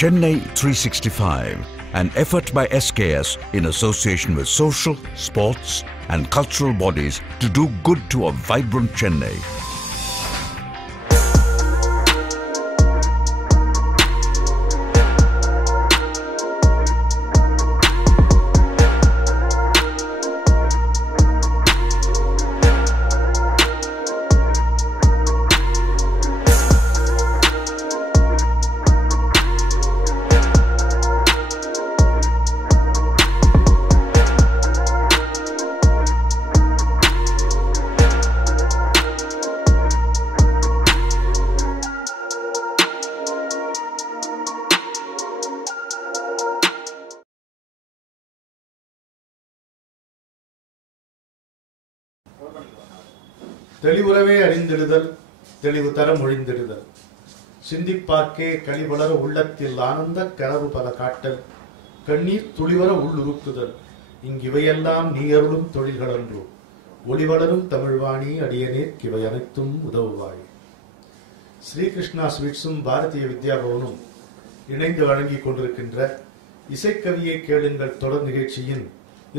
Chennai 365, an effort by SKS in association with social, sports and cultural bodies to do good to a vibrant Chennai. தெளிவுறவே அறிந்திடுதல் தெளிவு தர மொழிந்திடுதல் சிந்திப்பார்க்கே களிவளர உள்ளத்தில் ஆனந்த கனவு பல காட்டல் கண்ணீர் துளிவர உள்ளுருக்குதல் இங்கிவையெல்லாம் நீ அருளும் தொழில்களன்றோ ஒளிவளரும் தமிழ்வாணி அடியனேற்கு இவை அனைத்தும் உதவுவாய். ஸ்ரீகிருஷ்ணா ஸ்வீட்ஸும் பாரதிய வித்யாபவனும் இணைந்து வழங்கிக் கொண்டிருக்கின்ற இசைக்கவியை கேளுங்கள் தொடர் நிகழ்ச்சியின்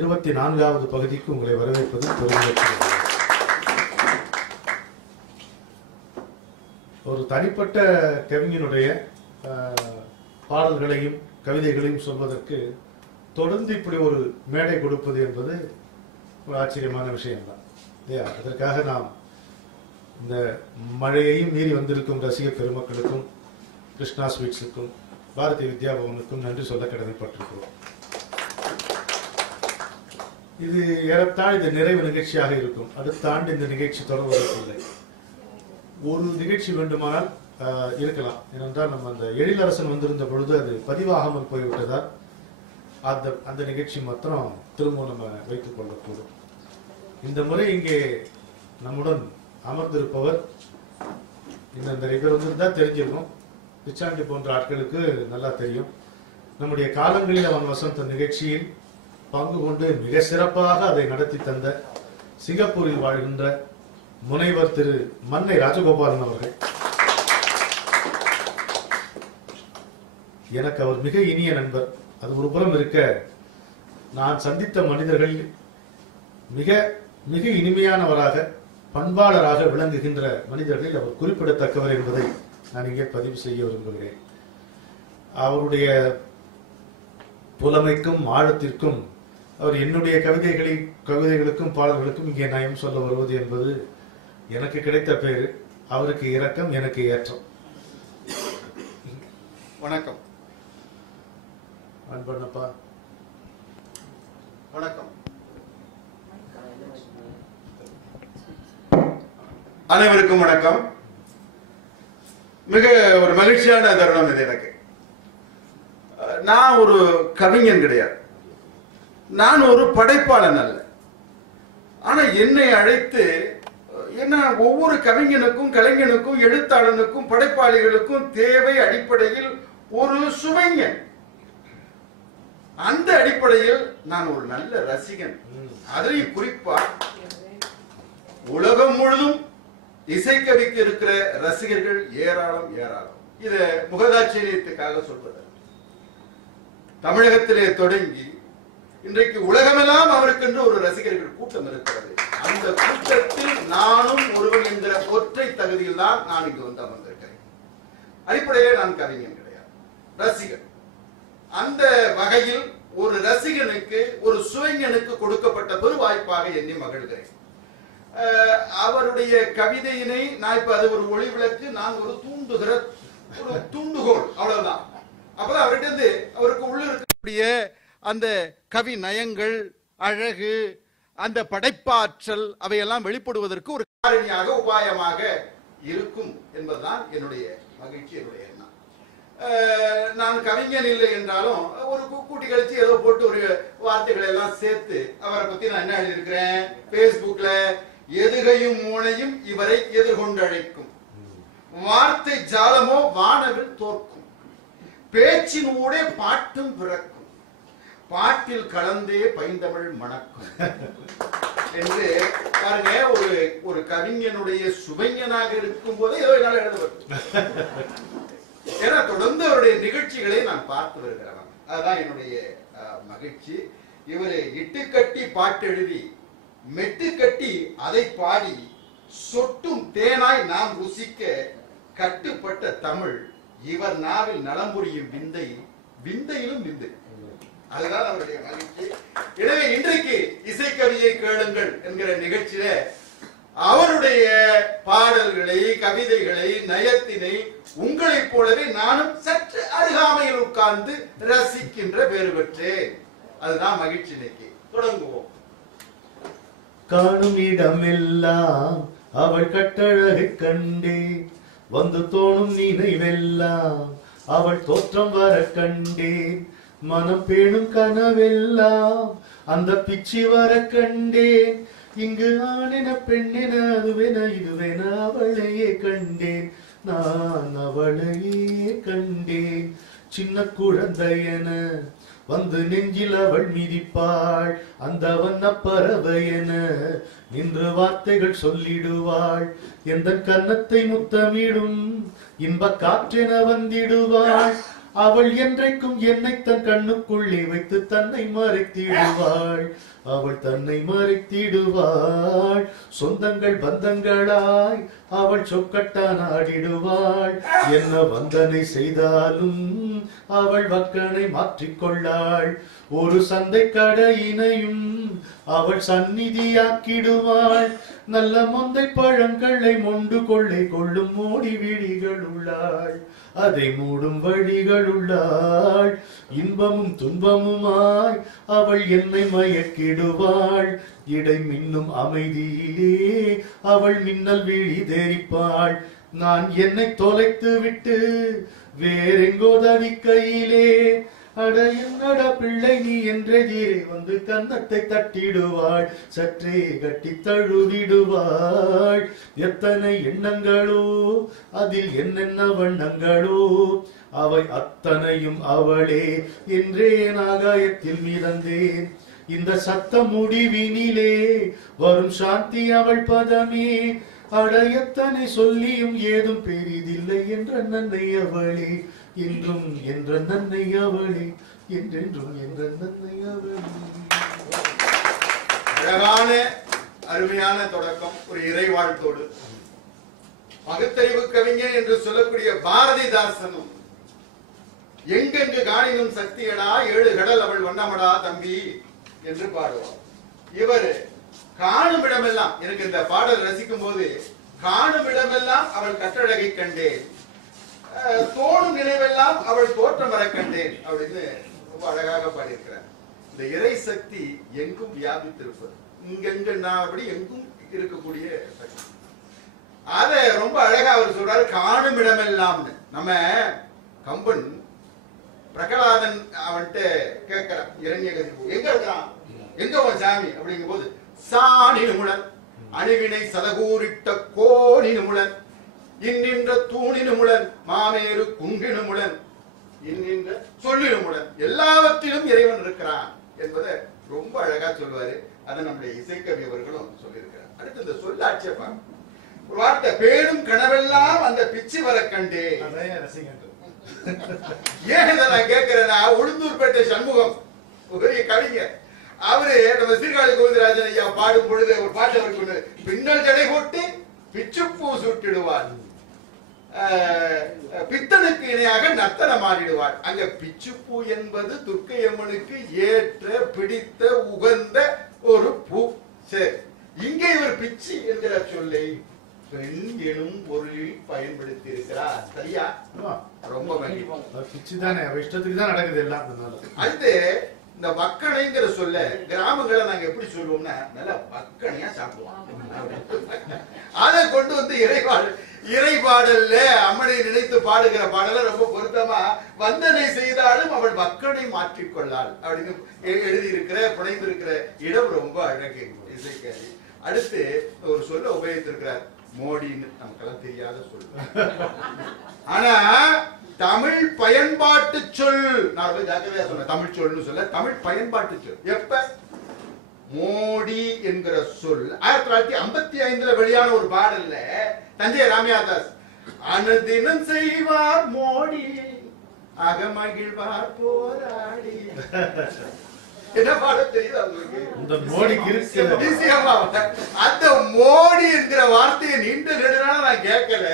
24வது பகுதிக்கு உங்களை வரவேற்பது பெருமைப்படுகிறது. ஒரு தனிப்பட்ட கவிஞனுடைய பாடல்களையும் கவிதைகளையும் சொல்வதற்கு தொடர்ந்து இப்படி ஒரு மேடை கொடுப்பது என்பது ஒரு ஆச்சரியமான விஷயம்தான் இல்லையா? அதற்காக நாம் இந்த மழையையும் மீறி வந்திருக்கும் ரசிக பெருமக்களுக்கும் கிருஷ்ணா ஸ்வீட்ஸுக்கும் பாரதிய வித்யாபவனுக்கும் நன்றி சொல்ல கடமைப்பட்டிருக்கிறோம். இது ஏறத்தாழ் இந்த நிறைவு நிகழ்ச்சியாக இருக்கும். அடுத்த ஆண்டு இந்த நிகழ்ச்சி தொடர்வதற்கில்லை. ஒரு நிகழ்ச்சி வேண்டுமானால் இருக்கலாம். ஏனென்றால் நம்ம அந்த எழிலரசன் வந்திருந்த பொழுது அது பதிவாகாமல் போய்விட்டதால் அந்த நிகழ்ச்சி மாத்திரம் திரும்ப நம்ம வைத்துக் கொள்ளக்கூடும். இந்த முறை இங்கே நம்முடன் அமர்ந்திருப்பவர் இந்த பேர் வந்திருந்தா தெரிஞ்சிருக்கும். பிச்சாண்டி போன்ற ஆட்களுக்கு நல்லா தெரியும். நம்முடைய காலங்களில் அவன் வசந்த நிகழ்ச்சியில் பங்கு கொண்டு மிக சிறப்பாக அதை நடத்தி தந்த சிங்கப்பூரில் வாழ்கின்ற முனைவர் திரு மன்னை ராஜகோபாலன் அவர்கள். எனக்கு அவர் மிக இனிய நண்பர். அது ஒரு புறம் இருக்க, நான் சந்தித்த மனிதர்கள் மிக மிக இனிமையானவராக பண்பாளராக விளங்குகின்ற மனிதர்களில் அவர் குறிப்பிடத்தக்கவர் என்பதை நான் இங்கே பதிவு செய்ய விரும்புகிறேன். அவருடைய புலமைக்கும் ஆழத்திற்கும் அவர் என்னுடைய கவிதைகளுக்கும் பாடல்களுக்கும் இங்கே நயம் சொல்ல வருவது என்பது எனக்கு கிடைத்த பேரு. அவருக்கு இரக்கம், எனக்கு ஏற்றம். வணக்கம். அன்பண்ணப்பா வணக்கம். அனைவருக்கும் வணக்கம். மிக ஒரு மகிழ்ச்சியான தருணம் இது எனக்கு. நான் ஒரு கவிஞன் கிடையாது, நான் ஒரு படைப்பாளன் அல்ல. ஆனா என்னை அழைத்து என்ன, ஒவ்வொரு கவிஞனுக்கும் கலைஞனுக்கும் எழுத்தாளனுக்கும் படைப்பாளிகளுக்கும் தேவை அடிப்படையில் ஒரு சுவைஞன். அந்த அடிப்படையில் நான் ஒரு நல்ல ரசிகன். அதில் குறிப்பா உலகம் முழுதும் இசைக்கவிக்கு இருக்கிற ரசிகர்கள் ஏராளம் ஏராளம். இத முகதாட்சியத்துக்காக சொல்வது. தமிழகத்திலே தொடங்கி இன்றைக்கு உலகமெல்லாம் அவருக்கென்று ஒரு ரசிகர்கள் கூட்டம் இருக்கிறது. அந்த கூட்டத்தில் நானும் ஒருவன் என்கிற ஒற்றை தகுதியில் தான் நான் இங்கு வந்து அமர்ந்திருக்கிறேன். அடிப்படையிலே நான் கவிஞன் கிடையாது, ரசிகன். அந்த வகையில் ஒரு ரசிகனுக்கு, ஒரு சுவைஞனுக்கு கொடுக்கப்பட்ட பெரு வாய்ப்பாக எண்ணி மகிழ்கிறேன். அவருடைய கவிதையினை நான் இப்ப அது ஒரு ஒளி விளக்கு, நான் ஒரு தூண்டுகிற ஒரு தூண்டுகோல், அவ்வளவுதான். அப்பதான் அவர்கிட்ட அவருக்கு உள்ள இருக்கக்கூடிய அந்த கவி நயங்கள், அழகு, அந்த படைப்பாற்றல் அவையெல்லாம் வெளிப்படுவதற்கு ஒரு காரணியாக, உபாயமாக இருக்கும் என்பதுதான் என்னுடைய மகிழ்ச்சி, என்னுடைய எண்ணம். நான் கவிஞன் இல்லை என்றாலும் ஒரு கூட்டி கழிச்சு ஏதோ போட்டு ஒரு வார்த்தைகளை எல்லாம் சேர்த்து அவரை பத்தி நான் என்ன எழுதியிருக்கிறேன் பேஸ்புக்ல, எதுகையும் மூனையும் இவரை எதிர்கொண்டு அழைக்கும், வார்த்தை ஜாலமோ வானவில் தோற்கும், பேச்சின் ஊடே பாட்டும் பிறக்கும், பாட்டில் கலந்தே பைந்தமிழ் மணக்கும் என்று பாருங்க. ஒரு கவிஞனுடைய சுவைஞனாக இருக்கும் போதே ஏதோ என்னால் எழுதுவது. ஏன்னா தொடர்ந்து அவருடைய நிகழ்ச்சிகளை நான் பார்த்து வருகிறவன். அதுதான் என்னுடைய மகிழ்ச்சி. இவரு இட்டுக்கட்டி பாட்டு எழுதி மெட்டு கட்டி அதை பாடி சொட்டும் தேனாய் நாம் ருசிக்க கட்டுப்பட்ட தமிழ் இவர் நாவில் நலம்புரியும் விந்தை, விந்தையிலும் விந்தை. அதுதான் அவருடைய மகிழ்ச்சி. எனவே இன்றைக்கு இசைக்கவியை கேளுங்கள் என்கிற நிகழ்ச்சியில அவருடைய பாடல்களை, கவிதைகளை, நயத்தினை உங்களைப் போலவே நானும் சற்று அருகாமையில் உட்கார்ந்து ரசிக்கின்ற பேறு பெற்றேன். அதுதான் மகிழ்ச்சி. இன்னைக்கு தொடங்குவோம். காணும் இடமெல்லாம் அவள் கட்டழகை கண்டே, வந்து தோணும் நினைவெல்லாம் அவள் தோற்றம் வர கண்டேன். மனம் பேணும் கனவெல்லாம் அந்த பிச்சி வர கண்டேன். இங்கு ஆணென பெண்ணென அதுவென இதுவென அவளையே கண்டேன். நான் அவளையே கண்டேன். சின்ன குழந்தை என வந்து நெஞ்சில் அவள் மிதிப்பாள். அந்த வண்ண பறவை என நின்று வார்த்தைகள் சொல்லிடுவாள். எந்த கன்னத்தை முத்தமிடும் இன்ப காற்றென வந்திடுவாள். அவள் என்றைக்கும் என்னை தன் கண்ணுக்குள்ளே வைத்து தன்னை மறைத்திடுவாள். அவள் தன்னை மறைத்திடுவாள். சொந்தங்கள் பந்தங்களாய் அவள் சொக்கட்டான் ஆடிடுவாள். என்ன வந்தனை செய்தாலும் அவள் வக்கனை மாற்றிக்கொள்ளாள். ஒரு சந்தை கடையினையும் அவள் சந்நிதியாக்கிடுவாள். நல்ல மொந்தை பழங்களை மொண்டு கொள்ளை கொள்ளும் மோடி விழிகள் உள்ளாள். அதை மூடும் வழிகள் உள்ளாள். இன்பமும் துன்பமுமாய் அவள் என்னை மயக்கிடுவாள். இடை மின்னும் அமைதியிலே அவள் மின்னல் விழி தெரிப்பாள். நான் என்னை தொலைத்து விட்டு வேறெங்கோ தவிக்கையிலே, அட என்னடா பிள்ளை நீ என்றெதிரே வந்து கன்னத்தை தட்டிடுவாள். சற்றே கட்டி தழுவிடுவாள். எத்தனை எண்ணங்களோ அதில் என்னென்ன வண்ணங்களோ, அவை அத்தனையும் அவளே என்றே ஆகாயத்தில் மிதந்தேன். இந்த சத்தம் முடிவினிலே வரும் சாந்தி அவள் பதமே. அட எத்தனை சொல்லியும் ஏதும் பெரிதில்லை என்ற நன்னை அவளே. என்றும் என்ற நன்னை அவளே. என்றென்றும் என்ற நன்னை அவளே. அழகான அருமையான தொடக்கம். ஒரு இறைவாழ்த்தோடு பகுத்தறிவு கவிஞர் என்று சொல்லக்கூடிய பாரதிதாசனும் எங்கெங்கு காணினும் சக்தியடா ஏழு கடல் அவள் வண்ணமடா தம்பி என்று பாடுவார். இவர் காணும் இடமெல்லாம், எனக்கு இந்த பாடல் ரசிக்கும் போது, காணும் இடமெல்லாம் அவள் கட்டழகை கண்டேன், தோணும் நினைவெல்லாம் அவள் தோற்றம் வர கண்டேன் அப்படின்னு ரொம்ப அழகாக பாடியிருக்கிறார். இந்த இறை சக்தி எங்கும் வியாபித்திருப்பது, இங்கெங்க நான் அப்படி எங்கும் இருக்கக்கூடிய சக்தி. அத ரொம்ப அழகா அவர் சொல்றாரு, காணும் இடமெல்லாம்னு. நம்ம கம்பன் பிரகலாதன் அவன்கிட்ட கேட்கிறான், இரண்யகசிபு எங்க இருக்கிறான், எங்க அவன் சாமி அப்படிங்கும் போது, சாணினுமுடன் அணிவினை சதகூரிட்ட கோணினுமுடன் இன்னின்ற தூணினுமுடன் மாமேறு குன்றினுமுடன் இன்னின்ற சொல்லினுமுடன் எல்லாவற்றிலும் இறைவன் இருக்கிறான் என்பதை ரொம்ப அழகா சொல்லுவாரு. அதை நம்முடைய இசைக்கவி அவர்களும் சொல்லியிருக்கிறார். அடுத்து இந்த சொல்லாட்சிய ஒரு வார்த்தை, பேரும் கனவெல்லாம் அந்த பிச்சு வர கண்டே. ஏன் இதை நான் கேட்கிறேன்னா, உளுந்தூர்பேட்டை சண்முகம் ஒரு பெரிய கவிஞர், அவரு நம்ம சீர்காழி கோவிந்தராஜன் ஐயா பாடும் பொழுது ஒரு பாட்டு அவருக்கு, பின்னல் ஜடை போட்டு பிச்சுப்பூ சுட்டிடுவார், பித்தனுக்கு இணையாக நர்த்தனம் ஆடிடுவார். அங்க பிச்சுப்பூ என்பது துர்க்கையம்மனுக்கு ஏற்ற பிடித்த உகந்த ஒரு பூ. சரி, இங்கே இவர் பிச்சி என்கிற சொல்லை பெண் எனும் பொருளில் பயன்படுத்தி இருக்கிறார். சரியா? ரொம்ப பிச்சி தானே, இஷ்டத்துக்கு தான் நடக்குது எல்லாம். அடுத்து இந்த வக்கணைங்கிற சொல்ல கிராமங்களை நாங்க எப்படி சொல்லுவோம்னா, நல்ல வக்கணையா சாப்பிடுவோம். அதை கொண்டு வந்து இறைபாடல்ல அம்மனை நினைத்து பாடுகிற பாடல ரொம்ப பொருத்தமா, வந்தனை செய்தாலும் அவள் வக்கணை மாற்றிக்கொள்ளாள் அப்படின்னு எழுதியிருக்கிற புனைந்திருக்கிற இடம் ரொம்ப அழகு இசைக்காரி. அடுத்து ஒரு சொல்ல உபயோகித்திருக்கிறார், மோடின்னு. நமக்கெல்லாம் தெரியாத சொல், ஆனா தமிழ் பயன்பாட்டு சொல். நான் ரொம்ப ஜாக்கிரதையா சொன்னேன், தமிழ் சொல்னு சொல்ல, தமிழ் பயன்பாட்டு சொல். எப்ப மோடி என்கிற சொல் 1955 வெளியான ஒரு பாடல்ல தஞ்சை ராமையாதாஸ், அனுதினம் செய்வார் மோடி அகமகிழ்வார் போராடி. என்ன பாடம் தெரியுது அந்த மோடி என்கிற வார்த்தையை நீண்ட நெடுநாளா நான் கேட்கல.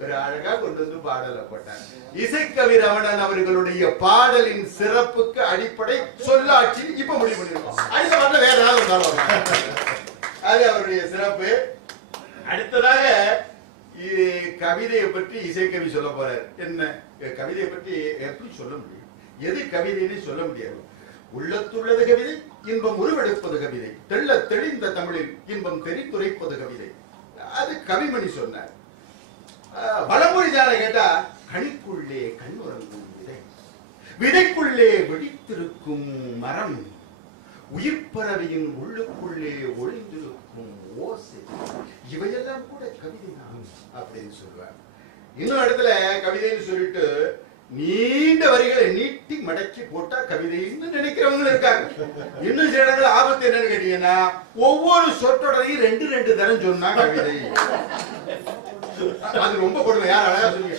ஒரு அழகா கொண்டு வந்து பாடல போட்டார். இசைக்கவி ரமணன் அவர்களுடைய பாடலின் சிறப்புக்கு அடிப்படை சொல்லாட்சி. இப்ப முடிவு பண்ணிருக்கோம். அடுத்த பாடல வேற ஏதாவது அது அவருடைய சிறப்பு. அடுத்ததாக கவிதையை பற்றி இசைக்கவி சொல்ல போறாரு. என்ன கவிதையை பற்றி எப்படி சொல்ல முடியும்? எது கவிதைன்னு சொல்ல முடியாது. உள்ளத்துள்ளது கவிதை, இன்பம் உருவெடுப்பது கவிதை, தெள்ள தெளிந்த தமிழில் இன்பம் தெரிந்துரைப்பது கவிதை. அது கவிமணி சொன்னார். வடமொழி தான கேட்டா, கணிக்குள்ளே கண் உறங்கும் விதை, விதைக்குள்ளே வெடித்திருக்கும் மரம், உயிர்ப்பறவையின் உள்ளுக்குள்ளே ஒளிந்திருக்கும் ஓசை, இவையெல்லாம் கூட கவிதை தான் அப்படின்னு சொல்லுவார். இன்னும் இடத்துல கவிதைன்னு சொல்லிட்டு நீண்ட வரிகளை நீட்டி மடக்கி போட்டா கவிதைன்னு நினைக்கிறவங்களும் இருக்காங்க. இன்னும் சில இடங்கள் ஆபத்து என்னன்னு கேட்டீங்கன்னா, ஒவ்வொரு சொற்றொடரையும் 2 தரம் சொன்னா கவிதை. அது ரொம்ப கொடுமை. யார் அழகா சொல்லுங்க,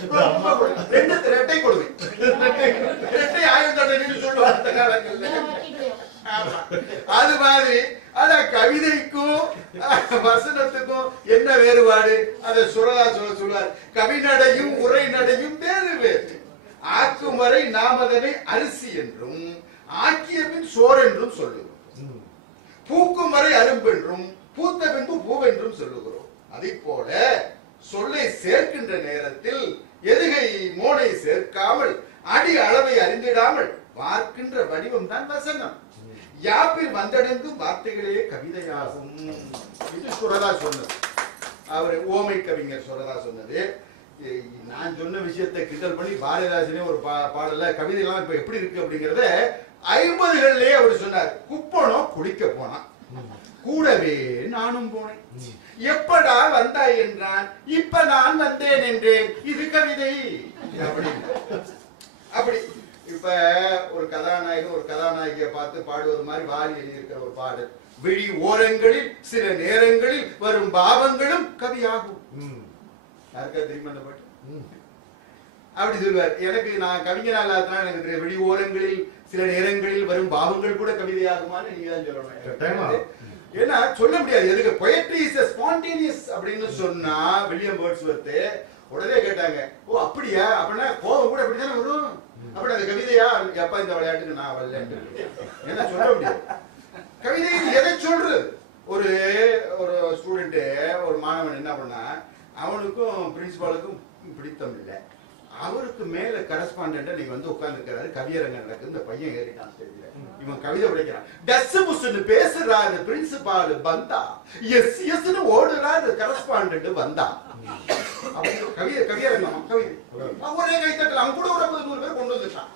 2 இரட்டை கொடுமை. இரட்டை ஆயுள் தண்டனை சொல்லுவாங்க. அது மாதிரி ஆனா கவிதைக்கும் வசனத்துக்கும் என்ன வேறுபாடு? அதை சுரதா சொல்லுவார். கவிநடையும் உரை நடையும் வேறு வேறு. ஆக்கும் வரை நாம் அதனை அரிசி என்றும் ஆக்கிய பின் சோர் என்றும் சொல்லுகிறோம். பூக்கும் வரை அரும்பென்றும் பூத்த பின்பு பூவென்றும் சொல்லுகிறோம். அதை போல சொல்லை சேர்க்கின்ற நேரத்தில் எதுகை மோனை சேர்க்காமல் அடி அளவை அறிந்திடாமல் பார்க்கின்ற வடிவம் தான் வசனம். யாப்பில் வந்தடைந்தும் வார்த்தைகளே கவிதையாகும். இது சுரதா சொன்னது. அவர் ஓமை கவிஞர் சுரதா சொன்னது. நான் சொன்ன விஷயத்தை கிண்டல் பண்ணி பாரதிதாசனே ஒரு பாடல கவிதை எல்லாம் இப்ப எப்படி இருக்கு அப்படிங்கறத 50களிலேயே அவர் சொன்னார். குப்பனம் குளிக்க போனான், கூடவே நானும் போனேன், எப்படா வந்தாய் என்றான், இப்ப நான் வந்தேன் என்றேன், இது கவிதை. அப்படி இப்ப ஒரு கதாநாயகன் ஒரு கதாநாயகியை பார்த்து பாடுவது மாதிரி வாரி எழுதியிருக்கிற ஒரு பாடல். விழி ஓரங்களில் சில நேரங்களில் வரும் பாவங்களும் கவியாகும். யாருக்கா தெரியுமா அந்த பாட்டு? அப்படி சொல்வார். எனக்கு நான் கவிஞனா இல்லாதனால எனக்கு விழி ஓரங்களில் சில நேரங்களில் வரும் பாவங்கள் கூட கவிதையாகுமான்னு நீங்க தான் சொல்லணும். ஏன்னா சொல்ல முடியாது. எதுக்கு poetry is a spontaneous அப்படின்னு சொன்னா வில்லியம் வேர்ட்ஸ்வர்த் உடனே கேட்டாங்க, ஓ அப்படியா, அப்படின்னா கோவம் கூட அப்படித்தானே வரும், அப்படி அது கவிதையா? எப்ப இந்த விளையாட்டுக்கு நான் வரல என்ன சொல்ல முடியாது. கவிதை எதை சொல்றது? ஒரு ஒரு ஸ்டூடெண்ட் ஒரு மாணவன் என்ன பண்ணா, அவனுக்கும் பிரின்சிபாலுக்கும் பிடித்தம் இல்லை. அவருக்கு மேல கரஸ்பாண்டன்ட் நீங்க வந்து உட்கார்ந்து இருக்கிறாரு, கவியரங்கம் நடக்குது. இந்த பையன் ஏறிட்டான் தெரியல, இவன் கவிதை படிக்கிறான். டஸ் புஸ்ன்னு பேசுறாரு பிரின்சிபால் வந்தா, எஸ் எஸ்ன்னு ஓடுறாரு கரஸ்பாண்டன்ட் வந்தா. கவியரங்கம் கவிதை ஒரே கைத்தட்டல். அவன் கூட ஒரு 50-100 பேர் கொண்டு வந்துட்டான்.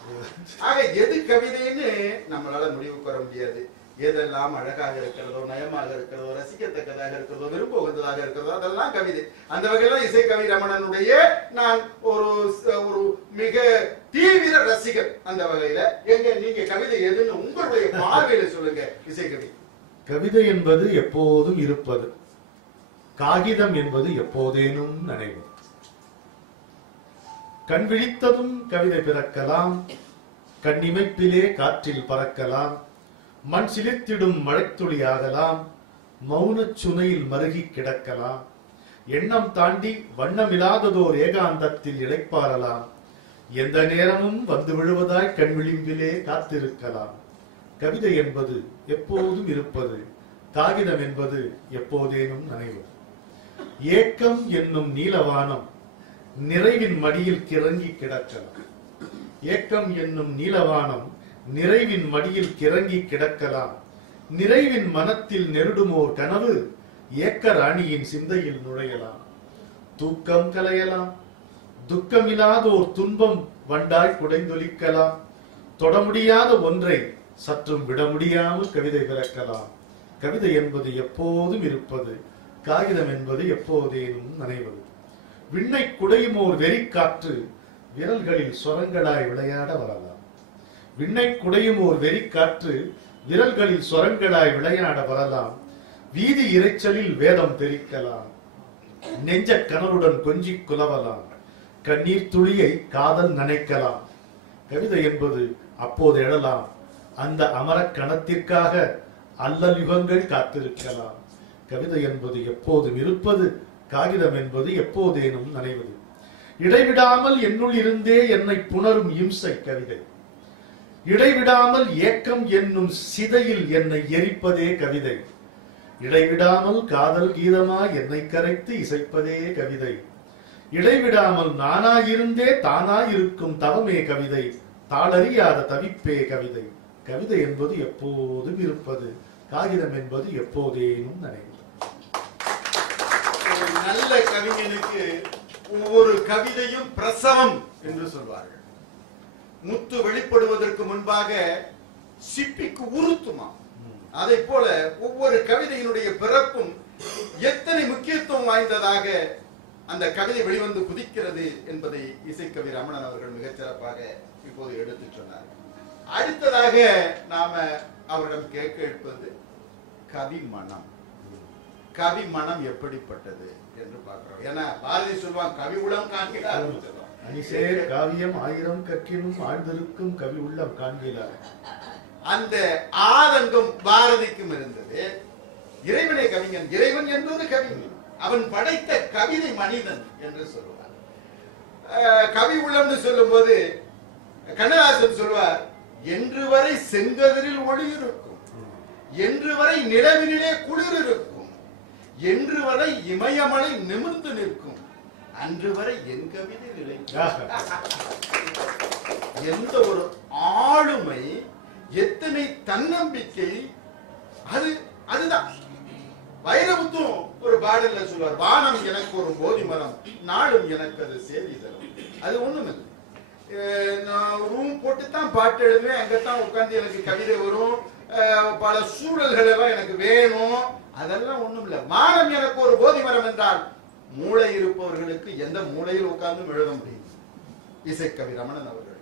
ஆக எது கவிதைன்னு நம்மளால முடிவுக்கு வர முடியாது. எதெல்லாம் அழகாக இருக்கிறதோ, நயமாக இருக்கிறதோ, ரசிக்கத்தக்கதாக இருக்கிறதோ, விரும்ப உகந்ததாக இருக்கிறதோ அதெல்லாம் கவிதை. அந்த வகையில இசைக்கவி ரமணனுடைய நான் ஒரு மிக தீவிர ரசிகர். அந்த வகையில எங்க நீங்க கவிதை எதுன்னு உங்களுடைய பார்வையில சொல்லுங்க. இசைக்கவி கவிதை என்பது எப்போதும் இருப்பது, காகிதம் என்பது எப்போதேனும் நனைவது. கண் விழித்ததும் கவிதை பிறக்கலாம், கண்ணிமைப்பிலே காற்றில் பறக்கலாம், மண் சிலிர்த்திடும் மழைத்துளி ஆகலாம், மௌனச் சுனையில் மருகி கிடக்கலாம், எண்ணம் தாண்டி வண்ணமில்லாததோர் ஏகாந்தத்தில் இளைப்பாறலாம், எந்த நேரமும் வந்து விழுவதாய் கண் விளிம்பிலே காத்திருக்கலாம். கவிதை என்பது எப்போதும் இருப்பது, காகிதம் என்பது எப்போதேனும் நனைவது. ஏக்கம் என்னும் நீலவானம் நிறைவின் மடியில் கிறங்கி கிடக்கலாம். ஏக்கம் என்னும் நீலவானம் நிறைவின் மடியில் கிறங்கி கிடக்கலாம். நிறைவின் மனத்தில் நெருடுமோர் கனவு ஏக்க ராணியின் சிந்தையில் நுழையலாம். தூக்கம் கலையலாம், துக்கமில்லாதோர் துன்பம் வண்டாய் குடைந்தொலிக்கலாம். தொட முடியாத ஒன்றை சற்றும் விட முடியாமல் கவிதை பிறக்கலாம். கவிதை என்பது எப்போதும் இருப்பது, காகிதம் என்பது எப்போதேனும் நனைவது. விண்ணை குடையுமோர் வெறிக்காற்று விரல்களில் சொரங்களாய் விளையாட வரலாம். விண்ணை குடையும் ஓர் வெறிக்காற்று விரல்களில் சொரங்களாய் விளையாட வரலாம். வீதி இறைச்சலில் வேதம் தெரிக்கலாம், நெஞ்ச கணருடன் கொஞ்சி குலவலாம். கண்ணீர் துளியை காதல் நனைக்கலாம். கவிதை என்பது அப்போது எழலாம், அந்த அமர கணத்திற்காக அல்லல் யுகங்கள் காத்திருக்கலாம். கவிதை என்பது எப்போதும் இருப்பது, காகிதம் என்பது எப்போதேனும் நனைவது. இடைவிடாமல் என்னுள் இருந்தே என்னை புணரும் இம்சை கவிதை. இடைவிடாமல் ஏக்கம் என்னும் சிதையில் என்னை எரிப்பதே கவிதை. இடைவிடாமல் காதல் கீதமா என்னை கரைத்து இசைப்பதே கவிதை. இடைவிடாமல் நானாயிருந்தே தானாயிருக்கும் தவமே கவிதை. தாளறியாத தவிப்பே கவிதை. கவிதை என்பது எப்போதும் இருப்பது, காகிதம் என்பது எப்போதேனும் நனைவது. நல்ல கவிஞனுக்கு ஒவ்வொரு கவிதையும் பிரசவம் என்று சொல்வார்கள். முத்து வெளிப்படுவதற்கு முன்பாக சிப்பிக்கு உறுத்துமா, அதை போல ஒவ்வொரு கவிதையினுடைய பிறப்பும் எத்தனை முக்கியத்துவம் வாய்ந்ததாக அந்த கவிதை வெளிவந்து குதிக்கிறது என்பதை இசைக்கவி ரமணன் அவர்கள் மிகச்சிறப்பாக இப்போது எடுத்து சொன்னார். அடுத்ததாக நாம அவரிடம் கேட்க இருப்பது கவி மனம். கவி மனம் எப்படிப்பட்டது என்று பார்க்கிறோம். ஏன்னா பாரதி சொல்வான், கவி உளம் காண்கிறார். அணிசேர் காவியம் ஆயிரம் கற்கினும் ஆழ்ந்திருக்கும் கவி உள்ளம் காண்கிறார். அந்த ஆதங்கம் பாரதிக்கும் இருந்தது. இறைவனை கவிஞன், இறைவன் என்பது கவிஞன், அவன் படைத்த கவிதை மனிதன் என்று சொல்லுவார். கவி உள்ளம்னு சொல்லும் போது கண்ணதாசன் சொல்வார், என்று வரை செங்கதிரில் ஒளி இருக்கும், என்று வரை நிலவினிலே குளிர் இருக்கும், என்று வரை இமயமலை நிமிர்ந்து நிற்கும், அன்று வரை என் கவிதை நிலைக்கும். எந்த ஒரு ஆளுமை, எத்தனை தன்னம்பிக்கை, அதுதான். வைரமுத்தும் ஒரு பாடல்ல சொல்வார், வானம் எனக்கு ஒரு போதி மரம், நாளும் எனக்கு அது சேதி தரும். அது ஒண்ணும் இல்லை, நான் ரூம் போட்டுத்தான் பாட்டு எழுதுவேன், அங்கத்தான் உட்கார்ந்து எனக்கு கவிதை வரும், பல சூழல்கள் எல்லாம் எனக்கு வேணும், அதெல்லாம் ஒண்ணும் இல்லை. வானம் எனக்கு ஒரு போதி மரம் என்றால் மூளை இருப்பவர்களுக்கு எந்த மூளையில் உட்கார்ந்து எழுத முடியும். இசைக்கவி ரமணன் அவர்கள்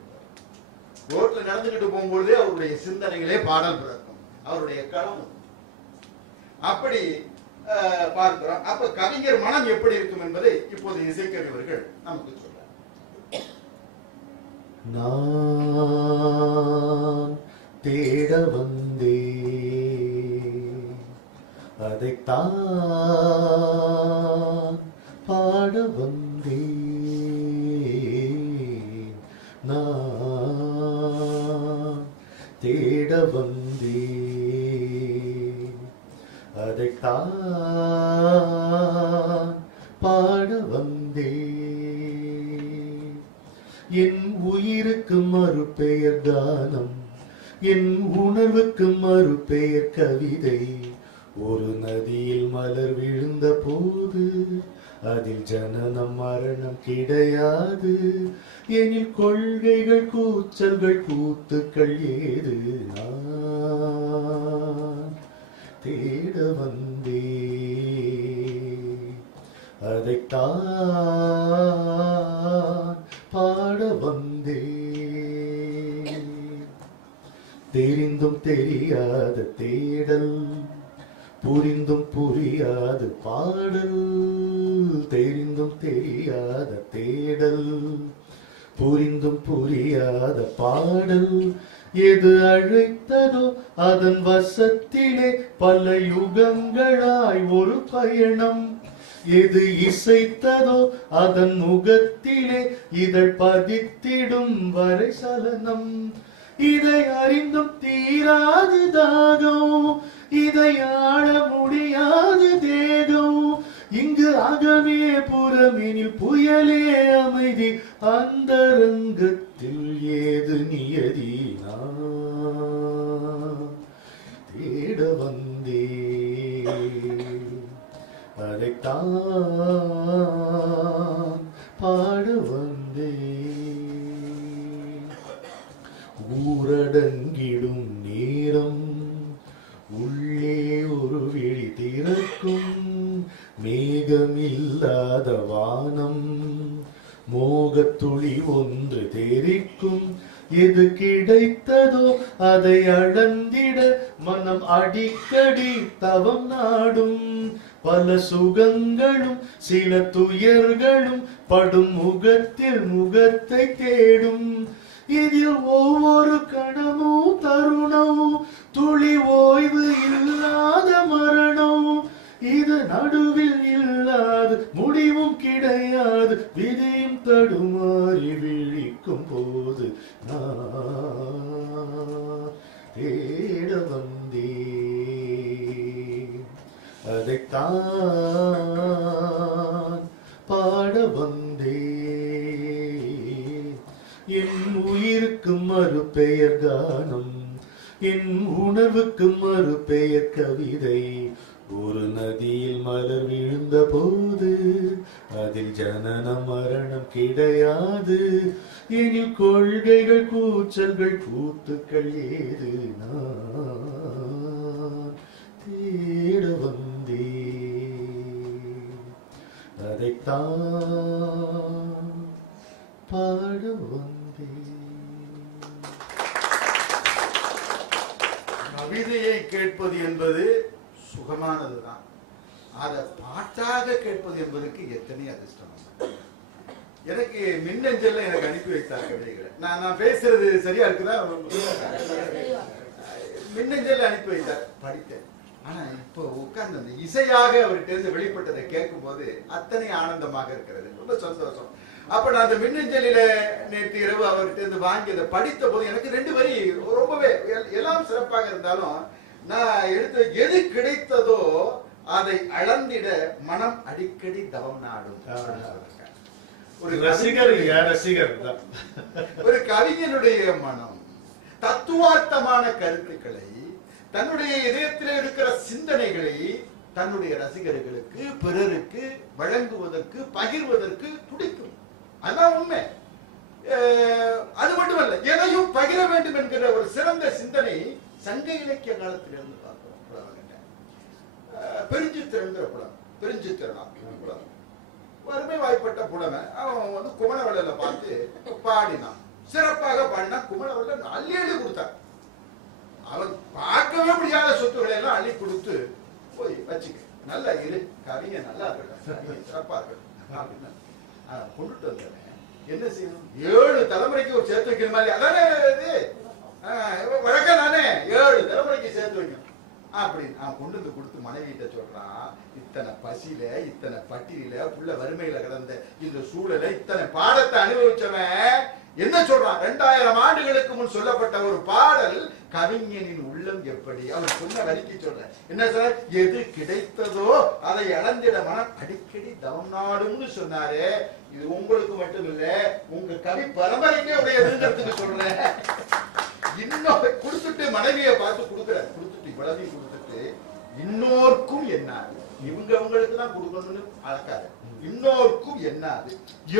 ரோட்ல நடந்துகிட்டு போகும்போதே அவருடைய சிந்தனைகளே பாடல் பிறக்கும், அவருடைய களம். அப்படி பார்க்கிறோம். அப்ப கவிஞர் மனம் எப்படி இருக்கும் என்பதை இப்போது இசைக்கவி அவர்கள் நமக்கு சொல்றார். நான் தேட வந்தே அதைத்தான் பாட வந்தே, நான் தேட வந்தே அதைத்தான் பாட வந்தே. என் உயிருக்கு மறுபெயர் கானம், என் உணர்வுக்கு மறுபெயர் கவிதை. ஒரு நதியில் மலர் விழுந்த போது அதில் ஜனனம் மரணம் கிடையாது. எனில் கொள்கைகள் கூச்சல்கள் கூத்துக்கள் ஏது. நான் தேட வந்தே அதைத்தான் பாட வந்தே. தெரிந்தும் தெரியாத தேடல், புரிந்தும் புரியாத பாடல். தெரிந்தும் தெரியாத தேடல், புரிந்தும் புரியாத பாடல். எது அழைத்ததோ அதன் வசத்திலே பல யுகங்களாய் ஒரு பயணம். எது இசைத்ததோ அதன் முகத்திலே இதழ் பதித்திடும் வரை சலனம். இதை அறிந்தும் தீராது தாகம், இதை ஆள முடியாது தேகம். இங்கு அகமே புறமெனில் புயலே அமைதி, அந்தரங்கத்தில் ஏது நியதி. நான் தேட வந்தே அதைத்தான் பாட வந்தே. ஊரடங்கிடும் நேரம் உள்ளே ஒரு விழி திறக்கும். மேகமில்லாத வானம் மோகத்துளி ஒன்று தெரிக்கும். எது கிடைத்ததோ அதை அளந்திட மனம் அடிக்கடி தவம் நாடும். பல சுகங்களும் சில துயர்களும் படும் முகத்தில் முகத்தை தேடும். இதில் ஒவ்வொரு கணமும் தருணம், துளி ஓய்வு இல்லாத மரணம். இது நடுவில் இல்லாது முடிவும் கிடையாது, விதியும் தடுமாறி விழிக்கும் போது நான் தேட வந்தேன், அதைத்தான் பாட வந்தேன். என் உயிருக்கு மறுபெயர் கானம், என் உணர்வுக்கு மறுபெயர் கவிதை. ஒரு நதியில் மலர் விழுந்த போது அதில் ஜனனம் மரணம் கிடையாது. எனில் கொள்கைகள் கூச்சல்கள் கூத்துக்கள் ஏது, நான் தேட வந்தேன், அதைத்தான் பாட வந்தேன். கவிதையை கேட்பது என்பது சுகமானதுதான், அதை பாட்டாக கேட்பது என்பதற்கு எத்தனை அதிர்ஷ்டம். எனக்கு மின்னஞ்சல்ல எனக்கு அனுப்பி வைத்தார் கவிதைகளை. நான் பேசுறது சரியா இருக்குதா? மின்னஞ்சல்ல அனுப்பி வைத்தார், படித்தேன். ஆனா இப்போ உட்கார்ந்து அந்த இசையாக அவர்கிட்ட வெளிப்பட்டதை கேட்கும் போது அத்தனை ஆனந்தமாக இருக்கிறது, ரொம்ப சந்தோஷம். அப்ப நான் அந்த மின்னஞ்சலில நேற்று இரவு அவர்கிட்ட வாங்கி அதை படித்த போது எனக்கு 2 வரி ரொம்பவே எல்லாம் சிறப்பாக இருந்தாலும், நான் எடுத்து எது கிடைத்ததோ அதை அளந்திட மனம் அடிக்கடி தவம் நாடும். ஒரு ரசிகர், ஒரு கவிஞனுடைய மனம் தத்துவார்த்தமான கருத்துக்களை, தன்னுடைய இதயத்தில் இருக்கிற சிந்தனைகளை தன்னுடைய ரசிகர்களுக்கு பிறருக்கு வழங்குவதற்கு பகிர்வதற்கு துடிக்கும். அதான் உண்மை. அது மட்டுமல்ல, எதையும் பகிர வேண்டும் என்கிற ஒரு சிறந்த சிந்தனை சங்க இலக்கிய காலத்திலிருந்து பார்க்கிறோம். பெருஞ்சித்திரன்கிற புலவன், பெருஞ்சித்திரனா புலவன், வறுமை வாய்ப்பட்ட புலவன். அவன் குமணவளல பார்த்து பாடினான், சிறப்பாக பாடினா. குமணவள அள்ளி அள்ளி கொடுத்தான். அவன் பார்க்கவே முடியாத சொத்துக்களை எல்லாம் அள்ளி கொடுத்து, போய் வச்சுக்க, நல்லா இரு, கவிஞன் நல்லா இருக்கட்டும், சிறப்பா இருக்கட்டும் அப்படின்னா கொண்டுட்டு வந்தேன். என்ன செய்யணும்? 7 தலைமுறைக்கு ஒரு சேர்த்து வைக்கணுமா இல்லையா? அதானே வழக்கம் தானே, 7 தலைமுறைக்கு சேர்த்து வைக்கணும் அப்படின்னு அவன் கொண்டு வந்து கொடுத்து மனைவிட்ட சொல்றான். இத்தனை பசியில, இத்தனை பட்டியல, புள்ள வறுமையில கிடந்த இந்த சூழலை, இத்தனை பாடத்தை அனுபவிச்சவன் என்ன சொல்றான்? 2000 ஆண்டுகளுக்கு முன் சொல்லப்பட்ட ஒரு பாடல், கவிஞனின் உள்ளம் எப்படி. அவர் சொன்ன வரிக்கு சொல்ற என்ன சார்? எது கிடைத்ததோ அதை அளந்திட மனம் அடிக்கடி தவம் நாடும்னு சொன்னாரு. இது உங்களுக்கு மட்டும் இல்ல, உங்க கவி பரம்பரைக்கே உடையதுங்கிறதுக்கு சொல்றேன். இன்னும் கொடுத்துட்டு மனைவியை பார்த்து கொடுக்குறாரு, கொடுத்துட்டு இவ்வளவையும் கொடுத்துட்டு இன்னோர்க்கும் என்னாது, இவங்க உங்களுக்கு தான் கொடுக்கணும்னு அளக்காது, இன்னோர்க்கும் என்னாது,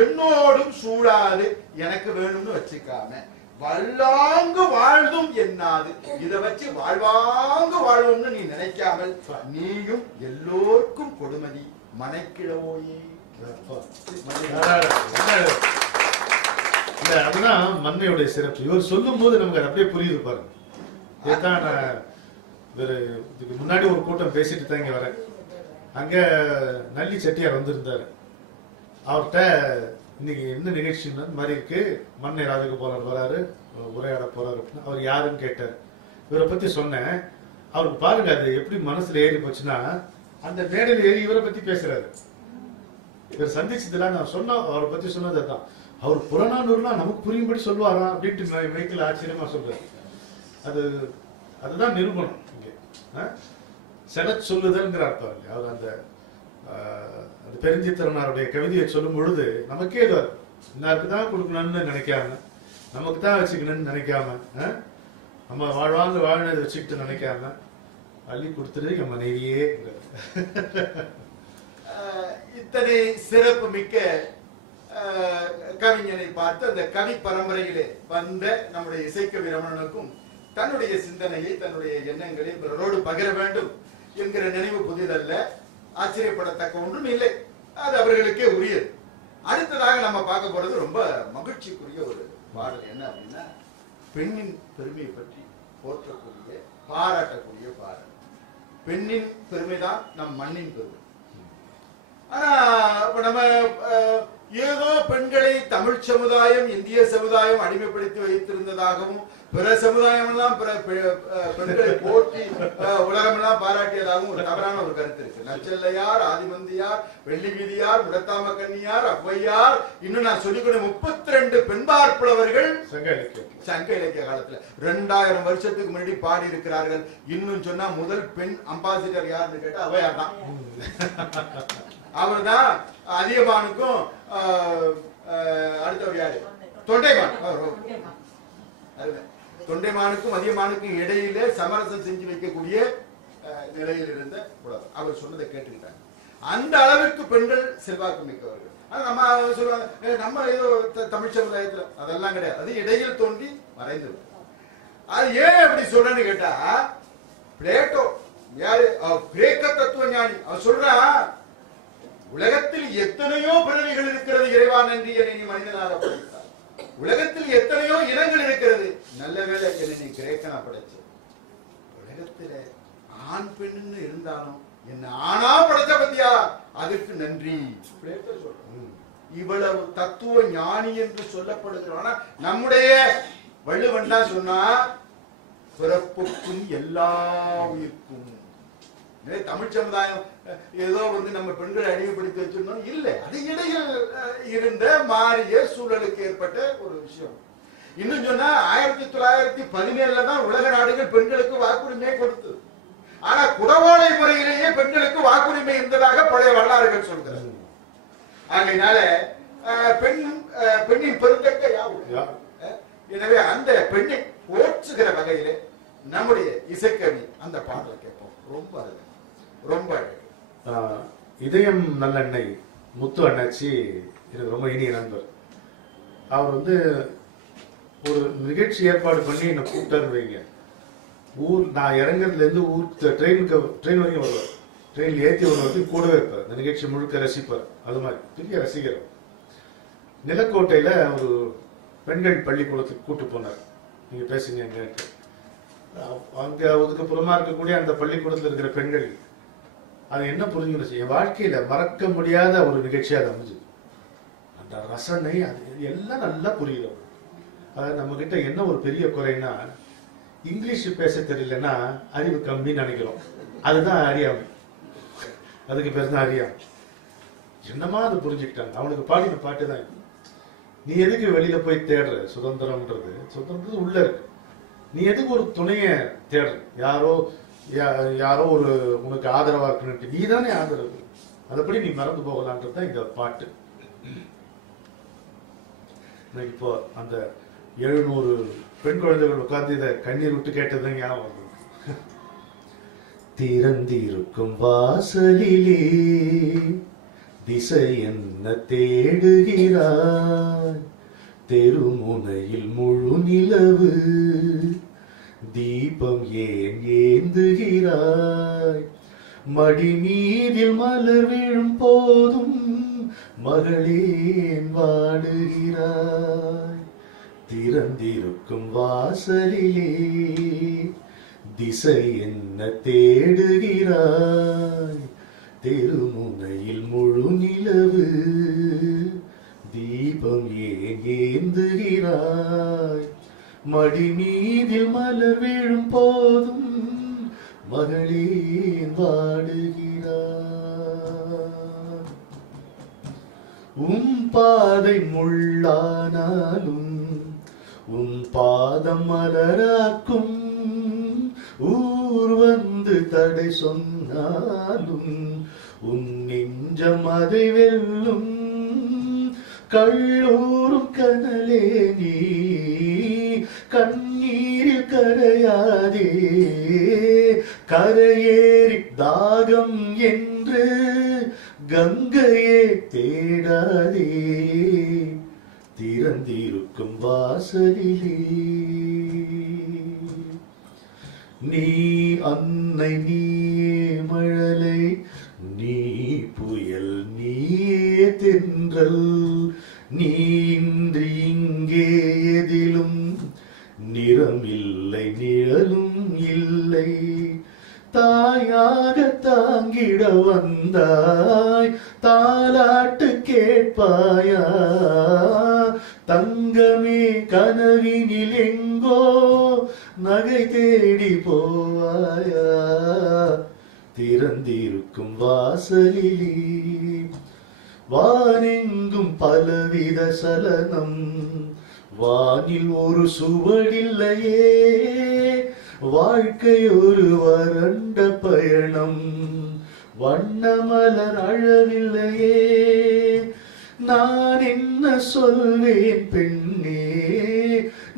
என்னோடும் சூழாது, எனக்கு வேணும்னு வச்சுக்காம வல்லாங்கு வாழ்ந்தும் என்னாது, இதை வச்சு வாழ்வாங்கு வாழ்வோம்னு நீ நினைக்காமல் நீயும் எல்லோருக்கும் கொடுமதி மனைக்கிழவோயே. அதுதான் மண்ணையுடைய சிறப்பு. இவர் சொல்லும் போது நமக்கு அது அப்படியே புரியுது பாருங்க. இதுதான் நான் இதுக்கு முன்னாடி ஒரு கூட்டம் பேசிட்டு தான் இங்க வரேன். அங்க நல்லி செட்டியார் வந்திருந்தாரு. அவர்கிட்ட இன்னைக்கு என்ன நிகழ்ச்சின்னு மாதிரி இருக்கு, மண்ணை ராஜகோபாலர் வராரு, உரையாட போறாரு அப்படின்னு. அவர் யாருன்னு கேட்டார். இவரை பத்தி சொன்னேன். அவருக்கு பாருங்க அது எப்படி மனசுல ஏறி போச்சுன்னா, அந்த மேடையில் ஏறி இவரை பத்தி பேசுறாரு. இவர் சந்திச்சதுல நான் சொன்ன அவரை பத்தி சொன்னது தான். அவர் புறநானூறுலாம் நமக்கு புரியும்படி சொல்லுவாரா அப்படின்ட்டு மைக்கில் ஆச்சரியமா சொல்றாரு. அதுதான் நிரூபணம் இங்க. செட சொல்லுதல்ங்கிறார் பாருங்க. அவர் அந்த பெருஞ்சித்திரனாருடைய கவிதையை சொல்லும் பொழுது நமக்கே இது இன்னாருக்கு தான் கொடுக்கணும்னு நினைக்காம, நமக்கு தான் வச்சுக்கணும்னு நினைக்காம, நம்ம வாழ்வாங்க வாழ்னதை வச்சுக்கிட்டு நினைக்காம அள்ளி கொடுத்துட்டு என் மனைவியே. இத்தனை சிறப்பு மிக்க கவிஞனை பார்த்து அந்த கவி பரம்பரையிலே வந்த நம்முடைய இசைக்கவி ரமணனுக்கும் தன்னுடைய சிந்தனையை, தன்னுடைய எண்ணங்களை பிறரோடு பகிர வேண்டும் என்கிற நினைவு புதிதல்ல, ஆச்சரியப்படத்தக்க ஒன்றும் இல்லை, அது அவர்களுக்கே உரியது. அடுத்ததாக நம்ம பார்க்க போறது ரொம்ப மகிழ்ச்சிக்குரிய ஒரு பாடல். என்ன அப்படின்னா, பெண்ணின் பெருமையை பற்றி போற்றக்கூடிய, பாராட்டக்கூடிய பாடல். பெண்ணின் பெருமைதான் நம் மண்ணின் பெருமை. ஆனா நம்ம ஏதோ பெண்களை தமிழ் சமுதாயம் இந்திய சமுதாயம் அடிமைப்படுத்தி வைத்திருந்ததாகவும் பிற சமுதாயம் எல்லாம் பெண்களை போட்டி உலகம் எல்லாம் பாராட்டியதாகவும் ஒரு தவறான ஒரு கருத்து இருக்கு. நச்சல்லையார், ஆதிமந்தியார், வெள்ளி வீதியார், முடத்தாம கன்னியார், ஔவையார், இன்னும் நான் சொல்லிக்கொண்ட 32 பெண்பார் புலவர்கள் சங்க இலக்கிய காலத்துல 2000 வருஷத்துக்கு முன்னாடி பாடி இருக்கிறார்கள். இன்னும் சொன்னா முதல் பெண் அம்பாசிடர் யாருன்னு கேட்டா ஔவையார் தான். அவர் தான் அதியமானுக்கும் அடுத்தவர் யாரு, தொண்டைமான். தொண்டைமானுக்கும் அதியமானுக்கும் இடையிலே சமரசம் செஞ்சு வைக்கக்கூடிய நிலையில் இருந்த புலவர். அவர் சொன்னதை கேட்டுக்கிட்டாங்க. அந்த அளவிற்கு பெண்கள் செல்வாக்கு மிக்கவர்கள். நம்ம சொல்லுவாங்க நம்ம ஏதோ தமிழ் சமுதாயத்துல, அதெல்லாம் கிடையாது. அது இடையில் தோன்றி மறைந்து. அது ஏன் அப்படி சொல்றேன்னு கேட்டா, பிளேட்டோ யாரு, கிரேக்க தத்துவ ஞானி, அவர் சொல்றான், உலகத்தில் எத்தனையோ பிறவிகள் இருக்கிறது இறைவா நன்றி என்னை நீ மனிதனாக படைத்தார். உலகத்தில் எத்தனையோ இனங்கள் இருக்கிறது, நல்ல வேளை என்னை நீ கிரேக்கனா படைச்ச. உலகத்துல ஆண் பெண்ணு இருந்தாலும் என்ன ஆணா படைச்ச பத்தியா, அதுக்கு நன்றி. இவ்வளவு தத்துவ ஞானி என்று சொல்லப்படுகிறோம். நம்முடைய வள்ளுவன் தான் சொன்னா, பிறப்புக்கும் எல்லா உயிர்க்கும். தமிழ் சமுதாயம் ஏதோ நம்ம பெண்களை அடிமைப்படுத்தி வச்சிருந்தோம் இல்ல, அது இடையில் இருந்த மாறிய சூழலுக்கு ஏற்பட்ட ஒரு விஷயம். இன்னும் சொன்னா 1917 தான் உலக நாடுகள் பெண்களுக்கு வாக்குரிமையை கொடுத்தது. ஆனா குடவோலை முறையிலேயே பெண்களுக்கு வாக்குரிமை இருந்ததாக பழைய வரலாறுகள் சொல்கிறது. ஆகையினால பெண்ணின் பெருந்தக்க யாவும். எனவே அந்த பெண்ணை போற்றுகிற வகையிலே நம்முடைய இசைக்கவி அந்த பாடலை கேட்போம். ரொம்ப ரொம்ப இதயம் நல்லெண்ணெய் முத்து அண்ணாச்சி எனக்கு ரொம்ப இனிய நண்பர். அவர் ஒரு நிகழ்ச்சி ஏற்பாடு பண்ணி என்னை கூப்பிட்டாரு வைங்க. நான் இறங்குறதுல இருந்து ட்ரெயின் வரைக்கும் வருவார். ட்ரெயினில் ஏற்றி வருவதற்கு கூடவே இருப்பார். இந்த நிகழ்ச்சி முழுக்க ரசிப்பார். அது மாதிரி பெரிய ரசிகர். நிலக்கோட்டையில ஒரு பெண்கள் பள்ளிக்கூடத்துக்கு கூட்டு போனார். நீங்க பேசுங்க கேட்டு. அங்க ஒதுக்கப்புறமா இருக்கக்கூடிய அந்த பள்ளிக்கூடத்தில் இருக்கிற பெண்கள் அது என்ன புரிஞ்சுச்சு, என் வாழ்க்கையில மறக்க முடியாத ஒரு நிகழ்ச்சியா அது அமைஞ்சது. அந்த ரசனை அது எல்லாம் நல்லா புரியுது. அதாவது நம்ம கிட்ட என்ன ஒரு பெரிய குறைன்னா, இங்கிலீஷ் பேச தெரியலன்னா அறிவு கம்மின்னு நினைக்கிறோம். அதுதான் அறியாமை. அதுக்கு பேர் தான் அறியாமை. என்னமா அது புரிஞ்சுக்கிட்டாங்க. அவனுக்கு பாடின பாட்டு தான். நீ எதுக்கு வெளியில போய் தேடுற சுதந்திரம்ன்றது உள்ள இருக்கு. நீ எதுக்கு ஒரு துணைய தேடுற, யாரோ ஒரு உனக்கு ஆதரவா இருக்குன்னு நீ தானே ஆதரவு. அதப்படி நீ மறந்து போகலான்றது இந்த பாட்டு. இப்போ அந்த 700 பெண் குழந்தைகள் உட்கார்ந்து இதை கண்ணீர் விட்டு கேட்டதுதான் ஞாபகம். திறந்திருக்கும் வாசலிலே திசை என்ன தேடுகிறாய், தெருமுனையில் முழு நிலவு தீபம் ஏன் ஏந்துகிறாய், மடி மீதில் மலர் விழும் போதும் மகளேன் வாடுகிறாய். திறந்திருக்கும் வாசலிலே திசை என்ன தேடுகிறாய், தெருமுனையில் முழு நிலவு தீபம் ஏன் ஏந்துகிறாய், மடி மீதில் மலர் விழும் போதும் மகளேன் வாடுகிறாய். உன் பாதை முள்ளானாலும் உன் பாதம் மலராக்கும், ஊர் வந்து தடை சொன்னாலும் உன் நெஞ்சம் அதை வெல்லும். கள்ளூரும் கனலே நீ கண்ணீரில் கரையாதே, கரையேறி தாகம் என்று கங்கையே தேடாதே. திறந்திருக்கும் வாசலிலே நீ அன்னை, நீ மழலை, நீ புயல், நீயே தென்றல், நீ இன்றி இங்கே எதிலும் நிறம் இல்லை, நிழலும் இல்லை. தாயாக தாங்கிட வந்தாய், தாலாட்டு கேட்பாயா? தங்கமே கனவினில் எங்கோ நகை தேடி போவாயா? திறந்திருக்கும் வாசலிலே வானெங்கும் பலவித சலனம், வானில் ஒரு சுவடில்லையே, வாழ்க்கை ஒரு வறண்ட பயணம், வண்ணமலர் அழவில்லையே. நான் என்ன சொல்வேன் பெண்ணே,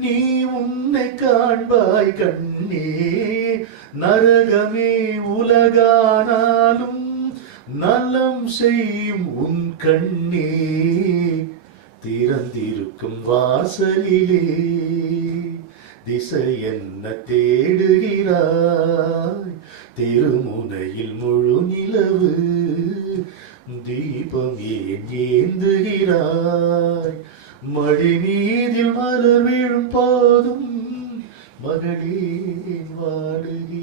நீ உன்னை காண்பாய் கண்ணே. நரகமே உலகானாலும் நலம் செய்யும் உன் கண்ணே. திறந்திருக்கும் வாசலிலே திசை என்ன தேடுகிறாய்? திருமுனையில் முழு நிலவு, தீபம் ஏன் ஏந்துகிறாய்? மடி மீதில் மலர் விழும் போதும் மகளே வாடுகிறாய்.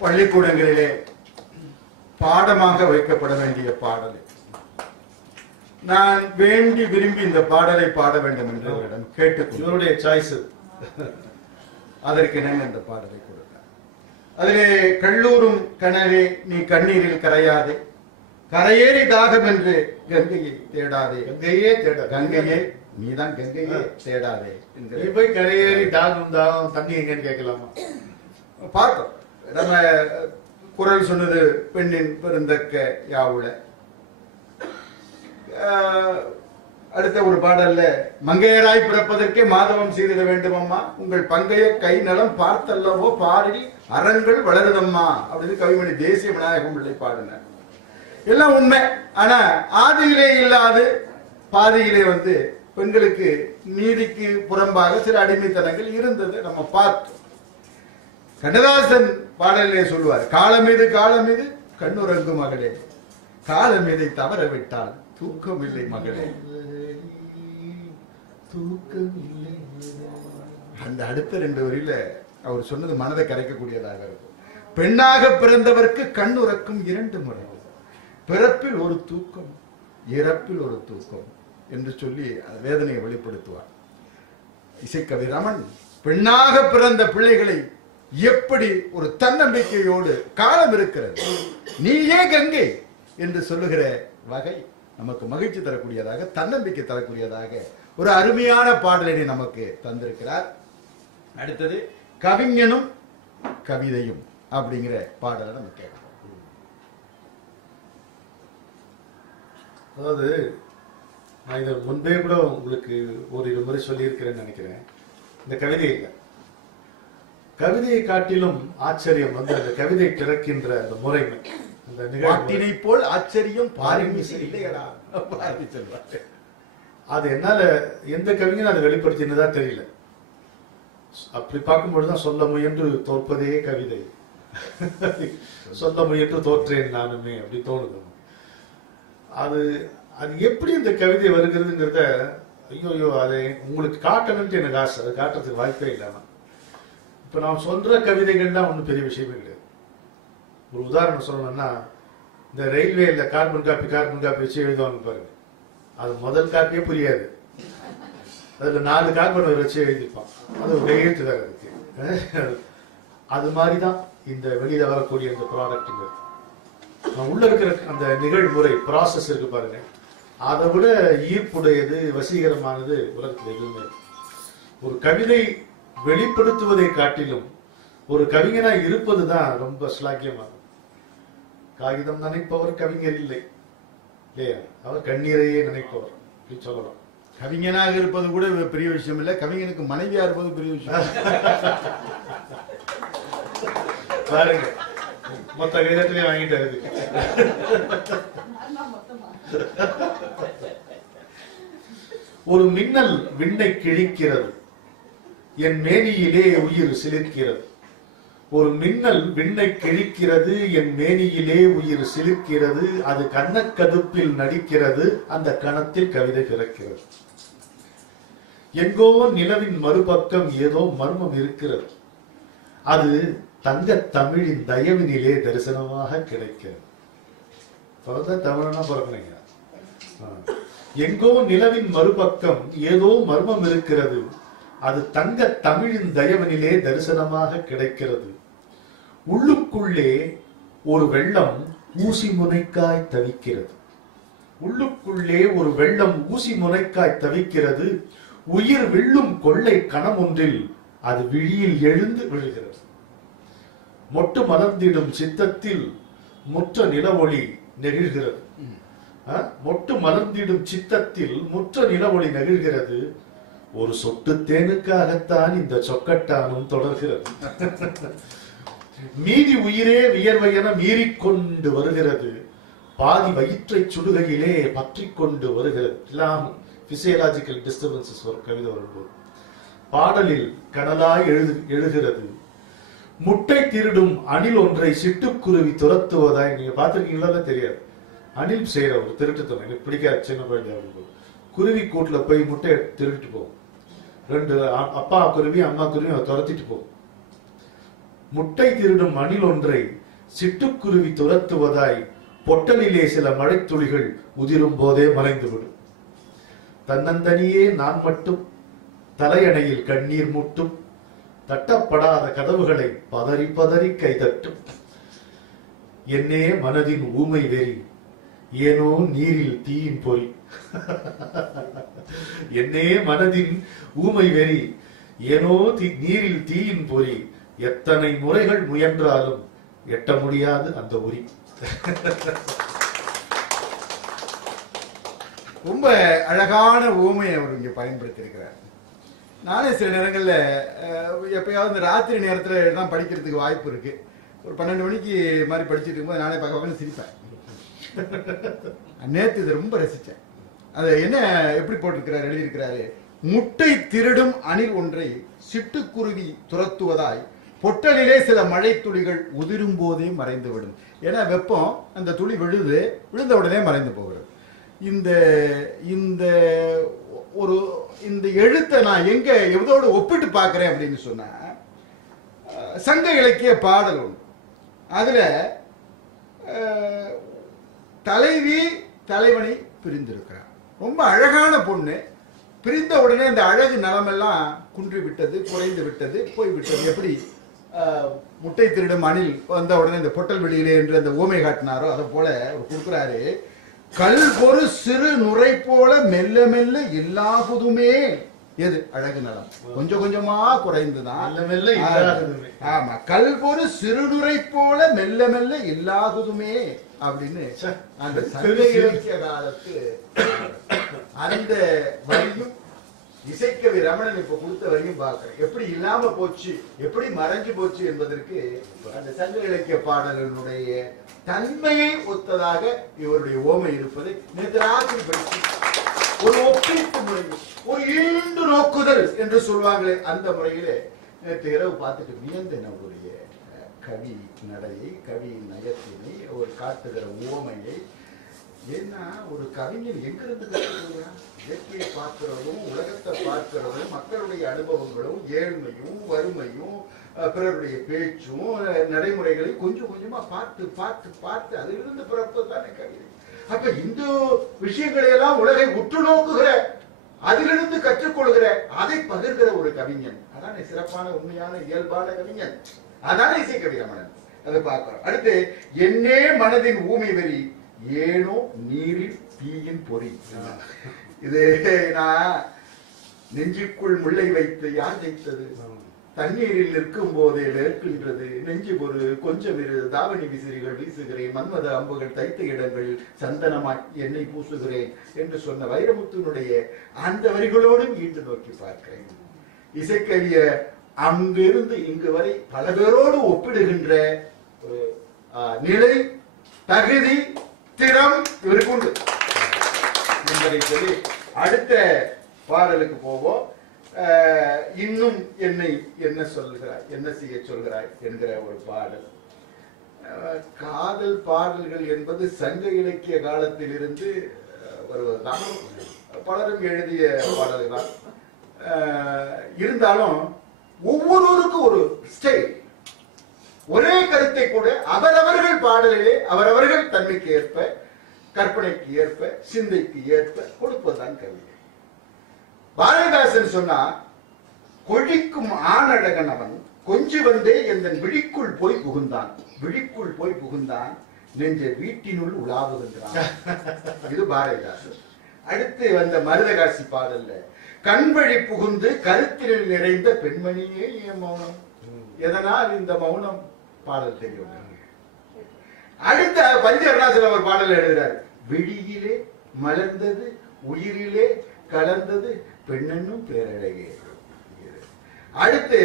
பள்ளிக்கூடங்களிலே பாடமாக வைக்கப்பட வேண்டிய பாடல். நான் வேண்டி விரும்பி இந்த பாடலை பாட வேண்டும் என்று அவரிடம் கேட்டுக்கொண்டு இவருடைய சாய்ஸ் அதற்கு என்னங்க இந்த பாடலை கொடுத்தார். அதிலே கல்லூரும் கனவே நீ கண்ணீரில் கரையாதே, கரையேறி தாகம் என்று கங்கையை தேடாதே, கங்கையே தேட, கங்கையே நீதான் கங்கையே தேடாதே. நீ போய் கரையேறி தாகம் தாகம் தண்ணி எங்கன்னு கேட்கலாமா? பார்த்தோம். நம்ம குரல் சொன்னது பெண்ணின் பெருந்தக்க யாவுல. அடுத்த ஒரு பாடல்ல மங்கையராய் பிறப்பதற்கே மாதவம் செய்திட வேண்டும் அம்மா, உங்கள் பங்கைய கை நலம் பார்த்தல்லவோ பாரில் அறங்கள் வளருதம்மா அப்படின்னு கவிமணி தேசிய விநாயகம் பிள்ளை பாடினார். எல்லாம் உண்மை. ஆனா ஆதியிலே இல்லாது பாதியிலே பெண்களுக்கு நீதிக்கு புறம்பாக சில அடிமைத்தனங்கள் இருந்தது நம்ம பார்த்தோம். கண்ணதாசன் பாடலே சொல்லுவார், காலமீது காலமீது கண்ணுறங்கு மகளே, காலம் இதை தவற விட்டால் தூக்கம் இல்லை மகளே. அந்த அடுத்த 2 வரியில அவர் சொன்னது மனதை கரைக்கக்கூடியதாக இருக்கும். பெண்ணாக பிறந்தவர்க்கு கண் உறக்கும் 2 முறை, பிறப்பில் ஒரு தூக்கம், இறப்பில் ஒரு தூக்கம் என்று சொல்லி வேதனையை வெளிப்படுத்துவார். இசைக்கவி ரமன் பெண்ணாக பிறந்த பிள்ளைகளை எப்படி ஒரு தன்னம்பிக்கையோடு காலம் இருக்கிறது, நீயே கங்கை என்று சொல்லுகிற வகை நமக்கு மகிழ்ச்சி தரக்கூடியதாக, தன்னம்பிக்கை தரக்கூடியதாக ஒரு அருமையான பாடலை நமக்கு தந்திருக்கிறார். அடுத்தது கவிஞனும் கவிதையும் அப்படிங்கிற பாடலை நம்ம கேட்கிறோம். அதாவது நான் இதை முன்பே கூட உங்களுக்கு ஒரு 2 முறை சொல்லியிருக்கிறேன்னு நினைக்கிறேன். இந்த கவிதை இல்லை, கவிதையை காட்டிலும் ஆச்சரியம் அந்த கவிதை திறக்கின்ற அந்த முறைமை, அந்த நிகழ்ச்சினை போல் ஆச்சரியம் இல்லையடா பாரதி சொல்வார். அது என்னால எந்த கவிஞனும் அதை வெளிப்படுத்தினதா தெரியல. அப்படி பார்க்கும்பொழுதுதான் சொல்ல முயன்று தோற்பதே கவிதை, சொல்ல முயன்று தோற்றேன் நானுமே அப்படி தோணுது. அது அது எப்படி இந்த கவிதை வருகிறதுங்கிறத ஐயோ அதை உங்களுக்கு காட்டணும்ட்டு எனக்கு ஆசை, அதை காட்டுறதுக்கு வாய்ப்பே இல்லாம. இப்ப நான் சொல்ற கவிதைகள்லாம் ஒன்றும் பெரிய விஷயமே கிடையாது. ஒரு உதாரணம் சொல்லணும்னா, இந்த ரயில்வேல கார்பன் காப்பி வச்சு எழுதுவாங்க பாருங்க, அது முதல் காப்பியே புரியாது, அதுல 4 கார்பன் வச்சு எழுதிப்பான், அது ஒரு எழுத்து தான் இருக்கு. அது மாதிரிதான் இந்த வெளியில வரக்கூடிய இந்த ப்ராடக்ட்ங்கிறது. உள்ள இருக்கிற அந்த நிகழ்முறை ப்ராசஸ் இருக்கு பாருங்க, அதை விட ஈர்ப்புடையது வசீகரமானது உலகத்தில் எதுவுமே. ஒரு கவிதை வெளிப்படுத்துவதை காட்டிலும் ஒரு கவிஞனா இருப்பதுதான் ரொம்ப ஸ்லாக்கியமானது. காகிதம் நினைப்பவர் கவிஞர் இல்லை இல்லையா, அவர் கண்ணீரையே நினைப்பவர் சொல்லலாம். கவிஞனாக இருப்பது கூட பெரிய விஷயம் இல்லை, கவிஞனுக்கு மனைவியா இருப்பது பெரிய விஷயம். பாருங்க, மொத்த கைதத்திலே வாங்கிட்டாரு. ஒரு மின்னல் விண்ணை கிழிக்கிறது, என் மேனியிலே உயிர் சிலிர்க்கிறது. ஒரு மின்னல் விண்ணை கிழிக்கிறது, என் மேனியிலே உயிர் சிலிர்க்கிறது. அது கண்ணக்கதுப்பில் நடிக்கிறது, அந்த கணத்தில் கவிதை பிறக்கிறது. எங்கோ நிலவின் மறுபக்கம் ஏதோ மர்மம் இருக்கிறது, அது தங்க தமிழின் தயவினிலே தரிசனமாக கிடைக்கிறது. தமிழ்னா பிறக்கணுங்க. எங்கோ நிலவின் மறுபக்கம் ஏதோ மர்மம் இருக்கிறது, அது தங்க தமிழின் தயவினிலே தரிசனமாக கிடைக்கிறது. உள்ளுக்குள்ளே ஒரு வெள்ளம் ஊசி முனைக்காய் தவிக்கிறது. உள்ளுக்குள்ளே ஒரு வெள்ளம் ஊசி முனைக்காய் தவிக்கிறது. உயிர் வெள்ளும் கொள்ளை கணம் ஒன்றில் அது விழியில் எழுந்து விழுகிறது. மொட்டு மலர்ந்திடும் சித்தத்தில் முற்ற நிலவொளி நெகிழ்கிறது. மொட்டு மலர்ந்திடும் சித்தத்தில் முற்ற நிலவொளி நெகிழ்கிறது. ஒரு சொட்டு தேனுக்காகத்தான் இந்த சொக்கட்டானும் தொடர்கிறது. மீதி உயிரே வியர்வையென மீறிக்கொண்டு வருகிறது. பாதி வயிற்றை சுடுகையிலே பற்றி கொண்டு வருகிறது. எல்லாம் பிசியலாஜிக்கல் டிஸ்டர்பன்சஸ் ஒரு கவிதை வரும்போது பாடலில் கடலாய் எழுகிறது. முட்டை திருடும் அணில் ஒன்றை சிட்டுக்குருவி துரத்துவதாய். நீங்க பாத்திருக்கீங்களா தெரியாது. அணில் செய்யற ஒரு திருட்டுத்தனம் எனக்கு பிடிக்காது. சின்ன குழந்தை வரும்போது குருவி கூட்டுல போய் முட்டையை திருட்டு போகும். 2 அப்பா குருவி அம்மா குருவி அதை துரத்திட்டு போகும். முட்டை திருடும் அணில் ஒன்றை சிட்டுக்குருவி துரத்துவதாய் பொட்டலிலே சில மழை துளிகள் உதிரும் போதே மறைந்துவிடும். தன்னந்தனியே நான் மட்டும் தலையணையில் கண்ணீர் முட்டும். தட்டப்படாத கதவுகளை பதறி பதறி கைதட்டும். என்னே மனதின் ஊமை வெறி, ஏனோ நீரில் தீயின் பொறி. என்னே மனதின் ஊமை வெறி, ஏனோ நீரில் தீயின் பொறி. எத்தனை முறைகள் முயன்றாலும் எட்ட முடியாது அந்த உரி. ரொம்ப அழகான ஊமையை அவர் இங்க பயன்படுத்தி இருக்கிறார். நானே சில நேரங்களில் எப்பயாவது இந்த ராத்திரி நேரத்தில் தான் படிக்கிறதுக்கு வாய்ப்பு இருக்கு. ஒரு 12 மணிக்கு மாதிரி படிச்சுட்டு இருக்கும்போது நானே பார்க்க சிரிப்பேன். நேற்று இதை ரொம்ப ரசித்தேன். அதை என்ன எப்படி போட்டிருக்கிறார், எழுதியிருக்கிறாரு. முட்டை திருடும் அணில் ஒன்றை சிட்டுக்குருவி துரத்துவதாய் பொட்டலிலே சில மழை துளிகள் உதிரும் போதே மறைந்து விடும். ஏன்னா வெப்பம் அந்த துளி விழுந்த உடனே மறைந்து போகிறது. இந்த இந்த ஒரு இந்த எழுத்தை நான் எங்க எதோடு ஒப்பிட்டு பார்க்கிறேன் அப்படின்னு சொன்னா, சங்க இலக்கிய பாடல் ஒன்று. அதுல தலைவி தலைவனை பிரிந்திருக்கிறார். ரொம்ப அழகான பொண்ணு. பிரிந்த உடனே அந்த அழகு நலமெல்லாம் குன்றி விட்டது, குறைந்து விட்டது, போய்விட்டது. எப்படி முட்டை திருடும் அணில் வந்த உடனே இந்த பொட்டல் வெளியிலே என்று அந்த ஊமை காட்டினாரோ அதை போல கொடுக்கிறாரு. கல் பொறு சிறு நுரை போல மெல்ல மெல்ல எல்லாகுதுமே. எது அழகு நலம் கொஞ்சம் கொஞ்சமா குறைந்துதான். ஆமா, கல் பொறு சிறுநுரை போல மெல்ல மெல்ல எல்லாகுதுமே அப்படின்னு அந்த இலக்கிய காலத்து அந்த வரியும் இசைக்கவி ரமணன் இப்ப கொடுத்த வரையும் பார்க்கிறேன். எப்படி இல்லாம போச்சு, எப்படி மறைஞ்சு போச்சு என்பதற்கு அந்த சங்க இலக்கிய பாடலினுடைய தன்மையை ஒத்ததாக இவருடைய ஓமை இருப்பதை நேற்று ராத்திரி படித்து ஒரு ஒப்பீட்டு முறை, ஒரு ஈண்டு நோக்குதல் என்று சொல்வாங்களே அந்த முறையிலே நேற்று இரவு பார்த்துட்டு வியந்த நம்முடைய கவி நடையை, கவி நயத்தினை, ஒரு காட்டுகிற ஓமையை. ஏன்னா ஒரு கவிஞன் எங்கிருந்து கற்றுக்கிறான்? இயற்கையை பார்க்கிறதும், உலகத்தை பார்க்கிறதும், மக்களுடைய அனுபவங்களும், ஏழ்மையும் வறுமையும், பிறருடைய பேச்சும் நடைமுறைகளையும் கொஞ்சம் கொஞ்சமா பார்த்து பார்த்து பார்த்து அதிலிருந்து பிறப்பதுதானே கவிதை. அப்ப இந்த விஷயங்களை எல்லாம் உலகை உற்று நோக்குகிற, அதிலிருந்து கற்றுக்கொள்கிற, அதை பகிர்கிற ஒரு கவிஞன் அதானே சிறப்பான உண்மையான இயல்பான கவிஞன். அதானே இசைக்கவி ரமணன். அதை பார்க்கிறோம். அடுத்து என்னே மனதின் ஊமை வெறி, ஏனோ நீரில் தீயின் பொறி. இது நான் நெஞ்சுக்குள் முல்லை வைத்து யார் ஜெயித்தது, தண்ணீரில் நிற்கும் போதே வேர்க்கின்றது நெஞ்சு பொரு கொஞ்சம் இரு, தாவணி விசிறிகள் வீசுகிறேன், மன்மத அம்புகள் தைத்த இடங்கள் சந்தனமாய் என்னை பூசுகிறேன் என்று சொன்ன வைரமுத்துனுடைய அந்த வரிகளோடும் ஈண்டு நோக்கி பார்க்கிறேன். இசைக்கவிய அங்கிருந்து இங்கு வரை பல பேரோடு ஒப்பிடுகின்ற ஒரு நிலை, தகுதி, திறம் இவருக்கு உண்டு என்பதை சொல்லி அடுத்த பாடலுக்கு போவோம். இன்னும் என்னை என்ன சொல்கிறாய், என்ன செய்ய சொல்கிறாய் என்கிற ஒரு பாடல். காதல் பாடல்கள் என்பது சங்க இலக்கிய காலத்தில் இருந்து வருவதுதான். பலரும் எழுதிய பாடல்கள் தான். இருந்தாலும் ஒவ்வொருவருக்கும் ஒரு ஸ்டைல், ஒரே கருத்தை கூட அவரவர்கள் பாடலிலே அவரவர்கள் தன்மைக்கு ஏற்ப, கற்பனைக்கு ஏற்ப, சிந்தைக்கு ஏற்ப கொடுப்பதுதான் கவிதை. பாரதிதாசன் சொன்னா, கொழிக்கும் ஆணழகன் அவன் கொஞ்சி வந்தே எந்த விழிக்குள் போய் புகுந்தான், விழிக்குள் போய் புகுந்தான், நெஞ்ச வீட்டினுள் உலாவுகின்றான். இது பாரதிதாசன். அடுத்து வந்த மருதகாசி பாடல்ல, கண்வழி புகுந்து கருத்தில் நிறைந்த பெண்மணியே ஏன் மௌனம், எதனால் இந்த மௌனம் பாடல் தெரியும். அடுத்த பஞ்சரணாசன் அவர் பாடல் எழுதுறார், விழியிலே மலர்ந்தது உயிரிலே கலந்தது பெண்ணென்னும் பேரழகே. அடுத்து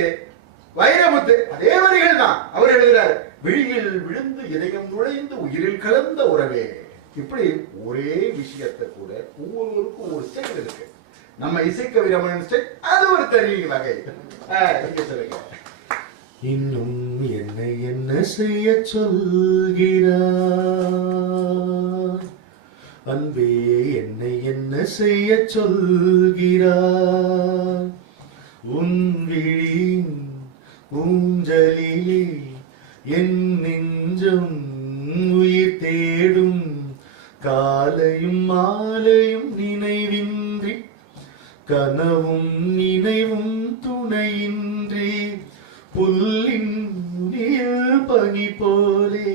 வைரமுத்து அதே வரிகள் தான் அவர் எழுதுறார், விழியில் விழுந்து இதயம் நுழைந்து உயிரில் கலந்த உறவே. இப்படி ஒரே விஷயத்தை கூட ஒவ்வொருவருக்கும் ஒரு ஸ்டைல் இருக்கு. நம்ம இசைக்கவி ரமணன் ஸ்டைல் அது ஒரு தனி வகை. இங்க சொல்லுங்க. இன்னும் என்னை என்ன செய்ய சொல்கிறார் அன்பே, என்னை என்ன செய்ய சொல்கிறார், உன் விழியின் ஊஞ்சலிலே என் நெஞ்சம் உயிர் தேடும், காலையும் மாலையும் நினைவின்றி கனவும் நினைவும் துணையின்றி, புல்லின் பனி போலே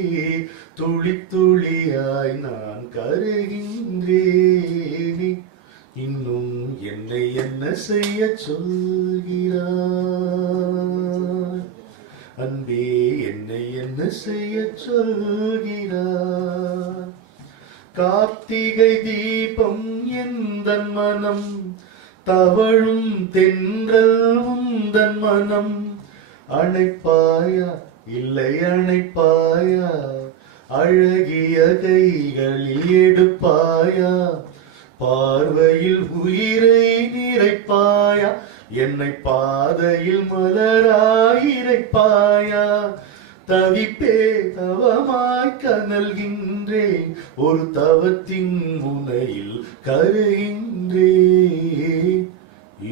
துளி துளியாய் நான் கருகின்றேனே, இன்னும் என்னை என்ன செய்ய சொல்கிறார் அன்பே, என்னை என்ன செய்ய சொல்கிறார். கார்த்திகை தீபம் எந்தன் மனம், தவழும் தென்றல் உந்தன் மனம், அணைப்பாயா இல்லை அணைப்பாயா, அழகிய கைகளில் எடுப்பாயா, பார்வையில் உயிரை நிறைப்பாயா, என்னை பாதையில் மலராயிரைப்பாயா, தவிப்பே தவமாய் கனல்கின்றேன், ஒரு தவத்தின் முனையில் கருகின்றேன்,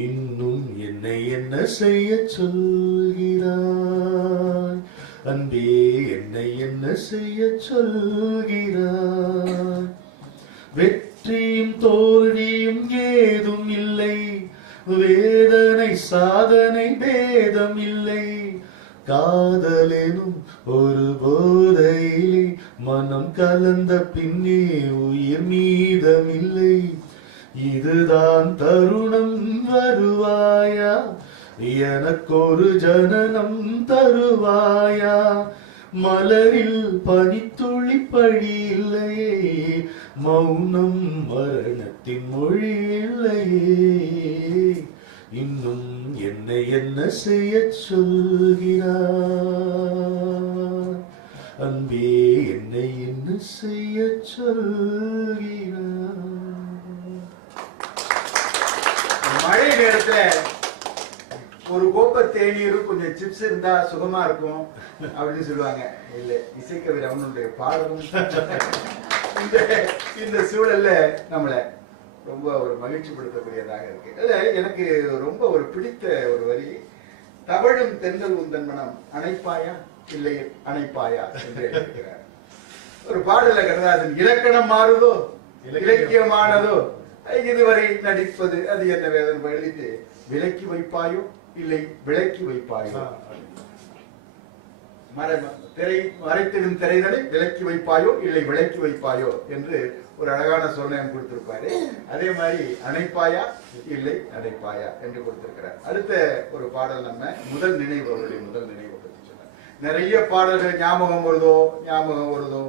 இன்னும் என்னை என்ன செய்ய சொல்கிறாய் அன்பே, என்னை என்ன செய்ய சொல்கிறாய். வெற்றியும் தோல்வியும் ஏதும் இல்லை, வேதனை சாதனை பேதம் இல்லை, காதலெனும் ஒரு போதையிலே மனம் கலந்த பின்னே உயிர் மீதமில்லை, இதுதான் தருணம் வருவாயா, எனக்கொரு ஜனனம் தருவாயா, மலரில் பனித்துளி பழி இல்லையே, மௌனம் மரணத்தின் மொழி இல்லையே, இன்னும் என்னை என்ன செய்ய சொல்கிறார் அன்பே, என்னை என்ன செய்ய சொல்கிறார். மழை நேரத்துல ஒரு கோப்ப தேநீரும் கொஞ்சம் சிப்ஸ் இருந்தா சுகமா இருக்கும் அப்படின்னு சொல்லுவாங்க. இல்ல, இசைக்கவி ரமணனுடைய பாடலும் இந்த சூழல்ல நம்மள ரொம்ப ஒரு மகிழ்ச்சிப்படுத்தக்கூடியதாக இருக்கு. எனக்கு ரொம்ப ஒரு பிடித்த ஒரு வரி, தவழும் தென்றல் உந்தன் மனம், அணைப்பாயா இல்லை அணைப்பாயா என்று எழுதியிருக்கிறார். ஒரு பாடல கண்ணதாசன், இலக்கணம் மாறுதோ இலக்கியமானதோ, இதுவரை நடிப்பது அது என்ன வேதனை எழுதிட்டு, விலக்கி வைப்பாயோ இல்லை விலக்கி வைப்பாயோ, மறைத்திடும் திரைகளை விலக்கி வைப்பாயோ இல்லை விலக்கி வைப்பாயோ என்று ஒரு அழகான சொன்னயம் கொடுத்திருப்பாரு. அதே மாதிரி அணைப்பாயா இல்லை அணைப்பாயா என்று கொடுத்திருக்கிறார். அடுத்த ஒரு பாடல் நம்ம முதல் நினைவு, அவருடைய முதல் நினைவு பற்றி சொன்னார். நிறைய பாடல்கள் ஞாபகம் வருதோ ஞாபகம் வருது,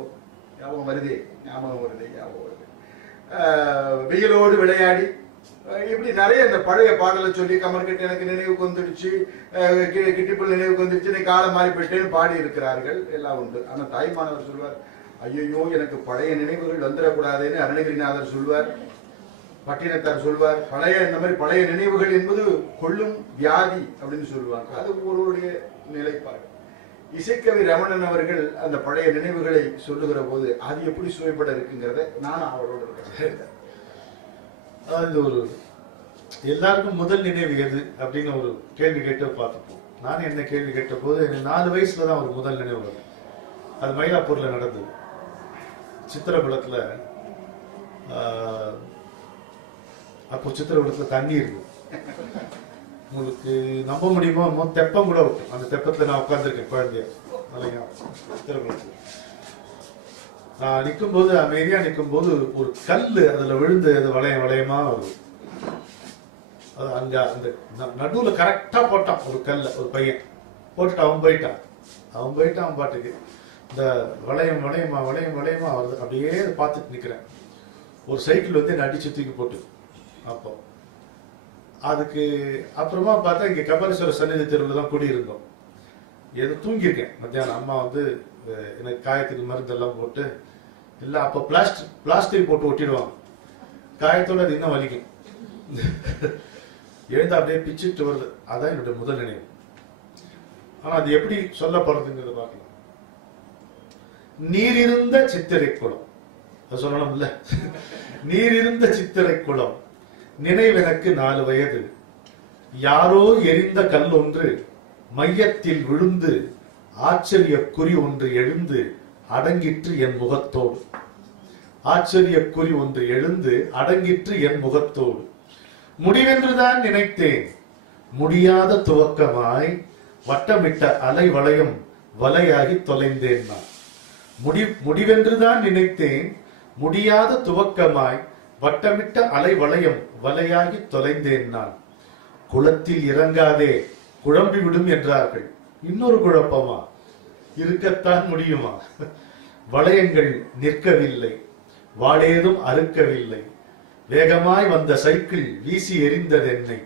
ஞாபகம் வருது. வெயிலோடு விளையாடி, இப்படி நிறைய இந்த பழைய பாடலை சொல்லி, கமர்கட்டு எனக்கு நினைவுக்கு வந்துடுச்சு, கிட்டிப்புள் நினைவுக்கு வந்துடுச்சு, காலம் மாறி போயிட்டேன்னு பாடி இருக்கிறார்கள், எல்லாம் உண்டு. ஆனா தாய்மானவர் சொல்வார், ஐயோ எனக்கு பழைய நினைவுகள் வந்துடக்கூடாதுன்னு அருணகிரிநாதர் சொல்வார், பட்டினத்தார் சொல்வார். இந்த மாதிரி பழைய நினைவுகள் என்பது கொள்ளும் வியாதி அப்படின்னு சொல்லுவாங்க. அது ஒருவருடைய நிலைப்பாடு. இசைக்கவி ரமணன் அவர்கள் அந்த பழைய நினைவுகளை சொல்லுகிற போது அது எப்படி சுவைப்பட இருக்குங்கிறத நானும் அவரோட இருக்கேன். அது ஒரு எல்லாருக்கும் முதல் நினைவு எது அப்படின்னு ஒரு கேள்வி கேட்டு பார்த்துப்போம். நான் என்ன கேள்வி கேட்ட போது எனக்கு 4 வயசுல தான் ஒரு முதல் நினைவு வரும். அது மயிலாப்பூர்ல நடந்தது. சித்திரகுளத்துல அப்போ சித்திரகுளத்துல தண்ணி இருக்கு. உங்களுக்கு நம்ப முடியுமோ, தெப்பம் கூட இருக்கும். அந்த தெப்பத்துல நான் உட்கார்ந்துருக்கேன் குழந்தைய. சித்திரகுளத்துல நான் நிற்கும் போது, அமைதியா நிற்கும் போது ஒரு கல்லு அதுல விழுந்து அது வளையமா வருது. அது அங்க அந்த நடுவுல கரெக்டா போட்டான் ஒரு கல்ல. ஒரு பையன் போட்டுட்டு அவன் போயிட்டான் அவன் பாட்டுக்கு. இந்த வளையமா வருது. அப்படியே பார்த்துட்டு நிக்கிறேன். ஒரு சைக்கிள் வந்து என்ன அடிச்சு தூக்கி போட்டு. அப்போ அதுக்கு அப்புறமா பார்த்தா இங்க கபாலீஸ்வரர் சன்னிதி தெருவில் தான் குடியிருந்தோம். ஏதோ தூங்கியிருக்கேன் மத்தியானம். அம்மா வந்து எனக்கு காயத்துக்கு மருந்தெல்லாம் போட்டு இல்லை, அப்போ பிளாஸ்டிக் போட்டு ஒட்டிடுவாங்க. காயத்தோட அது இன்னும் வலிக்கும். எழுந்து அப்படியே பிச்சுட்டு வருது. அதான் என்னுடைய முதல் நினைவு. ஆனா அது எப்படி சொல்லப்படுறதுங்கிறத பார்க்கலாம். நீர் இருந்த சித்திரை குளம், அது சொல்லணும் இல்ல. நீர் இருந்த சித்திரை குளம், நினைவெனக்கு 4 வயது. யாரோ எரிந்த கல் ஒன்று மையத்தில் விழுந்து ஆச்சரிய குறி ஒன்று எழுந்து அடங்கிற்று என் முகத்தோடு. ஆச்சரிய குறி ஒன்று எழுந்து அடங்கிற்று என் முகத்தோடு. முடிவென்றுதான் நினைத்தேன், முடியாத துவக்கமாய் வட்டமிட்ட அலை வளையம் வலையாகி தொலைந்தேன் நான். முடிவென்றுதான் நினைத்தேன், முடியாத துவக்கமாய் வட்டமிட்ட அலை வளையம் வலையாகி தொலைந்தேன் நான். குளத்தில் இறங்காதே குழம்பி விடும் என்றார்கள். இன்னொரு குழப்பமா? இருக்கத்தான் முடியுமா? வளையங்கள் நிற்கவில்லை, வாளேதும் அறுக்கவில்லை. வேகமாய் வந்த சைக்கிள் வீசி எறிந்தது என்னை.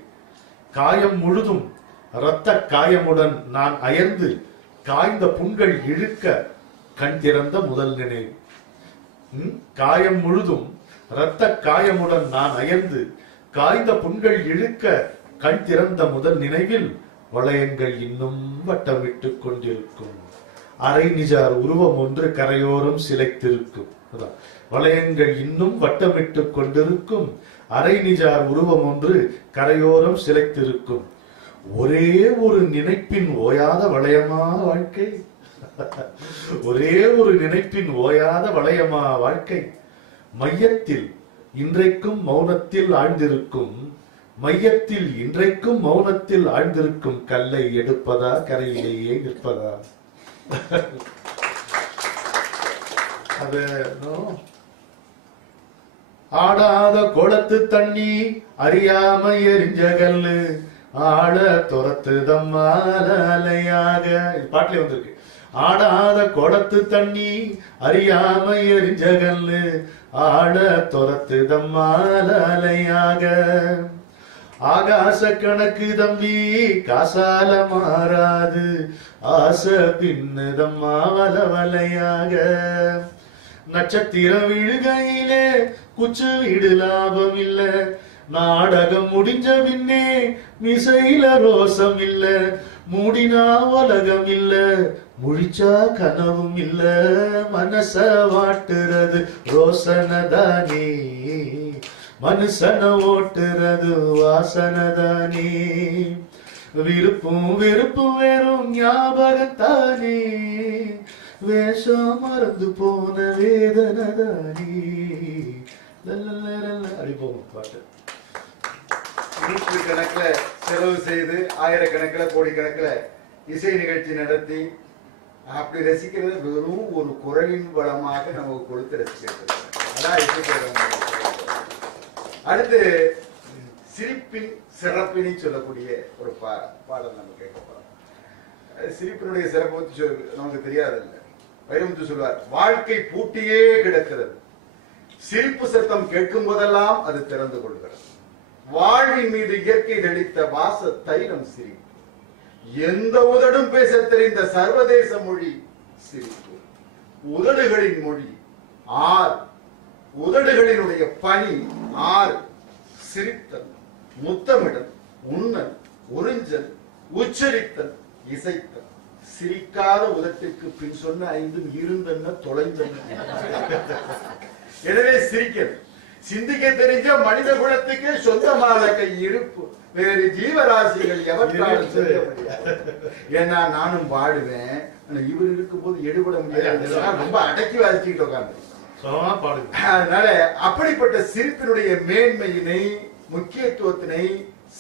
காயம் முழுதும் இரத்த காயமுடன் நான் அயர்ந்து காய்ந்த புண்கள் இழுக்க கண் திறந்த முதல் நினைவு. காயம் முழுதும் இரத்த காயமுடன் நான் அயர்ந்து காய்ந்த புண்கள் இழுக்க கண் திறந்த முதல் நினைவில் வளையங்கள் இன்னும் வட்டமிட்டுக் கொண்டிருக்கும். அரை நிஜார் உருவம் ஒன்று கரையோரம் சிலைத்திருக்கும். வளையங்கள் இன்னும் வட்டமிட்டுக் கொண்டிருக்கும். அரை நிஜார் உருவம் ஒன்று கரையோரம் சிலைத்திருக்கும். ஒரே ஒரு நினைப்பின் ஓயாத வளையமா வாழ்க்கை. ஒரே ஒரு நினைப்பின் ஓயாத வளையமா வாழ்க்கை. மையத்தில் இன்றைக்கும் மௌனத்தில் ஆழ்ந்திருக்கும், மையத்தில் இன்றைக்கும் மௌனத்தில் ஆழ்ந்திருக்கும் கல்லை எடுப்பதா கரையிலேயே நிற்பதா? அது ஆடாத குளத்து தண்ணி அறியாம எரிஞ்ச கல்லு ஆட துரத்து தம்மாலையாக. பாட்டிலே வந்திருக்கு. ஆடாத குளத்து தண்ணி அறியாம எரிஞ்ச கல்லு ஆட துரத்து தம்மாலையாக. ஆகாச கணக்கு தம்பி காசால மாறாது, ஆசை பின்னுதம்மா வலையாக. நட்சத்திரம் விழுகையிலே குச்சு வீடு லாபம் இல்ல, நாடகம் முடிஞ்ச பின்னே மிசையில ரோசம் இல்ல. மூடினா உலகம் இல்ல, முழிச்சா கனவும் இல்ல. மனச வாட்டுறது ரோசனதானே, மனுஷன ஓட்டுறது வாசனதானே. விருப்பும் வெறுப்பும் வேறும் ஞாபகத்தானே, வேஷம் மறந்து போன வேதனதானே. அப்படி போகும் பாட்டு. கணக்கில் செலவு செய்து ஆயிரக்கணக்கில் கோடிக்கணக்கில் இசை நிகழ்ச்சி நடத்தி அப்படி ரசிக்கிறது வெறும் ஒரு குரலின் வளமாக நமக்கு கொடுத்து ரசிக்கிறது. அதான் இசை. அடுத்து சிரிப்பின் சிறப்பினை சொல்லக்கூடிய ஒரு பாடல் நம்ம கேட்க போறோம். சிரிப்பினுடைய சிறப்பு பற்றி நமக்கு தெரியாதில்லை. வைரமுத்து சொல்வார், வாழ்க்கை பூட்டியே கிடக்கிறது, சிரிப்பு சத்தம் கேட்கும் போதெல்லாம் அது திறந்து கொள்கிறது. வாழ்வின் மீது இயற்கை தெளித்த வாச தைலம் சிரிப்பு. எந்த உதடும் பேச தெரிந்த சர்வதேச மொழி சிரிப்பு. உதடுகளின் மொழி 6, உதடுகளினுடைய பணி 6. சிரித்தல், முத்தமிடல், உண்ணல், உறிஞ்சல், உச்சரித்தல், இசைத்தல். சிரிக்காத உதட்டுக்கு பின் சொன்ன 5 இருந்தன தொலைந்தன. எனவே சிரிக்கிறது. சிந்திக்க தெரிஞ்ச மனித குலத்துக்கு சொந்தமான கை இருப்பு வேறு ஜீவராசிகள் எவற்றாலும் செய்ய முடியாது. ஏன்னா நானும் பாடுவேன், இவர் இருக்கும் போது எடுபட முடியாது, ரொம்ப அடக்கி வாசிச்சுட்டு உட்காந்து. அதனால அப்படிப்பட்ட சிரிப்பினுடைய மேன்மையினை, முக்கியத்துவத்தினை,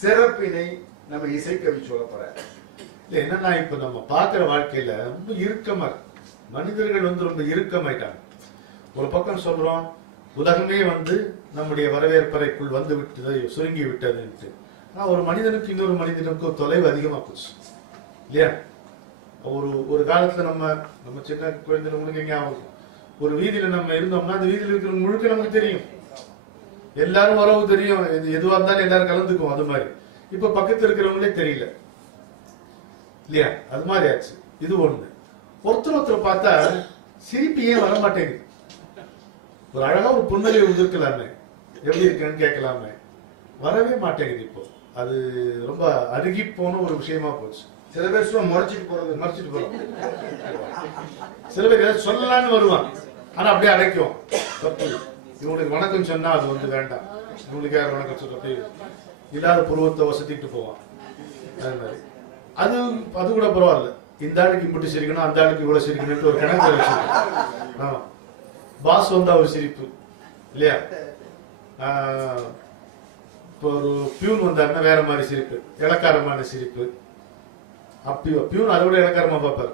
சிறப்பினை நம்ம இசைக்கவி சொல்ல போற. என்னன்னா இப்ப நம்ம பாக்குற வாழ்க்கையில ரொம்ப இறுக்கமா மனிதர்கள் ரொம்ப இறுக்கமாயிட்டாங்க. ஒரு பக்கம் சொல்றோம் உலகமே நம்முடைய வரவேற்பறைக்குள் வந்து விட்டது, சுருங்கி விட்டதுன்ட்டு. ஒரு மனிதனுக்கு இன்னொரு மனிதனுக்கு தொலைவு அதிகமா போச்சு இல்லையா? ஒரு காலத்துல நம்ம சின்ன குழந்தை உங்களுக்கு ஞாபகம், ஒரு வீதியில நம்ம இருந்தோம்னா அந்த வீதியில இருக்கிற முழுக்க நமக்கு தெரியும், எல்லாரும் உறவு தெரியும், எதுவா இருந்தாலும் எல்லாரும் கலந்துக்குவோம். அது மாதிரி இப்ப பக்கத்துல இருக்கிறவங்களே தெரியல இல்லையா? அது மாதிரி ஆச்சு. இது ஒண்ணு. ஒருத்தர் பார்த்தா சிரிப்பு ஏன் வர மாட்டேங்குது? ஒரு அழகா ஒரு புன்னகை உதிர்க்கலாமே, எப்படி இருக்குன்னு கேட்கலாமே, வரவே மாட்டேங்குது. இப்போ அது ரொம்ப அருகி போன ஒரு விஷயமா போச்சு. சில பேர் முறைச்சிட்டு போறோம். சில பேர் ஏதாவது சொல்லலான்னு வருவான், ஆனா அப்படியே அடைக்கும். தப்பு. இவங்களுக்கு வணக்கம் சொன்னா அது வேண்டாம், இவங்களுக்கு யார் வணக்கம் சொல்ல இல்லாத புருவத்தை வசதிட்டு போவான். அது கூட பரவாயில்ல, இந்த ஆளுக்கு இப்படி சிரிக்கணும், அந்த ஆளுக்கு இவ்வளவு சிரிக்கணும் ஒரு கணக்கு வச்சிருக்கோம். ஆமா, பாஸ் ஒரு சிரிப்பு இல்லையா? இப்போ ஒரு பியூன் வந்தாருன்னா வேற மாதிரி சிரிப்பு, இலக்காரமான சிரிப்பு. பியூன் அதை விட இலக்காரமா பார்ப்பாரு.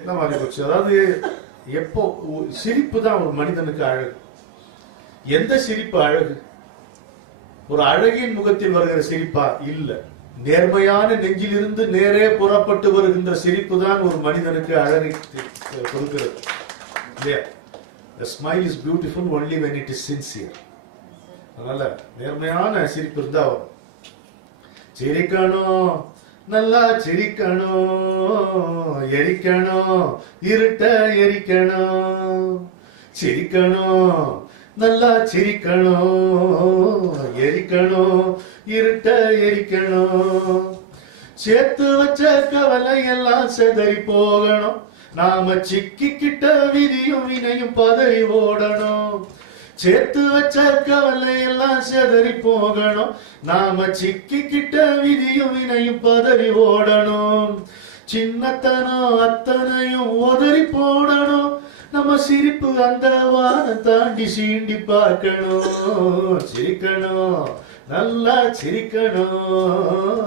இந்த மாதிரி போச்சு. அதாவது எப்போ சிரிப்பு தான் ஒரு மனிதனுக்கு அழகு. எந்த சிரிப்பு அழகு? ஒரு அழகின் முகத்தில் வருகிற சிரிப்பா? இல்ல, நேர்மையான நெஞ்சிலிருந்து நேரே புறப்பட்டு வருகின்ற சிரிப்பு தான் ஒரு மனிதனுக்கு அழகை கொடுக்கிறது இல்லையா? The smile is beautiful only when it is sincere. அதனால நேர்மையான சிரிப்பு இருந்தா வரும். சிரிக்கணும், நல்லா சிரிக்கணும், எரிக்கணும், இருட்ட எரிக்கணும். சிரிக்கணும், நல்லா சிரிக்கணும், எரிக்கணும், இருட்ட எரிக்கணும். சேர்த்து வச்ச கவலை எல்லாம் செதறி போகணும், நாம சிக்கிக்கிட்ட விதியும் வினையும் பதறி ஓடணும். சேர்த்து வச்ச கவலை எல்லாம் செதறி போகணும், நாம சிக்கிக்கிட்ட விதியும் வினையும் பதறி ஓடணும். சின்னத்தனம் அத்தனையும் உதறி போடணும், நம்ம சிரிப்பு அந்த வானம் தாண்டி சீண்டி பார்க்கணும். சிரிக்கணும், நல்லா சிரிக்கணும்,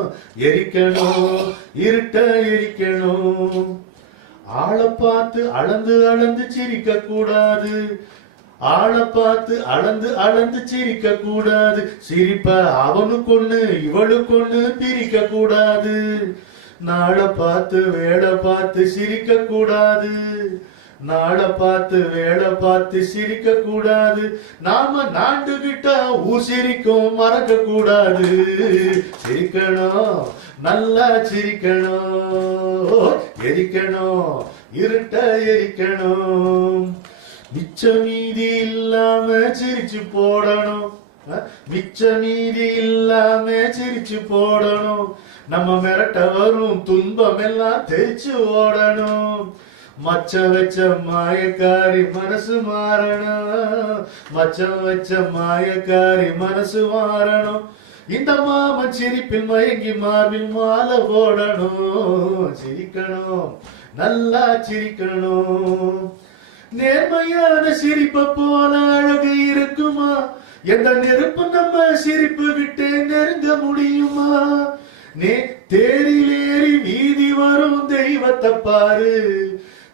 எரிக்கணும், இருட்ட எரிக்கணும். ஆளை பார்த்து அளந்து அளந்து சிரிக்க கூடாது, ஆளை பார்த்து அளந்து அளந்து சிரிக்க கூடாது. சிரிப்ப அவனுக்கு ஒண்ணு இவளுக்கு ஒண்ணு பிரிக்க கூடாது. நாளை பார்த்து வேலை பார்த்து சிரிக்க கூடாது, நாளை பார்த்து வேலை பார்த்து சிரிக்க கூடாது. நாம நாண்டுகிட்ட ஊசிரிக்கும் மறக்க கூடாது. சிரிக்கணும், நல்லா சிரிக்கணும், எரிக்கணும், இருட்ட எரிக்கணும். மிச்ச மீதி இல்லாம சிரிச்சு போடணும், மிச்ச மீதி இல்லாம சிரிச்சு போடணும். நம்ம மிரட்ட வரும் துன்பம் எல்லாம் தெரிச்சு ஓடணும். மச்ச வச்ச மாயக்காரி மனசு மாறணும், மச்சம் வச்ச மாயக்காரி மனசு மாறணும். இந்த மாமன் சிரிப்பில் மயங்கி மார்பில் மாலை போடணும். சிரிக்கணும், நல்லா சிரிக்கணும். நேர்மையான சிரிப்ப போல அழகு இருக்குமா? எந்த நெருப்பு நம்ம சிரிப்பு விட்டு நெருங்க முடியுமா? தேரிலேறி வீதி வரும் தெய்வத்தை பாரு,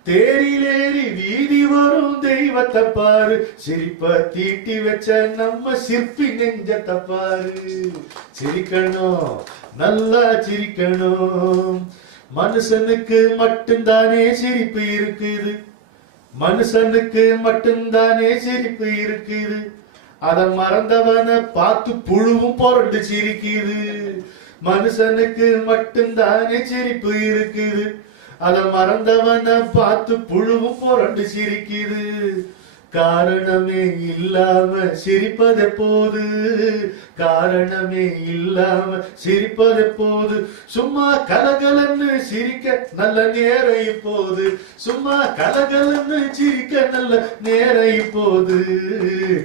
தேரிலேறி வீதி வரும் தெய்வத்தை பாரு. சிரிப்ப தீட்டி வச்ச நம்ம சிற்பி நெஞ்சத்தை பாரு. சிரிக்கணும், நல்லா சிரிக்கணும். மனுஷனுக்கு மட்டும்தானே சிரிப்பு இருக்குது, மனுஷனுக்கு மட்டும்தானே சிரிப்பு இருக்குது. அத மறந்தவன பார்த்து புழுவும் புரண்டு சிரிக்குது. மனுஷனுக்கு மட்டும்தானே சிரிப்பு இருக்குது, அத மறந்தவன பார்த்து புழுவும் புரண்டு சிரிக்குது. காரணமே இல்லாம சிரிப்பது போது, காரணமே இல்லாம சிரிப்பது போது, சும்மா கலகலன்னு சிரிக்க நல்ல நேரம் இப்போது, சும்மா கலகலன்னு சிரிக்க நல்ல நேரம் இப்போது.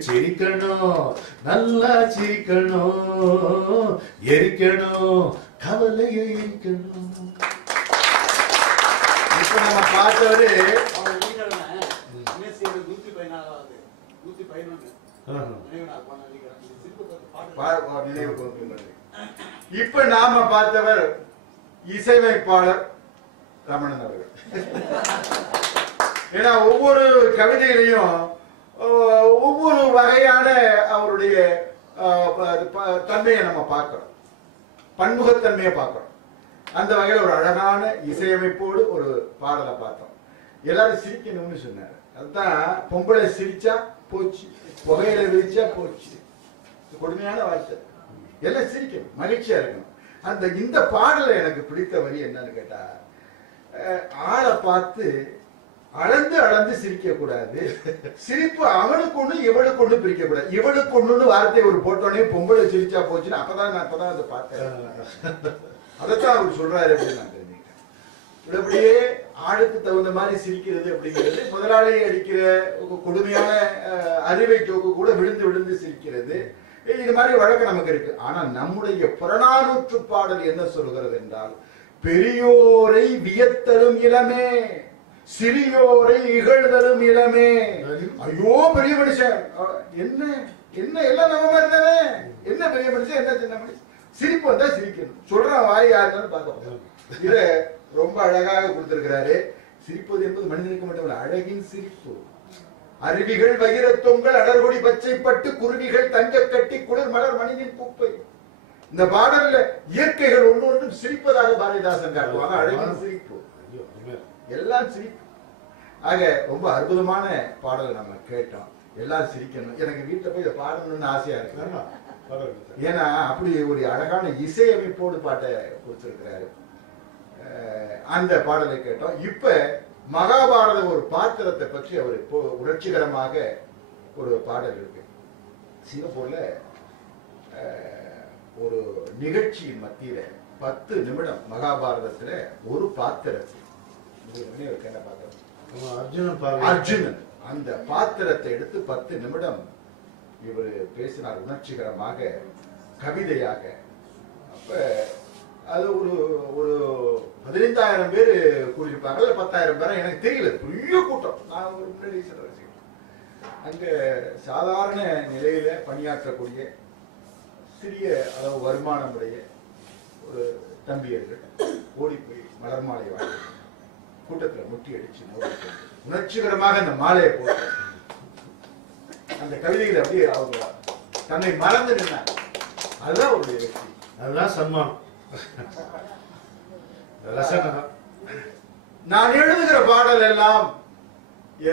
சிரிக்கணும், நல்லா சிரிக்கணும், எரிக்கணும், கவலையை எரிக்கணும். இப்ப நம்ம பார்த்தவரு இப்ப நாம பார்த்தவர் இசையமைப்பாளர் ரமணன் அவர்கள். ஏன்னா ஒவ்வொரு கவிதையிலையும் ஒவ்வொரு வகையான அவருடைய தன்மையை நம்ம பார்க்கிறோம், பன்முகத்தன்மையை பார்க்கிறோம். அந்த வகையில் ஒரு அழகான இசையமைப்போடு ஒரு பாடலை பார்த்தோம். எல்லாரும் சிரிக்கணும்னு சொன்னார். அதுதான் பொம்பளை சிரிச்சா போச்சு, புகையில விரிச்சா போச்சு. கொடுமையான வார்த்தை. எல்லாம் சிரிக்கணும், மகிழ்ச்சியா இருக்கணும். இந்த பாடலை எனக்கு பிடித்த வரி என்னன்னு கேட்டா, ஆளை பார்த்து அளந்து அளந்து சிரிக்க கூடாது, சிரிப்பு அவனுக்கு ஒண்ணு இவளுக்கு ஒண்ணு பிரிக்க கூடாது. இவளுக்கு ஒண்ணுன்னு வார்த்தை ஒரு போட்டோன்னே பொம்பளை சிரிச்சா போச்சுன்னு அப்பதான் அதை பார்த்தேன். அதைத்தான் அவர் சொல்றாரு அப்படின்னு நான் தெரிஞ்சுக்கிட்டேன். இப்படியே ஆளுக்கு தகுந்த மாதிரி சிரிக்கிறது அப்படிங்கிறது, முதலாளி அடிக்கிற கொடுமையான அறிவை ஜோக்கு கூட விழுந்து விழுந்து சிரிக்கிறது, இது மாதிரி வழக்கம் நமக்கு இருக்கு. ஆனா நம்முடைய புறநானூற்று பாடல் என்ன சொல்கிறது என்றால், பெரியோரை வியத்தலும் இளமே, சிறியோரை இகழ்தலும் இளமே. ஐயோ பெரிய மனுஷன், என்ன என்ன எல்லாம் நம்ம மாதிரி தானே, என்ன பெரிய மனுஷன் என்ன சின்ன மனுஷன், சிரிப்பு வந்தா சிரிக்கணும், சொல்ற வாய் யாருன்னு பார்க்க. இத ரொம்ப அழகாக கொடுத்திருக்கிறாரு. சிரிப்பது என்பது மனிதனுக்கு மட்டுமல்ல, அழகின் சிரிப்பு. அருவிகள் வைரத்தொங்கல் அடர்கொடி பச்சைப்பட்டு குருவிகள் தங்க கட்டி குளிர் மலர் மனிதன் குப்பை. இந்த பாடல்ல இயற்கைகள் ஒன்னொன்றும் சிரிப்பதாக பாரதிதாசன் காட்டுவாங்க. அழகின் சிரிப்பு, எல்லாம் சிரிப்பு. ஆக ரொம்ப அற்புதமான பாடலை நம்ம கேட்டோம். எல்லாம் சிரிக்கணும். எனக்கு வீட்டுல போய் இதை பாடணும்னு ஆசையா இருக்கு. ஏன்னா அப்படி ஒரு அழகான இசையமைப்போடு பாட்டை கொடுத்திருக்கிறாரு. அந்த பாடலை கேட்டோம். இப்ப மகாபாரத ஒரு பாத்திரத்தை பற்றி அவர் இப்போ உணர்ச்சிகரமாக ஒரு பாடல் இருக்கு. சிங்கப்பூர்ல ஒரு நிகழ்ச்சியின் மத்தியில 10 நிமிடம் மகாபாரதத்துல ஒரு பாத்திரத்தை, அர்ஜுனன் அந்த பாத்திரத்தை எடுத்து 10 நிமிடம் இவர் பேசினார் உணர்ச்சிகரமாக, கவிதையாக. அப்ப அது ஒரு 15,000 பேர் கூடியிருப்பாங்க, 10,000 பேர் எனக்கு தெரியல, பெரிய கூட்டம். நான் ஒரு முன்னாடி அங்க சாதாரண நிலையில பணியாற்றக்கூடிய சிறிய அளவு வருமானம் உடைய ஒரு தம்பியர்கள் ஓடி போய் மலர் மாலை வாங்கி கூட்டத்துல முட்டி அடிச்சு உணர்ச்சிகரமாக அந்த மாலையை போட்டு அந்த கவிதைகளை அப்படியே அவங்க தன்னை மறந்து நின்றாங்க. அதுதான் ஒரு வெற்றி, அதுதான் சன்மானம். நான் எழுதுகிற பாடல் எல்லாம்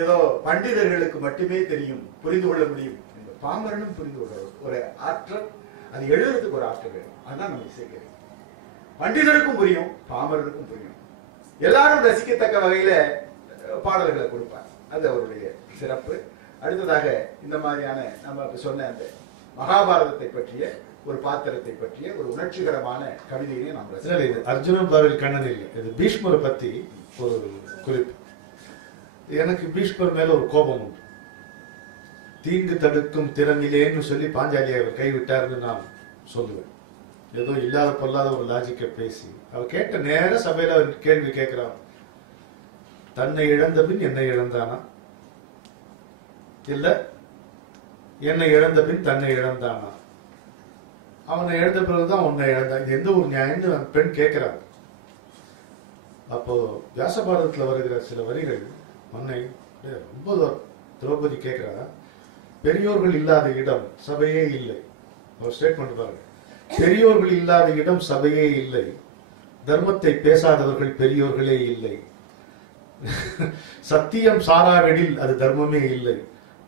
ஏதோ பண்டிதர்களுக்கு மட்டுமே தெரியும், புரிந்து கொள்ள முடியும். பாமரனும் புரிந்து கொள்ள ஒரு ஆற்றல், அது எழுதுறதுக்கு ஒரு ஆற்றல் வேணும். அதுதான் நம்ம இசைக்கிறோம். பண்டிதருக்கும் புரியும், பாமரனுக்கும் புரியும், எல்லாரும் ரசிக்கத்தக்க வகையில பாடல்களை கொடுப்பார். அது அவருடைய சிறப்பு. அடுத்ததாக இந்த மாதிரியான நம்ம சொன்ன அந்த மகாபாரதத்தை பற்றிய ஒரு பாத்திரத்தை பற்றிய ஒரு உணர்ச்சிகரமான கவிதையை நாம் இது அர்ஜுனன் பாவில் கண்ணன் இல்லை, இது பீஷ்மரை பத்தி ஒரு குறிப்பு. எனக்கு பீஷ்மர் மேல ஒரு கோபம் உண்டு. தீங்கு தடுக்கும் திறனிலேன்னு சொல்லி பாஞ்சாலியை அவர் கைவிட்டார்னு நான் சொல்லுவேன். ஏதோ இல்லாத பொல்லாத ஒரு லாஜிக்கை பேசி அவர் கேட்ட நேர சபையில அவர் கேள்வி கேட்கிறான், தன்னை இழந்த பின் என்னை இழந்தானா, இல்ல என்னை இழந்த பின் தன்னை இழந்தானா, அவனை இழந்த பிறகுதான் உன்னை இழந்தான், எந்த ஒரு நியாயம்னு அந்த பெண் கேட்கிறாங்க. அப்போ வியாசபாரதத்துல வருகிற சில வரிகள் மன்னை ரொம்ப திரௌபதி கேட்கிறா, பெரியோர்கள் இல்லாத இடம் சபையே இல்லை. ஒரு ஸ்டேட்மெண்ட் பாருங்க, பெரியோர்கள் இல்லாத இடம் சபையே இல்லை, தர்மத்தை பேசாதவர்கள் பெரியோர்களே இல்லை, சத்தியம் சாராவிடில் அது தர்மமே இல்லை,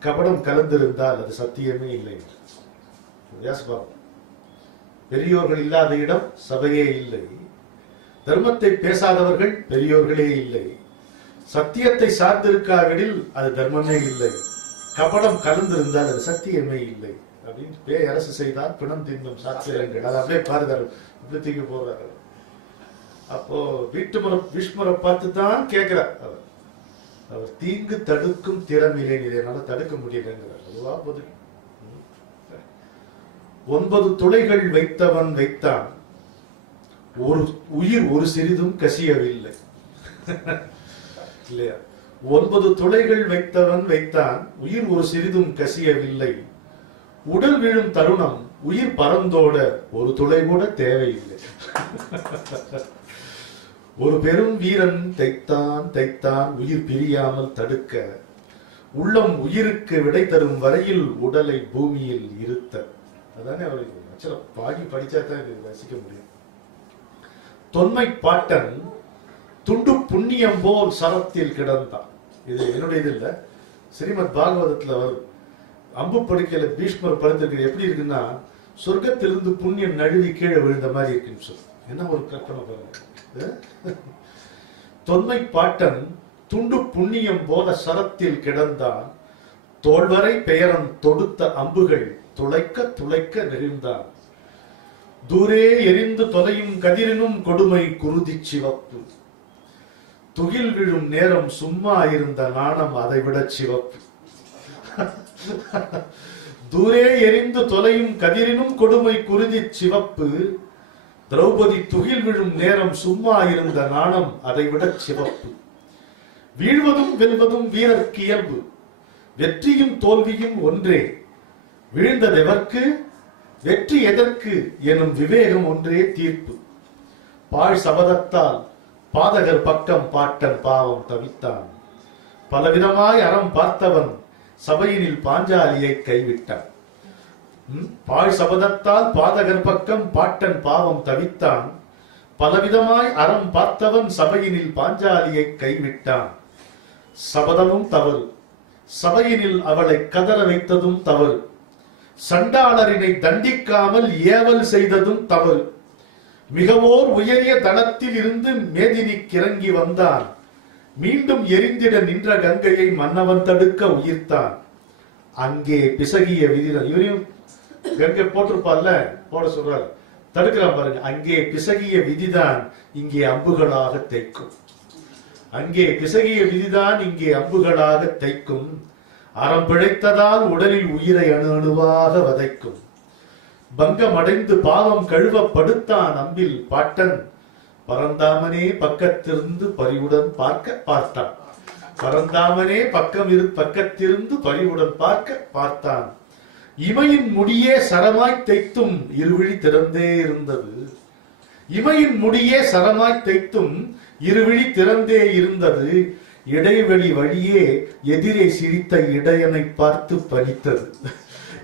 கபடம் கலந்திருந்தால் அது சத்தியமே இல்லை. வியாசபாரதம். பெரியோர்கள் இல்லாத இடம் சபையே இல்லை, தர்மத்தை பேசாதவர்கள் பெரியோர்களே இல்லை, சத்தியத்தை சார்ந்திருக்காவிடில் அது தர்மமே இல்லை, கபடம் கலந்திருந்தால் அது சத்தியமே இல்லை அப்படின்னு பேய் அரசு செய்தால் பிணம் தின்னும் சாத்திரங்கள் அதை அப்படியே பாருதாரு இப்படி தூக்கி போறாரு. அப்போ பீஷ்மரை பார்த்து தான் கேட்கிறார் அவர் தீங்கு தடுக்கும் திறமில்லை, இதனால தடுக்க முடியலங்கிறார். அதுவா பதில். 9 துளைகள் வைத்தவன் வைத்தான், ஒரு உயிர் ஒரு சிறிதும் கசியவில்லை. இல்லையா? 9 துளைகள் வைத்தவன் வைத்தான், உயிர் ஒரு சிறிதும் கசியவில்லை. உடல் விழும் தருணம் உயிர் பறந்தோட ஒரு துளை கூட தேவையில்லை. ஒரு பெரும் வீரன் தைத்தான் தைத்தான் உயிர் பிரியாமல் தடுக்க, உள்ளம் உயிருக்கு விடை தரும் வரையில் உடலை பூமியில் இருத்த. அதானே அவருக்கு பாடி படிச்சா தான் இது ரசிக்க முடியும். தொன்மை பாட்டன் துண்டு புண்ணியம் போல் சரத்தில் கிடந்தான். இது என்னுடைய இது இல்ல, ஸ்ரீமத் பாகவதத்துல வரும். அம்பு படுக்கையில பீஷ்மர் படுத்திருக்கிறது எப்படி இருக்குன்னா, சொர்க்கத்திலிருந்து புண்ணியம் நழுவி கீழே விழுந்த மாதிரி இருக்குன்னு சொல்லு. என்ன ஒரு கற்பனை பாருங்க. தொன்மை பாட்டன் துண்டு புண்ணியம் போல சரத்தில் கிடந்தான், தோல்வரை பெயரன் தொடுத்த அம்புகள் துளைக்க துளைக்க நெறிந்தான். தூரே எரிந்து தொலையும் கதிரினும் கொடுமை குருதி சிவப்பு, துகில் விழும் நேரம் சும்மா இருந்த நாணம் அதைவிட சிவப்பு. தூரே எரிந்து தொலையும் கதிரினும் கொடுமை குருதி சிவப்பு, திரௌபதி துகில் விழும் நேரம் சும்மா இருந்த நாணம் அதைவிட சிவப்பு. வீழ்வதும் வெல்வதும் வீரர்க்கு இயல்பு, வெற்றியும் தோல்வியும் ஒன்றே. வீழ்ந்ததெவர்க்கு வெற்றி எதற்கு எனும் விவேகம் ஒன்றே தீர்ப்பு. பாழ் சபதத்தால் பாதகர் பக்கம் பாட்டன் பாவம் தவித்தான், பலவிதமாய் அறம் பார்த்தவன் சபையினில் பாஞ்சாலியை கைவிட்டான். பாழ் சபதத்தால் பாதகர் பக்கம் பாட்டன் பாவம் தவித்தான், பலவிதமாய் அறம் பார்த்தவன் சபையினில் பாஞ்சாலியை கைவிட்டான். சபதமும் தவறு, சபையினில் அவளை கதற வைத்ததும் தவறு, சண்டாளரினை தண்டிக்காமல் ஏவல் செய்ததும் தவறு. மிகவோர் உயரிய தளத்தில் இருந்து மேதினிக்கு இறங்கி வந்தான், மீண்டும் எரிந்திட நின்ற கங்கையை மன்னவன் தடுக்க உயிர்த்தான். அங்கே பிசகிய விதிதான். இவரையும் கங்கை போட்டிருப்பார்ல, போட சொல்றாரு, தடுக்கிறான் பாருங்க. அங்கே பிசகிய விதிதான் இங்கே அம்புகளாக தைக்கும், அங்கே பிசகிய விதிதான் இங்கே அம்புகளாக தைக்கும். அறம் பிழைத்ததால் உடலில் உயிரை அணு அணுவாக வதைக்கும். பங்கமடைந்து பாவம் கழுவ படுத்தான் அம்பில் பாட்டன், பரந்தாமனே பக்கத்திலிருந்து பரிவுடன் பார்க்க பார்த்தான். பரந்தாமனே பக்கத்திலிருந்து பரிவுடன் பார்க்க பார்த்தான். இமையின் முடியே சரமாய் தைத்தும் இருவிழி திறந்தே இருந்தது. இமையின் முடியே சரமாய் தைத்தும் இருவிழி திறந்தே இருந்தது. இடைவெளி வழியே எதிரே சிரித்த இடையனை பார்த்து பனித்தது.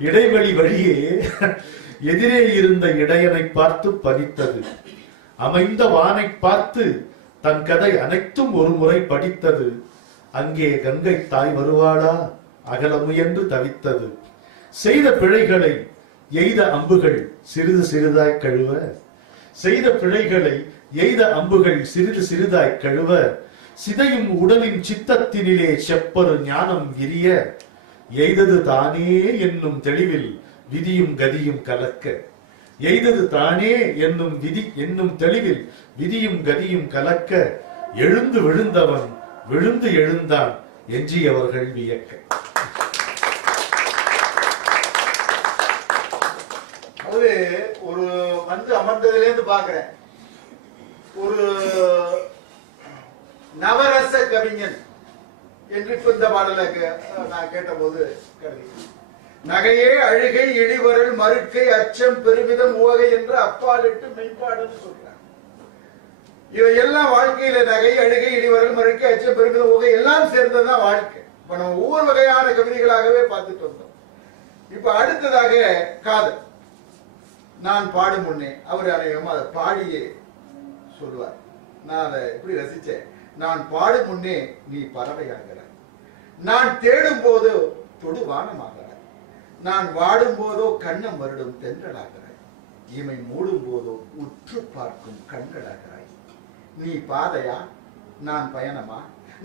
இடைவெளி வழியே எதிரே இருந்த இடையனை பார்த்து பனித்தது. அமைந்த வானை பார்த்து தன் கதை அனைத்தும் ஒரு முறை படித்தது. அங்கே கங்கை தாய் வருவாளா அகல முயன்று தவித்தது. செய்த பிழைகளை எய்த அம்புகள் சிறிது சிறிதாய் கழுவ, செய்த பிழைகளை எய்த அம்புகள் சிறிது சிறிதாய் கழுவ, சிதையும் உடலின் சித்தத்தினிலே செப்பரு ஞானம் விரிய, எய்தது தானே என்னும் தெளிவில் விதியும் கதியும் கலக்க. எய்தது தானே என்னும் தெளிவில் விதியும் கதியும் கலக்க, எழுந்து விழுந்தவன் விழுந்து எழுந்தான் எஞ்சியவர்கள் வியக்க. அது ஒரு வந்து அமர்ந்ததிலிருந்து பாக்குறேன், ஒரு நவரச கவிஞன் என்று இந்த பாடலை நான் கேட்ட போது, நகையே அழுகை இடிவரல் மறுக்கை அச்சம் பெருமிதம் உவகை என்று அப்பாலிட்டு மெய்ப்பாடுன்னு சொல்றாங்க. இவையெல்லாம் வாழ்க்கையில நகை அழுகை இடிவரல் மறுக்கை அச்சம் பெருமிதம் உவகை எல்லாம் சேர்ந்ததுதான் வாழ்க்கை. இப்ப நம்ம ஒவ்வொரு வகையான கவிதைகளாகவே பார்த்துட்டு வந்தோம். இப்ப அடுத்ததாக காதல். நான் பாடும் முன்னே அவர் அனைவரும் அதை பாடியே சொல்லுவார். நான் அதை எப்படி ரசிச்சேன். நான் பாடும் முன்னே நீ பறவையாகிறாய், நான் தேடும் போதோ தொடுவானமாகிறாய், நான் வாடும் போதோ கண்ணம் வருடும் தென்றலாகிறாய், இமை மூடும் போதோ உற்று பார்க்கும் கண்களாகிறாய். நீ பாதையா நான் பயணமா,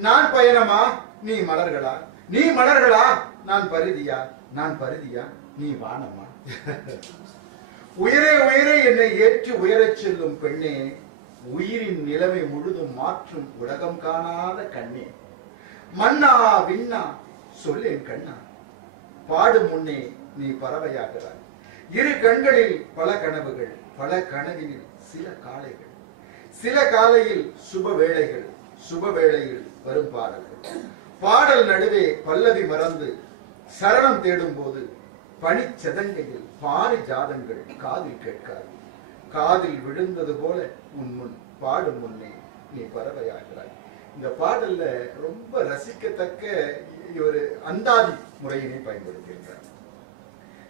நான் பயணமா நீ மலர்களா, நீ மலர்களா நான் பரிதியா, நான் பரிதியா நீ வானமா. உயிரே உயிரே என்னை ஏற்றி உயரச் செல்லும் பெண்ணே, உயிரின் நிலைமை முழுதும் மாற்றும் உலகம் காணாத கண்ணே, மண்ணா விண்ணா சொல்லேன் கண்ணா, பாடும் முன்னே நீ பறவையாகிறாய். இரு கண்களில் பல கனவுகள், பல கனவினில் சில காலைகள், சில காலையில் சுப வேளைகள், சுப வேளையில் வரும் பாடல்கள். பாடல் நடுவே பல்லவி மறந்து சரணம் தேடும் போது பனிச்சதங்கையில் பாரி ஜாதங்கள் காதில் கேட்காது. காதில் விழுந்தது போல உன் முன் பாடும் முன்னே நீ பறவையாகிறாய். இந்த பாடல்ல ரொம்ப ரசிக்கத்தக்க ஒரு அந்தாதி முறையினை பயன்படுத்தியிருக்கிறார்.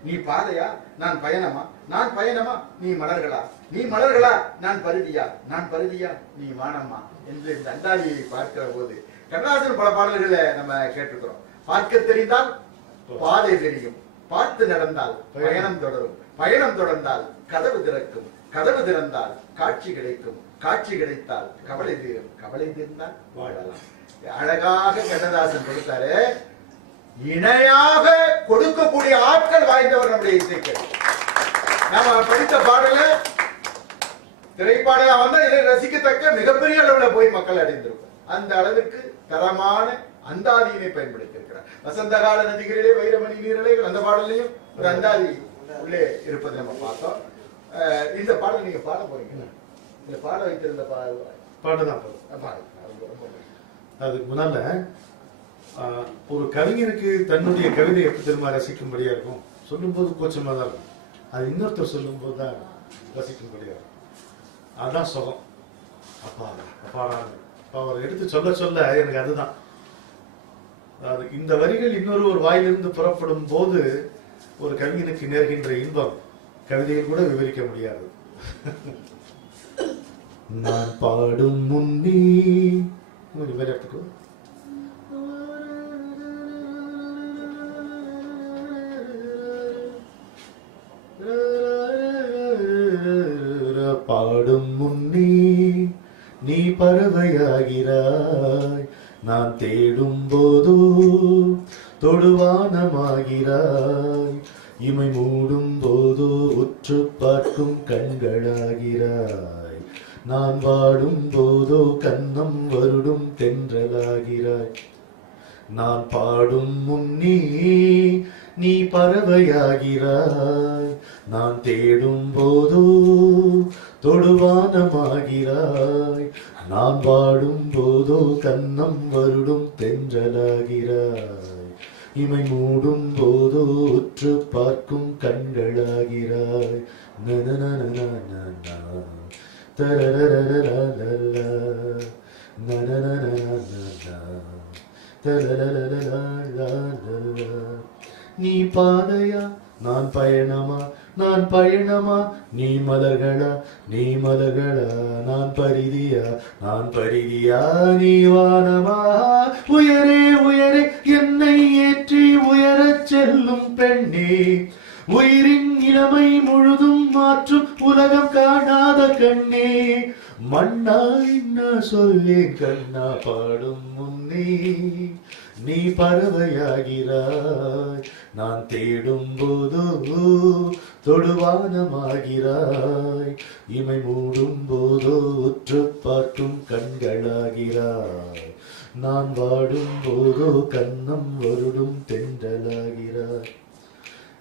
நீ பாதையா நான் பயணமா, நான் பயணமா நீ மலர்களா, நீ மலர்களா நான் பருதியா, நான் பருதியா நீ வானம்மா என்று இந்த அந்தாதியை பார்க்கிற போது கண்ணதாசன் பல பாடல்களை நம்ம கேட்டிருக்கிறோம். பார்க்க தெரிந்தால் பாதை தெரியும், பார்த்து நடந்தால் பயணம் தொடரும், பயணம் தொடர்ந்தால் கதவு திறக்கும், கதவு திறந்தால் காட்சி கிடைக்கும், காட்சி கிடைத்தால் கவலை தீரும், கவலை தீர்ந்தால் வாழலாம். அழகாக கண்ணதாசன் கொடுத்தாரு. இணையாக கொடுக்கக்கூடிய ஆட்கள் வாய்ந்தவர் நம்முடைய இசைக்கர். நாம படித்த பாடல திரைப்பாடலா வந்தா இதை ரசிக்கத்தக்க மிகப்பெரிய அளவுல போய் மக்கள் அடைந்திருக்கும். அந்த அளவுக்கு தரமான அந்தாதியினை பயன்படுத்தி இருக்கிறார். வசந்த கால நதிகளிலே வைரமணி நீரலைகள் அந்த பாடலையும் ஒரு அந்தாதி உள்ளே இருப்பதை நம்ம பார்த்தோம். இந்த பாடல் நீங்க பாட போறீங்க, இந்த பாட வைத்திருந்த பாடுதான். அதுக்கு முன்னால ஒரு கவிஞருக்கு தன்னுடைய கவிதை எப்படி திரும்ப ரசிக்கும்படியா இருக்கும், சொல்லும் போது கோச்சமா தான் இருக்கும், அது இன்னொருத்தர் சொல்லும் போது தான் ரசிக்கும்படியா இருக்கும். அதுதான் சுகம். அவர் எடுத்து சொல்ல சொல்ல எனக்கு அதுதான். இந்த வரிகள் இன்னொரு ஒரு வாயிலிருந்து புறப்படும் போது ஒரு கவிஞனுக்கு நேர்கின்ற இன்பம் கவிதையில் கூட விவரிக்க முடியாது. நான் பாடும் முன்னே எடுத்துக்கோ. பாடும் முன்னே நீ பறவையாகிறாய், நான் தேடும் போதோ தொடுவானமாகிறாய், இமை மூடும் போதோ உற்று பார்க்கும் கண்களாகிறாய், நான் வாடும் போதோ கன்னம் வருடும் தென்றலாகிறாய். நான் பாடும் முன்னே நீ பறவையாகிறாய், நான் தேடும் போதோ தொடுவானமாகிறாய், நான் வாடும் போதோ கன்னம் வருடும் தென்றலாகிறாய், இமை மூடும் போதோ உற்று பார்க்கும் கண்களாகிறாய். நீ பாதையா நான் பயணமா, நான் பயணமா நீ மலர்களா, நீ மலர்களா நான் பரிதியா, நான் பரிதியா நீ வானமா. உயரே உயரே என்னை ஏற்றி உயரச் செல்லும் பெண்ணே, உயிரின் இளமை முழுதும் மாற்றும் உலகம் காணாத கண்ணே, மண்ணா என்ன சொல்லேன் கண்ணா பாடும் முன்னே நீ பறவையாகிறாய், நான் தேடும் போதோ தொடுவானமாகிறாய், இமை மூடும் போதோ உற்று பார்க்கும் கண்களாகிறாய், நான் வாடும் போதோ கன்னம் வருடும் தென்றலாகிறாய்.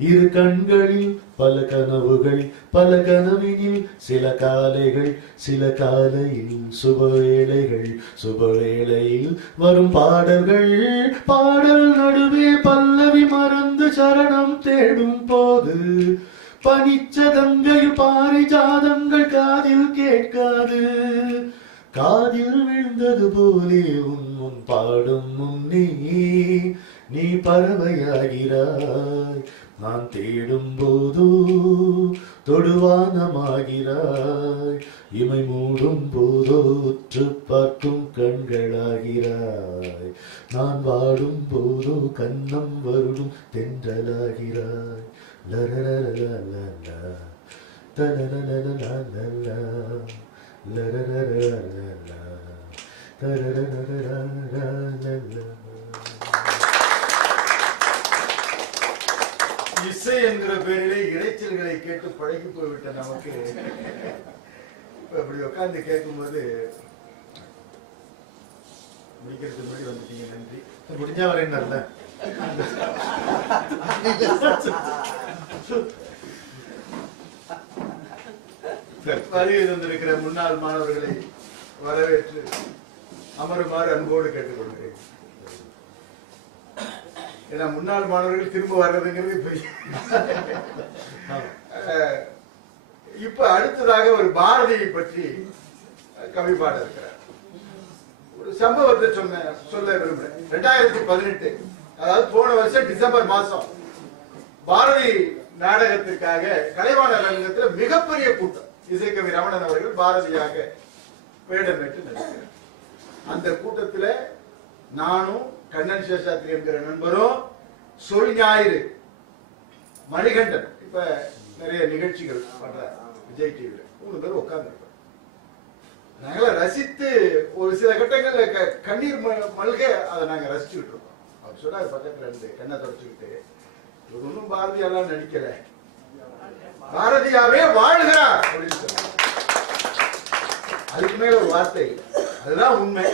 இரு கண்களில் பல கனவுகள், பல கனவினில் சில காலைகள், சில காலையில் சுபவேளைகள், சுபவேளையில் வரும் பாடல்கள், பாடல் நடுவே பல்லவி மறந்து சரணம் தேடும் போது பனிச்சதங்கையில் பாரிஜாதங்கள் காதில் கேட்காது, காதில் விழுந்தது போலே உன் முன் பாடும் முன்னே நீ பறவையாகிறாய், நான் தேடும் போதோ தொடுவானமாகிறாய், இமை மூடும் போதோ உற்று பார்க்கும் கண்களாகிறாய், நான் வாடும் போதோ கன்னம் வருடும் தென்றலாகிறாய். லரலலலலலா தலலலலலலா லரலலலலலா தலலலலலலா. இசை என்கிற பேரிலே இறைச்சல்களை கேட்டு பழகி போய்விட்ட நமக்கு இப்படி உட்கார்ந்து கேட்கும்போது முடிக்கிறதுக்கு முன்னாடி வந்துட்டீங்க. நன்றி. முடிஞ்சா வரை என்ன வருகை தந்திருக்கிற முன்னாள் மாணவர்களை வரவேற்று அமருமாறு அன்போடு கேட்டுக்கொள்கிறேன். ஏன்னா முன்னாள் மாணவர்கள் திரும்ப வர்றதுங்கிறது பெரிய. இப்ப அடுத்ததாக ஒரு பாரதியை பற்றி கவி பாட இருக்கிறார். ஒரு சம்பவத்தை சொல்ல விரும்புறேன். 2018, அதாவது போன வருஷம் டிசம்பர் மாசம் பாரதி நாடகத்திற்காக கலைவாணர் அரங்கத்தில் மிகப்பெரிய கூட்டம். இசைக்கவி ரமணன் அவர்கள் பாரதியாக வேடமேற்று நடிக்கிறார். அந்த கூட்டத்துல நானும் கண்ணன் சேஷாத்ரி என்கிற நண்பரும், சொல் ஞாயிறு மணிகண்டன் இப்ப நிறைய நிகழ்ச்சிகள் பண்ற விஜய் டிவில 3 பேர் உட்கார்ந்து நாங்கள ரசித்து ஒரு சில கட்டங்கள்ல கண்ணீர் மல்க அதை நாங்க ரசிச்சுட்டு இருக்கோம். அவர் சொன்னாரு பக்கத்துல இருந்து கண்ணை தொடச்சுக்கிட்டு, இவர் ஒன்னும் பாரதியாலாம் நடிக்கல, பாரதியாவே வாழ்கிறார் அப்படின்னு சொன்னார். அதுக்கு மேல ஒரு வார்த்தை, அதுதான் உண்மை.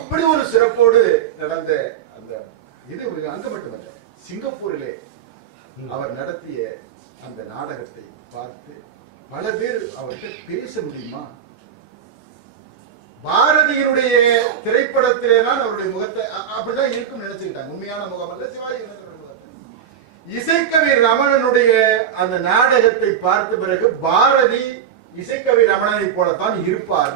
அப்படி ஒரு சிறப்போடு நடந்த அந்த இது அங்க மட்டுமல்ல, சிங்கப்பூரிலே அவர் நடத்திய அந்த நாடகத்தை பார்த்து பல பேர் அவர்கிட்ட பேச முடியுமா? பாரதியினுடைய திரைப்படத்திலே தான் அவருடைய முகத்தை அப்படிதான் இருக்கும் நினைச்சுக்கிட்டாங்க. உண்மையான முகம் அல்ல, சிவாஜி இசைக்கவி ரமணனுடைய அந்த நாடகத்தை பார்த்த பிறகு பாரதி இசைக்கவி ரமணனை போலத்தான் இருப்பார்.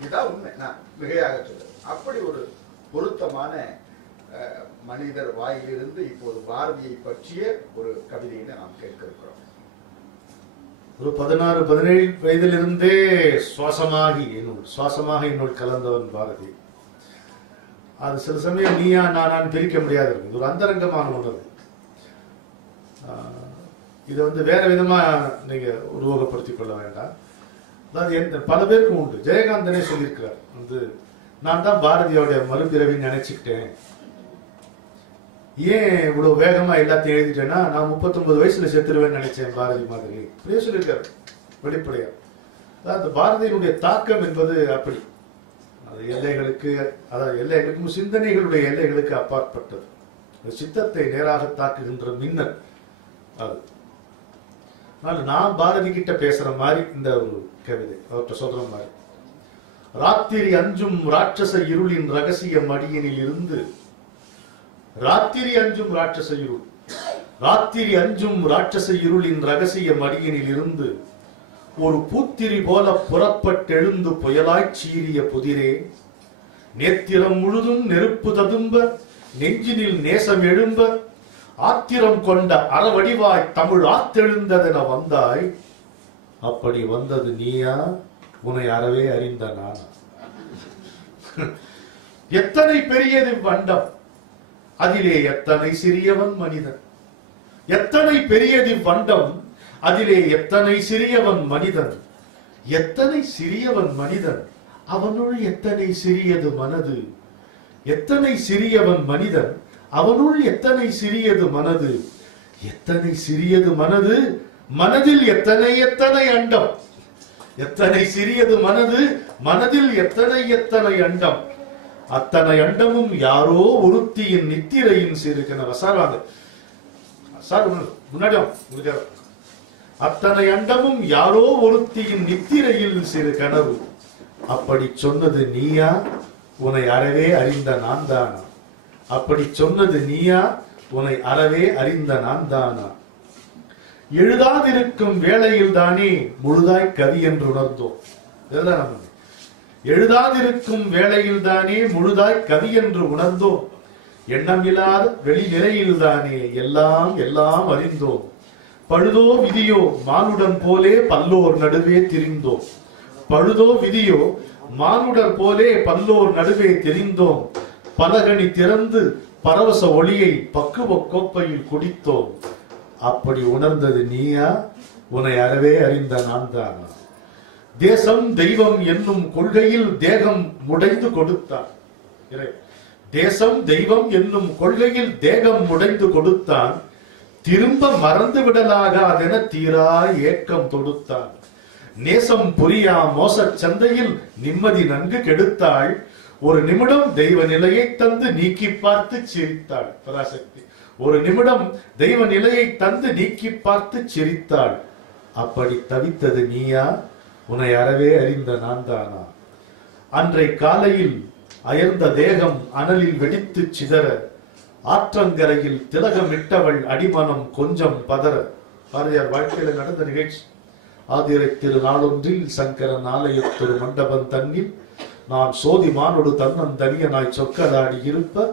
இதுதான் உண்மை, நான் மிகையாக சொல்றேன். அப்படி ஒரு பொருத்தமான மனிதர் வாயிலிருந்து இப்போது பாரதியை பற்றிய ஒரு கவிதையை நாம் கேட்க இருக்கிறோம். ஒரு 16-17 வயதிலிருந்தே சுவாசமாக என்னுள் கலந்தவன் பாரதி. அது சில சமயம் நீயா நான் பிரிக்க முடியாது. இது ஒரு அந்தரங்கமான உணர்வு. இதை வேற விதமா நீங்க உருவகப்படுத்திக் கொள்ள வேண்டாம். அதாவது பல பேருக்கும் உண்டு. ஜெயகாந்தனே சொல்லியிருக்கிறார், நான் தான் பாரதியோட மறுபிறவின்னு நினைச்சுக்கிட்டேன். ஏன் இவ்வளவு வேகமா எல்லாத்தையும் எழுதிட்டேன்னா, நான் 39 வயசுல செத்துருவேன்னு நினைச்சேன் பாரதி மாதிரி. அப்படியே சொல்லியிருக்காரு வெளிப்படையா. அதாவது பாரதியினுடைய தாக்கம் என்பது அப்படி, அது எல்லைகளுக்கு, அதாவது எல்லைகளுக்கு, சிந்தனைகளுடைய எல்லைகளுக்கு அப்பாற்பட்டது. சித்தத்தை நேராக தாக்குகின்ற மின்னல் அது. நான் பாரதி கிட்ட பேசுற மாதிரி இந்த ஒரு கவிதை அவர்கிட்ட சொல்ற மாதிரி. ராத்திரி அஞ்சும் ராட்சச இருளின் ரகசிய மடியினில் இருந்து, ராத்திரி அஞ்சும் ராட்சச இருள், ராத்திரி அஞ்சும் ராட்சச இருளின் ரகசிய மடியினில் இருந்து ஒரு பூத்திரி போல புறப்பட்டெழுந்து புயலாய் சீரிய புதிரே, நேத்திரம் முழுதும் நெருப்பு ததும்ப நெஞ்சினில் நேசம் எழும்ப, ஆத்திரம் கொண்ட அறவடிவாய் தமிழ் ஆத்தெழுந்ததென வந்தாய். அப்படி வந்தது நீயா, உன்னை அறவே அறிந்த நானா? எத்தனை பெரியது வண்டம், அதிலே எத்தனை சிறியவன் மனிதன். எத்தனை பெரியது வண்டம், அதிலே எத்தனை சிறியவன் மனிதன். எத்தனை சிறியவன் மனிதன், அவனுள் எத்தனை சிறியது மனது. எத்தனை சிறியவன் மனிதன், அவனுள் எத்தனை சிறியது மனது. எத்தனை சிறியது மனது, மனதில் எத்தனை எத்தனை அண்டம். எத்தனை சிறியது மனது, மனதில் எத்தனை எத்தனை அண்டம். அத்தனை அண்டமும் யாரோ ஒருத்தியின் நித்திரையின் சிறுகன. சார் முன்னாடி அத்தனை அண்டமும் யாரோ ஒருத்தியின் நித்திரையில் சிறு கனவு. அப்படி சொன்னது நீயா, உன்னை அறவே அறிந்த நான் தானா? அப்படி சொன்னது நீயா, உன்னை அறவே அறிந்த நான் தானா? எழுதாதிருக்கும் வேளையில் தானே முழுதாய் கவி என்று உணர்ந்தோம். எழுதாதிருக்கும் வேளையில் தானே முழுதாய் கவி என்று உணர்ந்தோம். எண்ணமில்லாத வெளி நிலையில் தானே எல்லாம் எல்லாம் அறிந்தோம். பழுதோ விதியோ மானுடன் போலே பல்லோர் நடுவே திரிந்தோம். பழுதோ விதியோ மானுடர் போலே பல்லோர் நடுவே தெரிந்தோம். பலகணி திறந்து பரவச ஒளியை பக்குவ கோப்பையில் குடித்தோம். அப்படி உணர்ந்தது நீயா, உன்னை அறவே அறிந்த நான் தானா? தேசம் தெய்வம் என்னும் கொள்கையில் தேகம் முடைந்து கொடுத்தார். தேசம் தெய்வம் என்னும் கொள்கையில் தேகம் உடைந்து கொடுத்தான். திரும்ப மறந்து விடலாகாதென தீரா ஏக்கம் தொடுத்தான். நேசம் புரியா மோசச் சந்தையில் நிம்மதி நன்கு கெடுத்தாள். ஒரு நிமிடம் தெய்வ நிலையை தந்து நீக்கி பார்த்து சிரித்தாள். பராசக்தி ஒரு நிமிடம் தெய்வ நிலையை தந்து நீக்கி பார்த்து சிரித்தாள். அப்படி தவித்தது நீயா? உன்னை அறவே அறிந்த நான் தானா? அன்றை காலையில் அயர்ந்த தேகம் அனலில் வெடித்து சிதற, ஆற்றங்கரையில் திலகமிட்டவள் அடிமனம் கொஞ்சம் பதற. பாரதியார் வாழ்க்கையில நடந்த நிகழ்ச்சி. ஆதிரை திருநாளொன்றில் சங்கரன் ஆலயத்தொரு மண்டபம் தன்னில் நான் சோதிமானோடு தன்னன் தனியனாய் சொக்கலாடி இருப்ப,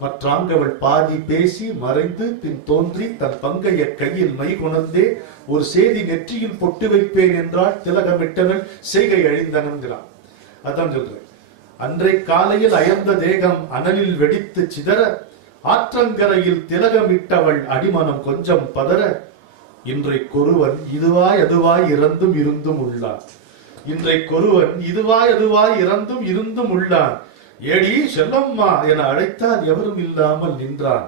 மற்றாங்கவள் பாதி பேசி மறைந்து பின் தோன்றி தன் பங்கைய கையில் மை குணர்ந்தே ஒரு சேதி நெற்றியில் பொட்டு வைப்பேன் என்றால் திலகமிட்டவன் செய்கை அழிந்தனங்கிறான். அதான் சொல்றேன். அன்றை காலையில் அயர்ந்த தேகம் அனலில் வெடித்து சிதற, ஆற்றங்கரையில் திலகமிட்டவள் அடிமனம் கொஞ்சம் பதற, இன்றைக்கொருவன் இதுவாய் அதுவாய் இறந்தும் இருந்தும் உள்ளான். இன்றைக்கொருவன் இதுவாய் அதுவாய் இறந்தும் இருந்தும் உள்ளான். ஏடி செல்லம்மா என அழைத்தால் எவரும் இல்லாமல் நின்றான்.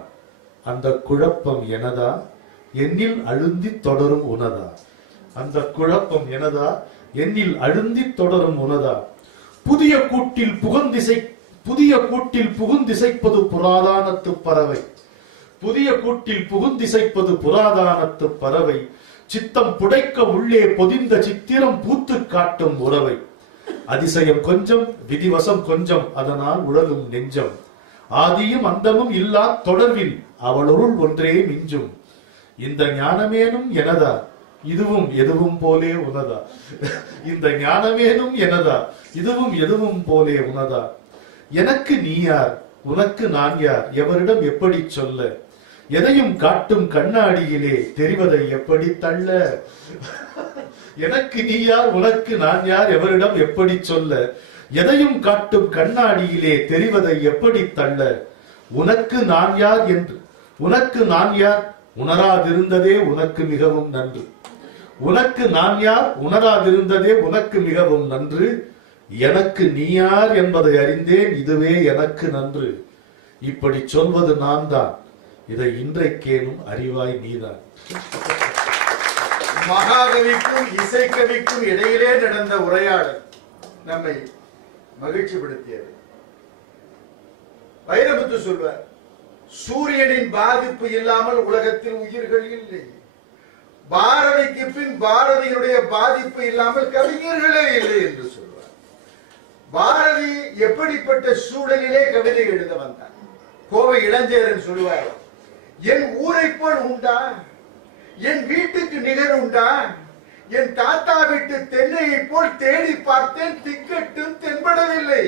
அந்த குழப்பம் எனதா? என்னில் அழுந்தி தொடரும் உனதா? அந்த குழப்பம் எனதா? என்னில் அழுந்தி தொடரும் உனதா? புதிய கூட்டில் புகுந்திசைப்பது புராதானத்து பறவை. புதிய கூட்டில் புகுந்திசைப்பது புராதானத்து பறவை. சித்தம் புடைக்க உள்ளே பொதிந்த சித்திரம் பூத்து காட்டும் உறவை. அதிசயம் கொஞ்சம் விதிவசம் கொஞ்சம், அதனால் உடலும் நெஞ்சம். ஆதியும் அந்தமும் இல்லா தொடர்பில் அவளுருள் ஒன்றே மிஞ்சும். இந்த ஞானமேனும் எனதா? இதுவும் எதுவும் போலே உனதா? இந்த ஞானமேனும் எனதா? இதுவும் எதுவும் போலே உனதா? எனக்கு நீ யார்? உனக்கு நான் யார்? எவரிடம் எப்படி சொல்ல? எதையும் காட்டும் கண்ணாடியிலே தெரிவதை எப்படி தள்ள? எனக்கு நீ யார்? உனக்கு நான் யார்? எவரிடம் எப்படி சொல்ல? எதையும் காட்டும் கண்ணாடியிலே தெரிவதை எப்படி தள்ள? உனக்கு நான் யார் என்று உனக்கு நான் யார் உணராதிருந்ததே உனக்கு மிகவும் நன்று. உனக்கு நான் யார் உணராதிருந்ததே உனக்கு மிகவும் நன்று. எனக்கு நீ யார் என்பதை அறிந்தேன், இதுவே எனக்கு நன்று. இப்படி சொல்வது நான் தான், இதை இன்றைக்கேனும் அறிவாய் நீதான். மகாகவிக்கும் இசைக்கவிக்கும் இடையிலே நடந்த உரையாடல் நம்மை மகிழ்ச்சிப்படுத்தியது. வைரமுத்து சொல்வார், சூரியனின் பாதிப்பு இல்லாமல் உலகத்தில் உயிர்கள் இல்லை. பாரதிக்கு பின் பாரதியினுடைய பாதிப்பு இல்லாமல் கவிஞர்களே இல்லை என்று சொல்வார். பாரதி எப்படிப்பட்ட சூழலிலே கவிதை எழுத வந்தார்? கோவை இளஞ்சேரன் சொல்வார், என் ஊரை போல் உண்டா? என் வீட்டுக்கு நிகர் உண்டா? என் தாத்தா வீட்டு தென்னையை போல் தேடி பார்த்தேன், திக்கட்டும் தென்படவில்லை.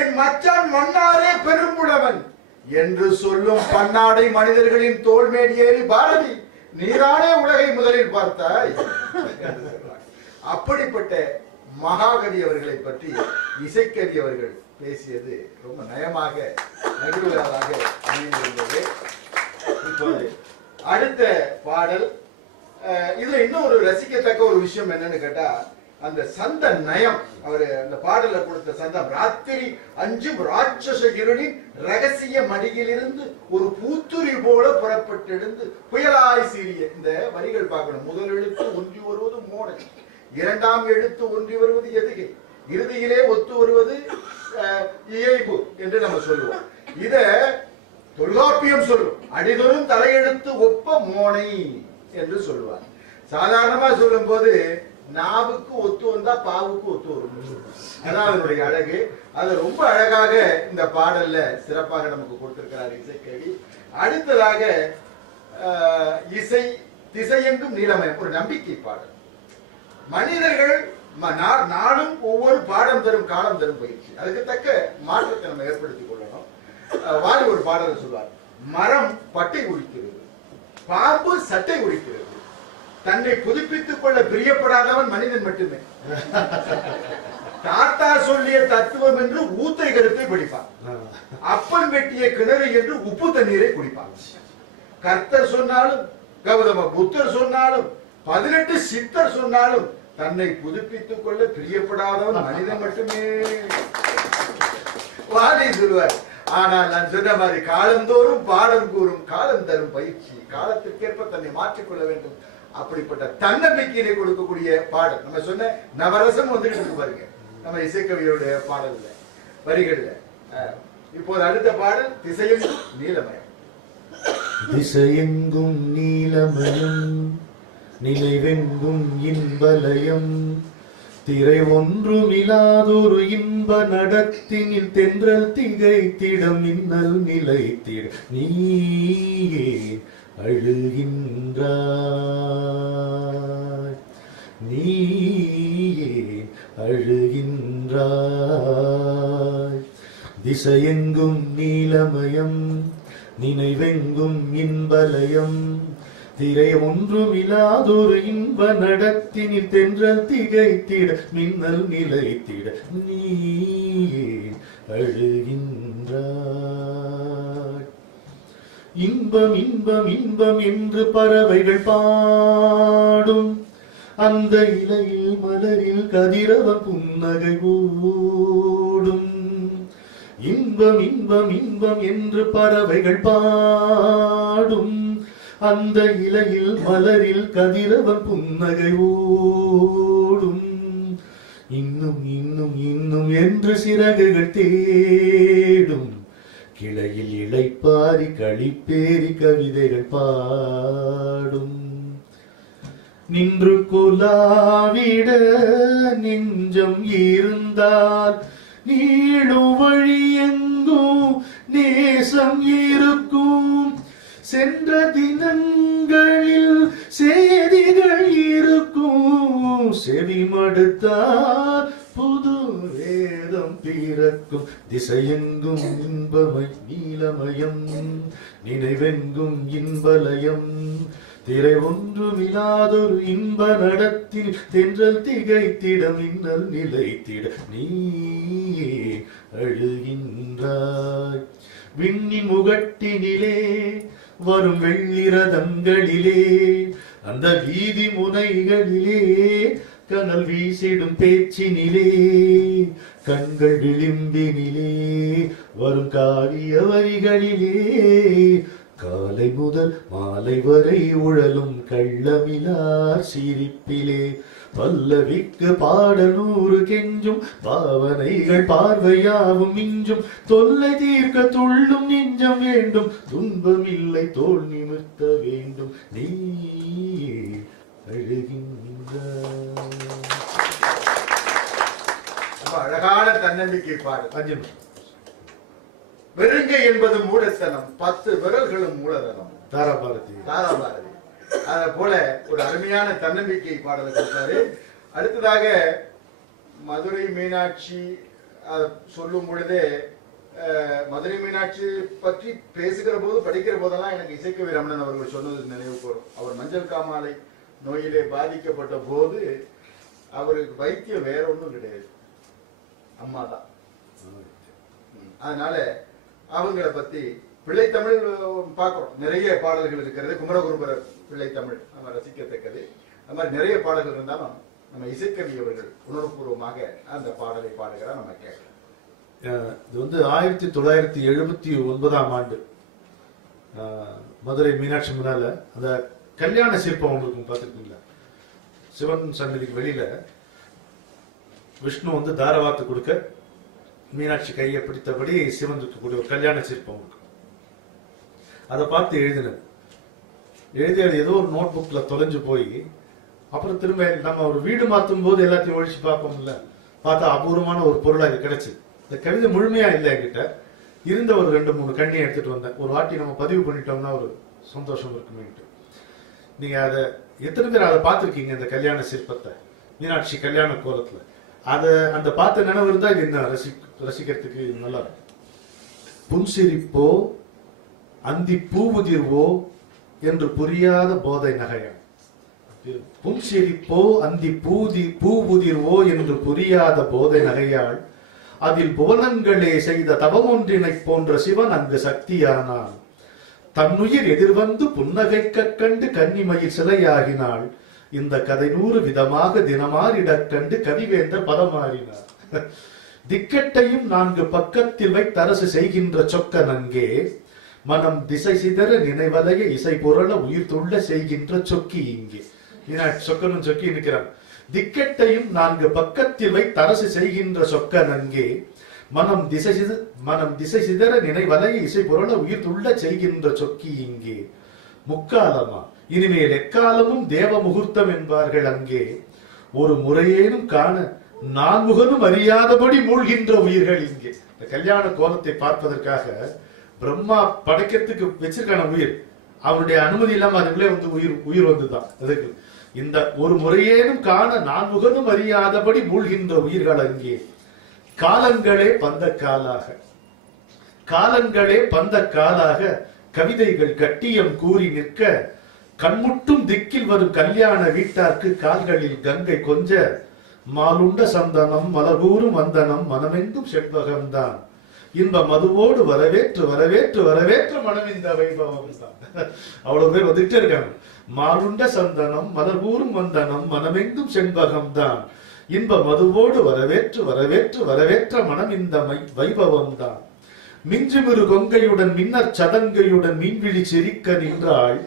என் மச்சான் மன்னாரே பெரும்புலவன் என்று சொல்லும் பன்னாடை மனிதர்களின் தோல்மேல் ஏறி பாரதி, நீரானே உலகை முதலில் பார்த்தாய். அப்படிப்பட்ட மகாகவி அவர்களை பற்றி இசைக்கவி அவர்கள் பேசியது ரொம்ப நயமாக நெகிழ்வாக அமைந்திருந்தது. இப்போது அடுத்த பாடல், இதுல இன்னும் ஒரு ரசிக்கத்தக்க ஒரு விஷயம் என்னன்னு கேட்டா, அந்த சந்த நயம். அவரு அந்த பாடல கொடுத்த சந்தம், ராத்திரி அஞ்சும் ராட்சச இருளின் ரகசிய மடியிலிருந்து ஒரு பூத்துரி போல புறப்பட்டெழுந்து புயலாய் சீரிய. இந்த வரிகள் பார்க்கணும். முதல் எழுத்து ஒன்றி வருவது மோனை, இரண்டாம் எழுத்து ஒன்றி வருவது எதுகை, இறுதியிலே ஒத்து வருவது இயைபு என்று நம்ம சொல்லுவோம். இத தொல்காப்பியம் சொல்லும், அடிதொரும் தலையெழுத்து ஒப்ப மோனை என்று சொல்லுவார். சாதாரணமா சொல்லும் போது நாவுக்கு ஒத்து வந்தா பாவுக்கு ஒத்து வரும். அதான் அதனுடைய அழகு. அது ரொம்ப அழகாக இந்த பாடல்ல சிறப்பாக நமக்கு கொடுத்திருக்கிறார் இசைக்கவி. அடுத்ததாக இசை திசையெங்கும் நீலமயம், ஒரு நம்பிக்கை பாடல். மனிதர்கள் நாளும் ஒவ்வொரு பாடம் தரும் காலம் தரும் பயிற்சி, அதுக்கு தக்க மாற்றத்தை நம்ம ஏற்படுத்திக் கொள்ளணும். வாலி ஒரு பாடலை சொல்வார், மரம் பட்டை உரிக்கிறது, பாம்பு சட்டை உரிக்கிறது, தன்னை புதுப்பித்துக் கொள்ள பிரியப்படாதவன் மனிதன் மட்டுமே. தாத்தா சொல்லிய தத்துவம் என்று ஊத்தை கருத்தை படிப்பான், அப்பன் வெட்டிய கிணறு என்று உப்பு தண்ணீரை குடிப்பான். கர்த்தர் சொன்னாலும், கௌதம புத்தர் சொன்னாலும், 18 சித்தர் சொன்னாலும் தன்னை புதுப்பித்துக் கொள்ள பிரியப்படாதவன் மனிதன் மட்டுமே. வாலி சொல்வார், ஆனால் நான் சொன்ன மாதிரி காலந்தோறும் பாடம் கூறும் காலம் தரும் பயிற்சி, காலத்திற்கேற்ப தன்னை மாற்றிக்கொள்ள வேண்டும். அப்படிப்பட்ட தன்னம்பிக்கையை கொடுக்கக்கூடிய பாடல். நம்ம சொன்ன நவரசம் வந்துட்டு பாருங்க நம்ம இசைக்கவியோடைய பாடல்ல வரிகள்ல. இப்போது அடுத்த பாடல் திசையெங்கும் நீலமயம். திசையெங்கும் நீலமயம் நிலைவெங்கும் இன்பலயம் திரை ஒன்றும் இல்லாதொரு இன்ப நடத்தினில் தென்றல் திகைத்திடம் மின்னல் நிலைத்திட நீயே அழுகின்றாய், நீயே அழுகின்றாய். திசையெங்கும் நீலமயம் நினைவெங்கும் இன்பலயம் திரை ஒன்றும் இல்லாதொரு இன்ப நடத்தினில் தென்றல் திகைத்திட மின்னல் நிலைத்திட நீயே அழுகின்றாய். இன்பம் இன்பம் இன்பம் என்று பறவைகள் பாடும் அந்த இலையில் மலரில் கதிரவன் புன்னகை ஓடும். இன்பம் இன்பம் இன்பம் என்று பறவைகள் பாடும் அந்த இலையில் மலரில் கதிரவன் புன்னகை ஓடும். இன்னும் இன்னும் இன்னும் என்று சிறகுகள் தேடும் கிளையில் இளைப்பாரி களிப்பேரி கவிதைகள் பாடும். நின்று குலாவிட நெஞ்சம் இருந்தால் நீளும் வழி எங்கும் நேசம் இருக்கும். சென்ற தினங்களில் செய்திகள் இருக்கும். செவி மடுத்தால் புது வேதம் பிறக்கும். திசையெங்கும் இன்பமை நீலமயம் நினைவெங்கும் இன்பலயம் திரை ஒன்றும் இல்லாதொரு இன்ப நடத்தில் தென்றல் திகைத்திட மின்னல் நிலைத்திட நீயே அழுகின்றாய். விண்ணின் முகட்டினிலே வரும் வெள்ளிரதங்களிலே அந்த வீதி முனைகளிலே கனல் வீசிடும் பேச்சினிலே கண்கள் விளிம்பினிலே வரும் காவிய வரிகளிலே காலை முதல் மாலை வரை உழலும் கள்ளமிலார் சிரிப்பிலே பல்லவிக்கு பாட 100 கெஞ்சும் பாவனைகள் பார்வையாவும் மிஞ்சும். தொல்லை தீர்க்க துள்ளும் நெஞ்சம் வேண்டும், துன்பம் இல்லை தோல் நிமிர்த்த வேண்டும். நீ அழுகின்றாய். அழகான தன்னம்பிக்கை பாடல். வெறுங்கை என்பது மூடத்தனம், 10 விரல்களும் மூலதனம். தாராபாரதி தாராபாரதி அத போல ஒரு அருமையான தன்னம்பிக்கை பாடலை கொடுத்தாரு. அடுத்ததாக மதுரை மீனாட்சி சொல்லும் பொழுதே மதுரை மீனாட்சி பற்றி பேசுகிற போது படிக்கிற போதெல்லாம் எனக்கு இசைக்கவி ரமணன் அவர்கள் சொன்னது நினைவுக்கு வரும். அவர் மஞ்சள் காமாலை நோயிலே பாதிக்கப்பட்ட போது அவருக்கு வைத்தியம் வேற ஒன்றும் கிடையாது, அம்மா தான். அதனால அவங்கள பத்தி பிள்ளைத்தமிழ் பார்க்கிறோம், நிறைய பாடல்கள் இருக்கிறது. குமரகுருபர பிள்ளைத்தமிழ் நம்ம ரசிக்கத்தக்கது. அது மாதிரி நிறைய பாடல்கள் இருந்தாலும் நம்ம இசைக்கவி அவர்கள் உணர்வுபூர்வமாக அந்த பாடலை பாடுகிறார், நம்ம கேட்கலாம். இது வந்து 1979ஆம் ஆண்டு மதுரை மீனாட்சி முன்னால அந்த கல்யாண சிற்பம் ஒன்று இருக்கும், பார்த்துருக்கீங்களா? சிவன் சன்னதிக்கு வெளியில விஷ்ணு வந்து தாரவாத்து கொடுக்க மீனாட்சி கையை பிடித்தபடி சிவன் இருக்கக்கூடிய ஒரு கல்யாண சிற்பம் இருக்கு. அதை பார்த்து எழுதினது. எழுதி அது ஏதோ ஒரு நோட் புக்ல தொலைஞ்சு போய் அப்புறம் திரும்ப நம்ம ஒரு வீடு மாற்றும் போது எல்லாத்தையும் ஒழிச்சு பார்ப்போம்ல, பார்த்தா அபூர்வமான ஒரு பொருளா இது கிடைச்சு. இந்த கவிதை முழுமையா இல்லை என்கிட்ட, இருந்த ஒரு 2-3 கண்ணியை எடுத்துட்டு வந்தேன். ஒரு வாட்டி நம்ம பதிவு பண்ணிட்டோம்னா ஒரு சந்தோஷம் இருக்குமேட்டு. நீங்க அதை எத்தனை பேர் அதை பார்த்துருக்கீங்க? இந்த கல்யாண சிற்பத்தை மீனாட்சி கல்யாண கோலத்துல அதை அந்த பார்த்த நினைவு இருந்தா இது என்ன ரசிக்கிறதுக்கு நல்லா இருக்கும். புன்சிரிப்போ அந்தி பூவுதிர்வோ என்று புரியாத போதை நகையாள். புன்சிரிப்போ அந்தி பூவுதிர்வோ என்று புரியாத போதை நகையாள். அதில் புவனங்களே செய்த தவமொன்றினை போன்ற சிவன் அங்கு சக்தியானான். தன்னுயிர் எதிர்வந்து புன்னகைக்க கண்டு கன்னிமயில் சிலையாகினாள். இந்த கதை 100 விதமாக தினமாறிடக் கண்டு கவிவேந்தர் பதமாறினார். திக்கெட்டையும் 4 பக்கத்தில் வைத்தரசு செய்கின்ற சொக்க நன்கே மனம் திசை சிதற நினைவலைய இசை பொருள உயிர் துள்ள செய்கின்ற சொக்கி இங்கே. சொக்கனும் சொக்கி நிற்கிறான். திக்கெட்டையும் 4 பக்கத்தில் வைத்தரசு செய்கின்ற சொக்க நன்கே மனம் திசை சிதற நினைவலைய இசை பொருள உயிர் துள்ள செய்கின்ற சொக்கி இங்கே. முக்காலமா இனிமேல் எக்காலமும் தேவ முகூர்த்தம் என்பார்கள் அங்கே. ஒரு முறையேனும் காண நான்முகனும் அறியாதபடி மூழ்கின்ற உயிர்கள் இங்கே. இந்த கல்யாண கோலத்தை பார்ப்பதற்காக பிரம்மா படைக்கிறதுக்கு வச்சிருக்கான உயிர், அவருடைய அனுமதி இல்லாம அதுக்குள்ளே வந்து உயிர் வந்துதான். அதுக்கு இந்த ஒரு முறையேனும் காண நான்முகனும் அறியாதபடி மூழ்கின்ற உயிர்கள் அங்கே. காலங்களே பந்த காலாக கவிதைகள் கட்டியம் கூறி நிற்க கண்முட்டும் திக்கில் வரும் கல்யாண வீட்டார்க்கு கால்களில் கங்கை கொஞ்ச மாலுண்ட சந்தனம் மலர்கூறும் வந்தனம் மனமெங்கும் செண்பகம்தான் இன்ப மதுவோடு வரவேற்று வரவேற்று வரவேற்று மனம் இந்த வைபவம் தான். அவ்வளவு பேர் வந்துட்டே இருக்காங்க. மாலுண்ட சந்தனம் மலர்கூறும் வந்தனம் மனமெங்கும் செண்பகம் தான் இன்ப மதுவோடு வரவேற்று வரவேற்று வரவேற்ற மனம் இந்த வைபவம் தான். மிஞ்சுமிரு கொங்கையுடன் மின்னர் சதங்கையுடன் மீன்விழி சிரிக்க நின்றாள்.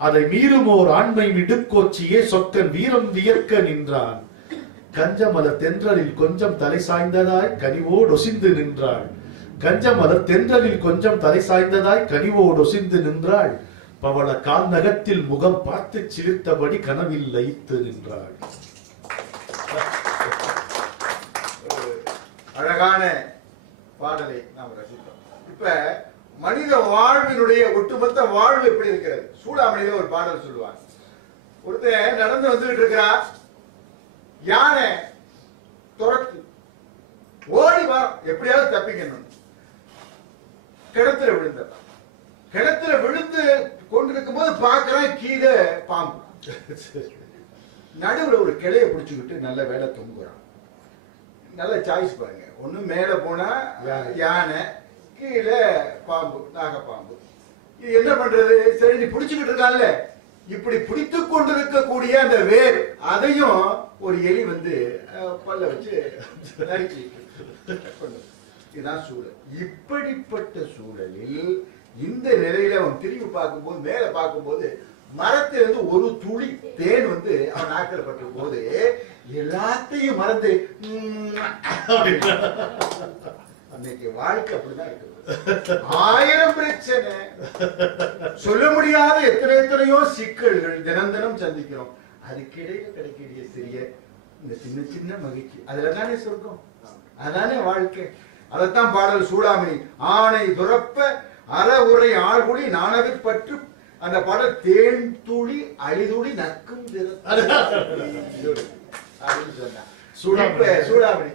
அதை மீறுமோர் ஆண்மை மிடுக்கோச்சியே சொக்கன் வீரம் வியர்க்க நின்றான். கஞ்சமலர் தென்றலில் கொஞ்சம் தலை சாய்ந்ததாய் கனிவோடு ஒசிந்து நின்றாள். கஞ்சமலர் தென்றலில் கொஞ்சம் தலை சாய்ந்ததாய் கனிவோடு ஒசிந்து நின்றாள். பவள கால் நகத்தில் முகம் பார்த்து சிரித்தபடி கனவில் லயித்து நின்றாள். அழகான பாடலை நாம் ரசித்தோம். இப்ப மனித வாழ்வினுடைய ஒட்டுமொத்த வாழ்வு எப்படி இருக்கிறது? சூடாமணியில ஒரு பாடல் சொல்லுவாங்க. ஒருத்தன் நடந்து வந்துட்டு இருக்கிறான், யானை துரத்து, ஓடி வா, எப்படியாவது தப்பிக்கணும். கிணத்துல விழுந்தான். கிணத்துல விழுந்து கொண்டிருக்கும் போது பாக்குறான் கீழே பாம்பு. நடுவுல ஒரு கிளைய பிடிச்சுக்கிட்டு நல்ல வேலை தொங்குறான். நல்ல சாய்ஸ் பாருங்க. ஒண்ணு மேல போனா யானை, கீழே பாம்பு, நாகப்பாம்பு. இது என்ன பண்றது? சரி, நீ பிடிச்சுக்கிட்டு இருக்கான்ல, இப்படி பிடித்து கொண்டிருக்கக்கூடிய அந்த வேர், அதையும் ஒரு எலி வந்து பல்ல வச்சு இதுதான் சூழல். இப்படிப்பட்ட சூழலில் இந்த நிலையில அவன் திரும்பி பார்க்கும்போது, மேல பார்க்கும்போது மரத்திலிருந்து ஒரு துளி தேன் வந்து அவன் நாக்கில் பட்ட போது எல்லாத்தையும் மறந்து அன்னைக்கு வாழ்க்கை அப்படிதான் இருக்கு. 1000 பிரச்சனை, சொல்ல முடியாத எத்தனையோ சிக்கல்கள் தினம் தினம் சந்திக்கிறோம். அதுக்கிடையில கிடைக்கக்கூடிய சிறிய இந்த சின்ன சின்ன மகிழ்ச்சி, அதுல தானே சொர்க்கம், அதானே வாழ்க்கை. அதைத்தான் பாடல் சூடாமணி. ஆணை துறப்ப அற உரை ஆழ்குழி நானவில் பற்று, அந்த பாடல் தேன் துளி அழிதுளி நக்கும் சூடாமணி.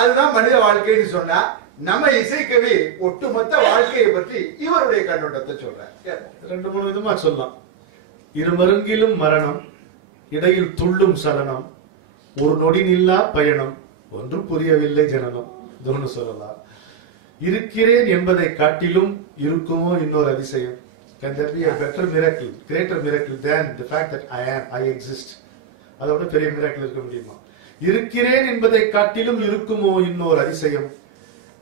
அதுதான் மனித வாழ்க்கைன்னு சொன்னா, நம்ம இசைக்கவி ஒட்டுமொத்த வாழ்க்கையை பற்றி இவருடைய கண்ணோட்டத்தை சொல்றார். 2-3 விதமா சொல்லலாம். இருமருங்கிலும் மரணம், இடையில் துள்ளும் சலனம், ஒரு நொடி நில்லா பயணம், ஒன்றும் புரியவில்லை ஜனனம், இது சொல்லலாம். இருக்கிறேன் என்பதை காட்டிலும் இருக்குமோ இன்னொரு அதிசயம். Can there be a better miracle, greater miracle than the fact that I exist? அதோட பெரிய மிராக்கிள் இருக்க முடியுமா? இருக்கிறேன் என்பதை காட்டிலும் இருக்குமோ இன்னொரு அதிசயம்,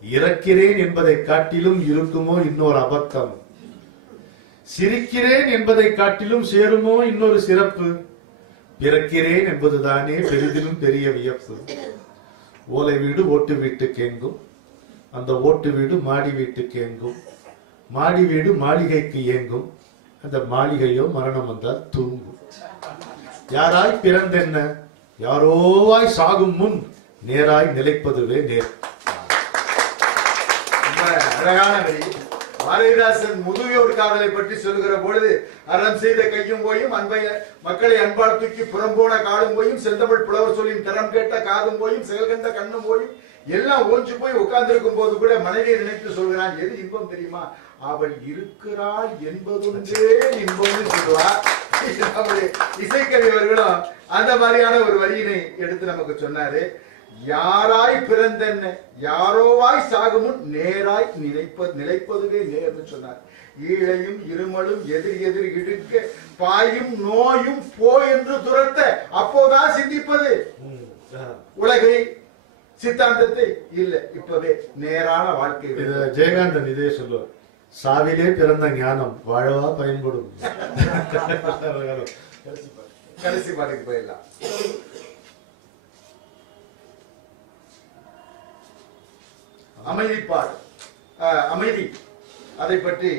இறக்கிறேன் என்பதை காட்டிலும் இருக்குமோ இன்னொரு அபத்தம், சிரிக்கிறேன் என்பதை காட்டிலும் சேருமோ இன்னொரு சிறப்பு, பிறக்கிறேன் என்பதுதானே பெரிதிலும் பெரிய வியப்பு. ஓலை வீடு ஓட்டு வீட்டுக்கு எங்கும், அந்த ஓட்டு வீடு மாடி வீட்டுக்கு எங்கும், மாடி வீடு மாளிகைக்கு ஏங்கும், அந்த மாளிகையோ மரணம் வந்தால் தூங்கும். யாராய் பிறந்தென்ன, யாரோவாய் சாகும் முன் நேராய் நிலைப்பதுவே நேர். அழகான வரி. பாரதிதாசன் முதுகையோர் காதலை பற்றி சொல்கிற பொழுது, அறம் செய்த கையும் போயும் மக்களை அன்பால் தூக்கி புறம்போன காடும் போயும், செந்தமிழ் புலவர் சொல்லின் தரம் கேட்ட காதும் போயும், செயல் கண்ட கண்ணும் போயும், எல்லாம் ஓஞ்சு போய் உட்கார்ந்து இருக்கும் போது கூட மனைவியை நினைத்து சொல்கிறான், எது இன்பம் தெரியுமா? அவள் இருக்கிறாள் என்பதுண்டே இன்பம்னு சொல்லுவார். இசைக்கவியவர்களும் அந்த மாதிரியான ஒரு வரியினை எடுத்து நமக்கு சொன்னாரு. யாராய் பிறந்தென்ன, யாரோவாய் சாகுமுன் நேராய் நிலைப்பதுவே நேர்னு சொன்னார். ஈழையும் இருமலும் எதிர் எதிர் இடுக்க, பாயும் நோயும் போ என்று துரத்த, அப்போதான் சிந்திப்பது உலகை சித்தாந்தத்தை இல்ல, இப்பவே நேரான வாழ்க்கை. இது ஜெயகாந்தன் இதே சொல்லுவார், சாவிலே பிறந்த ஞானம் வாழவா பயன்படும். கடைசி பாட்டுக்கு போயிடலாம். அமைதிப்பாடு, அமைதி, அதை பற்றி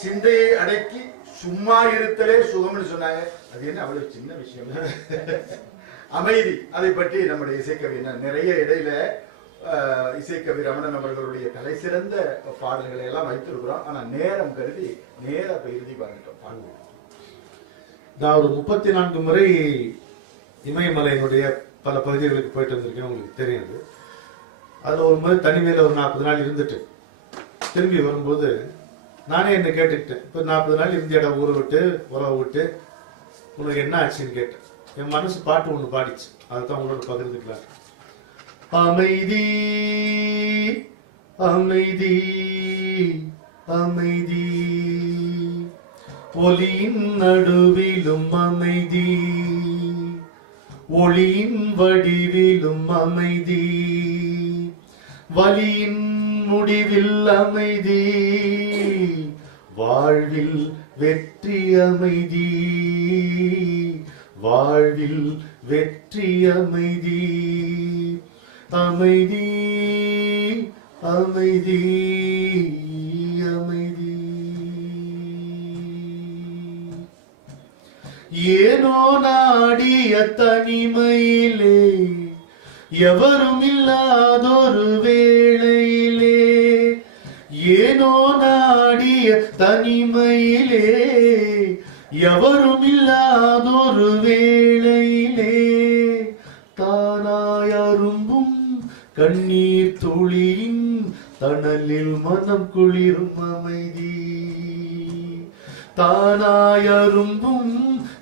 சிந்தையை அடக்கி சும்மா இருத்தலே சுகம்னு சொன்னாங்க. அது என்ன அவ்வளவு சின்ன விஷயம்? அமைதி, அதை பற்றி நம்முடைய இசைக்கவி நிறைய இடையில இசைக்கவி ரமணன் அவர்களுடைய தலை சிறந்த பாடல்களை எல்லாம் வைத்திருக்கிறோம். ஆனா நேரம் கருதி நேர இறுதி பண்ணிட்டோம். பாடுவோம். நான் ஒரு 34 முறை இமயமலையினுடைய பல பகுதிகளுக்கு போயிட்டு வந்திருக்கேன், உங்களுக்கு தெரியாது. அதுல ஒரு முறை தனிமையில ஒரு 40 நாள் இருந்துட்டு திரும்பி வரும்போது நானே என்ன கேட்டுக்கிட்டேன், இப்ப 40 நாள் இந்தியாட ஊரை விட்டு உறவை விட்டு உனக்கு என்ன ஆச்சுன்னு கேட்டேன். என் மனசு பாட்டு ஒண்ணு பாடிச்சு, அதுதான் உங்களோட பகிர்ந்துக்கலாம். அமைதி அமைதி அமைதி, ஒலியின் நடுவிலும் அமைதி, ஒளியின் வடிவிலும் அமைதி, வலியின் முடிவில் அமைதி, வாழ்வில் வெற்றி அமைதி, வாழ்வில் வெற்றி அமைதி, அமைதி அமைதி அமைதி. ஏனோ நாடிய தனிமையிலே, எவரும் இல்லாதொரு வேளையிலே, ஏனோ நாடிய தனிமையிலே, எவரும் இல்லாதொரு வேளையிலே, தானாய் அரும்பும் கண்ணீர் துளியின் தணலில் மனம் குளிரும் அமைதி, தானாய் அரும்பும்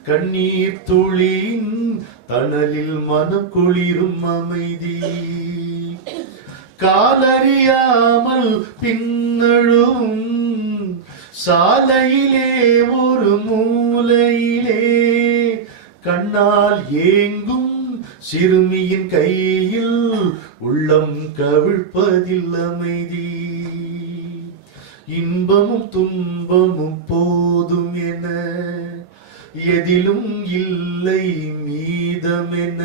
கண்ணீர் துளியின் தணலில் மனம் குளிரும் அமைதி, காலறியாமல் பின்னழும் சாலையிலே ஒரு மூலையிலே, கண்ணால் ஏங்கும் சிறுமியின் கையில் உள்ளம் கவிழ்ப்பதில் அமைதி, இன்பமும் துன்பமும் போதும் என எதிலும் இல்லை மீதமென,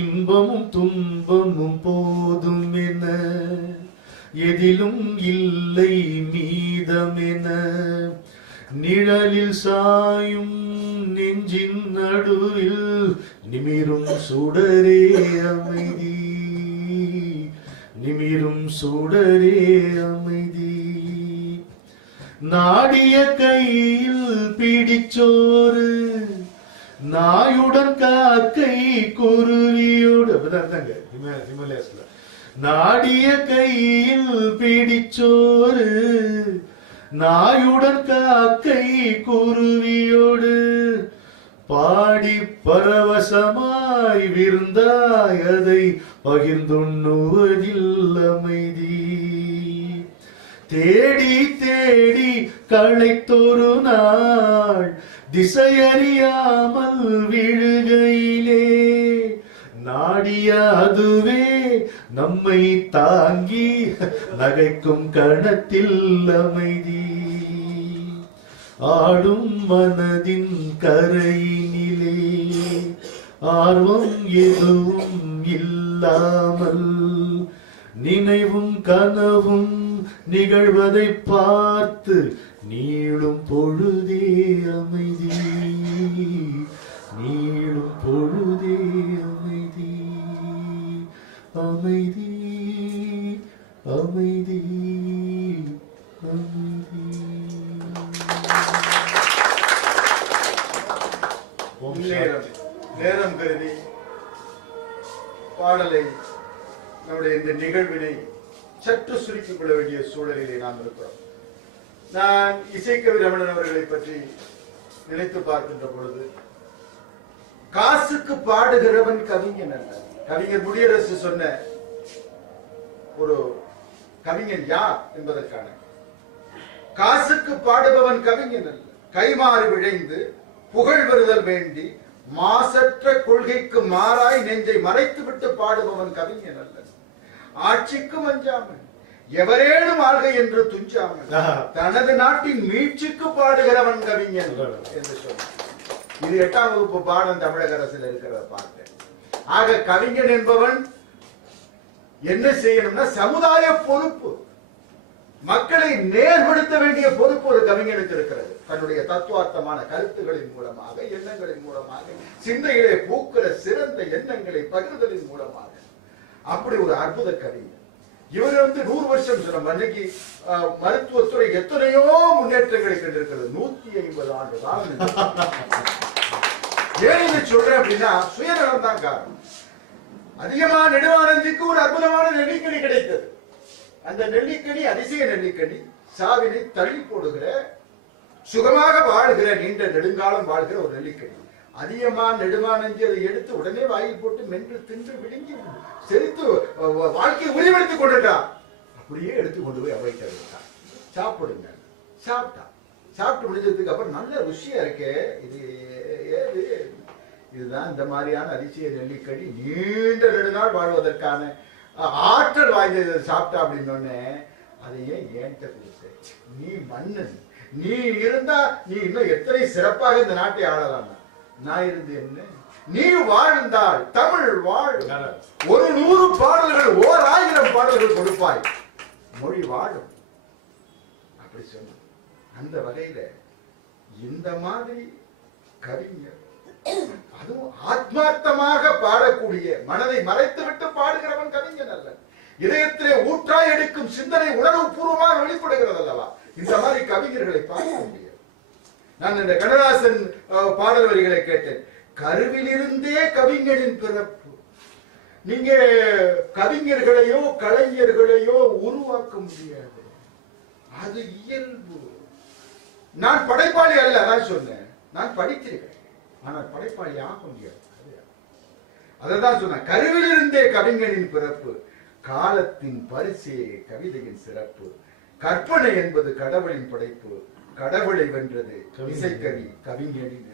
இன்பமும் துன்பமும் போதும் என எதிலும் இல்லை மீதமென, நிழலில் சாயும் நெஞ்சின் நடுவில் நிமிரும் சுடரே அமைதி, நிமிரும் சுடரே அமைதி, நாடிய கையில் பிடிச்சோறு நாயுடன் காக்கை குருவியோடு, அப்படிதாங்க ஹிமாலயஸ்ல, நாடிய கையில் பிடிச்சோறு நாயுடன் காக்கை குருவியோடு, பாடி பரவசமாய் விருந்தாய் அதை பகிர்ந்துண்ணுவதில் அமைதி, தேடி தேடி களைத்தொரு நாள் திசையறியாமல் விழுகையிலே, நாடிய அதுவே நம்மை தாங்கி நகைக்கும் கணத்தில் அமைதி, ஆடும் மனதின் கரையினிலே ஆர்வம் எதுவும் இல்லாமல், நினைவும் கனவும் நிகழ்வதை பார்த்து நீளும் பொழுதே அமைதி, நீளும் பொழுதே அமைதி, அமைதி அமைதி அமைதி. நேரம் கருதி பாடலை, நம்முடைய இந்த நிகழ்வினை சற்று சுருக்கிக் கொள்ள வேண்டிய சூழலிலே நாம் இருக்கிறோம். நான் இசைக்கவி ரமணன் அவர்களை பற்றி நினைத்து பார்க்கின்ற பொழுது, காசுக்கு பாடுகிறவன் கவிஞன் அல்ல. கவிஞர் முடியரசு சொன்ன ஒரு கவிஞன் யார் என்பதற்கான, காசுக்கு பாடுபவன் கவிஞன் அல்ல, கைமாறு விழைந்து புகழ் வருதல் வேண்டி மாசற்ற கொள்கைக்கு மாறாய் நெஞ்சை மறைத்து விட்டு பாடுபவன் கவிஞன் அல்ல. ஆட்சிக்கு அஞ்சாமல் எவரேனும் ஆள்க என்று துஞ்சாமல் தனது நாட்டின் மீட்சிக்கு பாடுகிறவன் கவிஞன் என்று சொன்னார். இது 8ஆம் வகுப்பு பாடம் தமிழக அரசில் இருக்கிறத பார்த்தேன். ஆக கவிஞன் என்பவன் என்ன செய்யணும்னா சமுதாய பொறுப்பு, மக்களை நேர்படுத்த வேண்டிய பொறுப்பு ஒரு கவிஞனுக்கு இருக்கிறது. தன்னுடைய தத்துவார்த்தமான கருத்துகளின் மூலமாக, எண்ணங்களின் மூலமாக, சிந்தைகளை பூக்கிற சிறந்த எண்ணங்களை பகிர்தலின் மூலமாக அப்படி ஒரு அற்புத கவிஞர். இவர் 100 வருஷம் சொன்ன அன்னைக்கு மருத்துவத்துறை எத்தனையோ முன்னேற்றங்களை கண்டிருக்கிறது. 150 ஆண்டு காலம். ஏன் இதை சொல்றேன் அப்படின்னா சுயநலம் தான் காரணம். அதிகமா நெடுவானந்திக்கு ஒரு அற்புதமான நெல்லிக்கனி கிடைத்தது. அந்த நெல்லிக்கனி அதிசய நெல்லிக்கனி, சாவினை தள்ளி போடுகிற, சுகமாக வாழ்கிற, நீண்ட நெடுங்காலம் வாழ்கிற ஒரு நெல்லிக்கனி. அதிகமா நெடுவானந்தி அதை எடுத்து உடனே வாயில் போட்டு மென்று தின்று விழுங்கி செரித்து வாழ்க்கையை உரிவெடுத்துக் கொண்டுட்டான். அப்படியே எடுத்து கொண்டு போய் அவைட்டு விட்டான். சாப்பிடுங்க. சாப்பிட்டான். சாப்பிட்டு முடிஞ்சதுக்கு அப்புறம் நல்ல ருசியா இருக்கே, இது ஏது, இதுதான் இந்த மாதிரியான அதிசய நெல்லிக்கனி, நீண்ட நெடுநாள் வாழ்வதற்கான ஆற்றல் வாய்ந்தது சாப்பிட்டா அப்படின்னு அதை ஏன்ட்ட கொடுத்த, நீ மன்னன், நீ இருந்தா நீ இன்னும் எத்தனை சிறப்பாக இந்த நாட்டை ஆளலாம். நான் இருந்து என்ன, நீ வாழ்ந்தால் தமிழ் வாழ், ஒரு 100 பாடல்கள் 1000 பாடல்கள் கொடுப்பாய், மொழி வாழும் அப்படி சொன்ன. அந்த வகையில இந்த மாதிரி கவிஞர், அதுவும் ஆத்மார்த்தமாக பாடக்கூடிய, மனதை மறைத்து விட்டு பாடுகிறவன் கவிஞன் அல்ல. இதயத்திலே ஊற்றாய் எடுக்கும் சிந்தனை உணர்வு பூர்வமாக வெளிப்படுகிறது அல்லவா. இந்த மாதிரி கவிஞர்களை பார்க்க முடியாது. நான் இந்த கண்ணதாசன் பாடல் வரிகளை கேட்டேன். கருவிலிருந்தே கவிஞனின் பிறப்பு. நீங்க கவிஞர்களையோ கலைஞர்களையோ உருவாக்க முடியாது, அது இயல்பு. நான் படைப்பாளி அல்ல, நான் சொன்னேன். நான் படித்திருக்கேன், ஆனால் படைப்பாளி ஆக முடியாது. அதான் சொன்ன, கருவிலிருந்தே கவிஞனின் பிறப்பு, காலத்தின் பரிசே கவிதையின் சிறப்பு, கற்பனை என்பது கடவுளின் படைப்பு, கடவுளை வென்றது இசைக்கவி கவிஞனின்.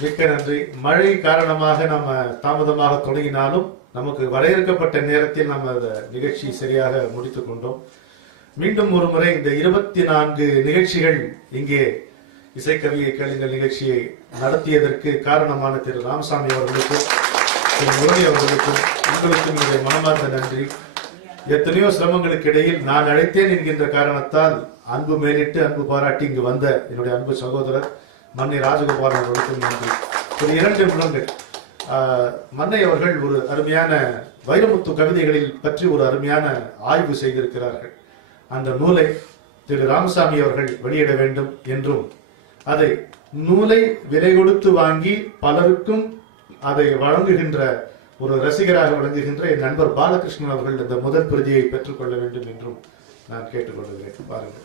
மிக்க நன்றி. மழை காரணமாக நம்ம தாமதமாக தொடங்கினாலும் நமக்கு வரையறுக்கப்பட்ட நேரத்தில் நம்ம அந்த நிகழ்ச்சி சரியாக முடித்துக் கொண்டோம். மீண்டும் ஒரு முறை இந்த 24 நிகழ்ச்சிகள் இங்கே இசைக்கவியை கேளுங்கள் நிகழ்ச்சியை நடத்தியதற்கு காரணமான திரு ராமசாமி அவர்களுக்கும் திரு முரளி அவர்களுக்கும் உங்களுக்கும் என்னுடைய மனமார்ந்த நன்றி. எத்தனையோ சிரமங்களுக்கு இடையில் நான் அழைத்தேன் என்கின்ற காரணத்தால் அன்பு மேலிட்டு அன்பு பாராட்டி இங்கு வந்த என்னுடைய அன்பு சகோதரர் மன்னை ராஜகோபாலன் அவர்களுக்கும் நன்றி. ஒரு 2 நிமிடங்கள் மன்னை அவர்கள் ஒரு அருமையான வைரமுத்து கவிதைகளில் பற்றி ஒரு அருமையான ஆய்வு செய்திருக்கிறார்கள். அந்த நூலை திரு ராமசாமி அவர்கள் வெளியிட வேண்டும் என்றும், அதை நூலை விலை கொடுத்து வாங்கி பலருக்கும் அதை வழங்குகின்ற ஒரு ரசிகராக வழங்குகின்ற என் நண்பர் பாலகிருஷ்ணன் அவர்கள் இந்த முதல் பிரதியை பெற்றுக்கொள்ள வேண்டும் என்றும் நான் கேட்டுக்கொள்கிறேன். பாருங்கள்.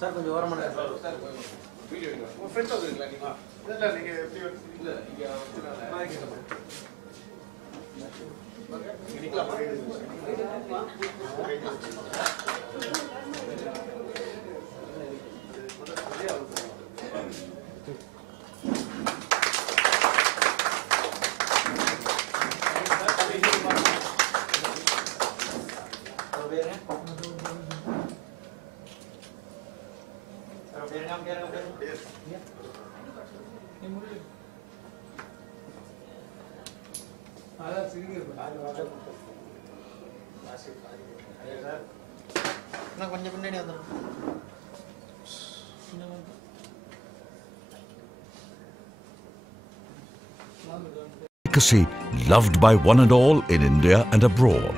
சார் கொஞ்சம் ஓரமான சார் வீடியோ உங்க ஃப்ரெண்ட்ஸ் வந்துருங்களா நீங்க? இல்ல நீங்க எப்படி இல்ல நீங்க கொஞ்சம் பின்னாடி வந்துடும். Legacy loved by one and all in India and abroad.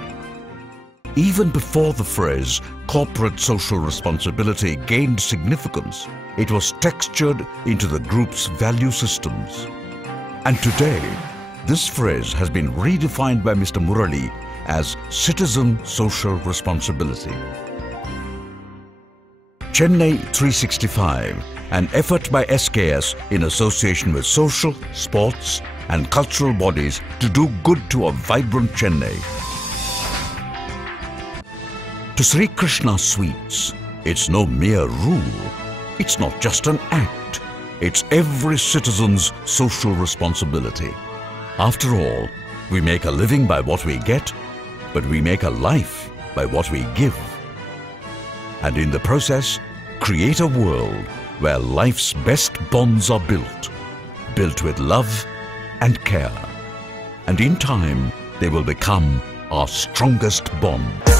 Even before the phrase corporate social responsibility gained significance, it was textured into the group's value systems. And today, this phrase has been redefined by Mr. Murali as citizen social responsibility. Chennai 365, an effort by SKS in association with social, sports and cultural bodies to do good to a vibrant Chennai. To Sri Krishna Sweets, it's no mere rule. It's not just an act. It's every citizen's social responsibility. After all, we make a living by what we get, but we make a life by what we give. And in the process, create a world where life's best bonds are built with love and care. And in time, they will become our strongest bond.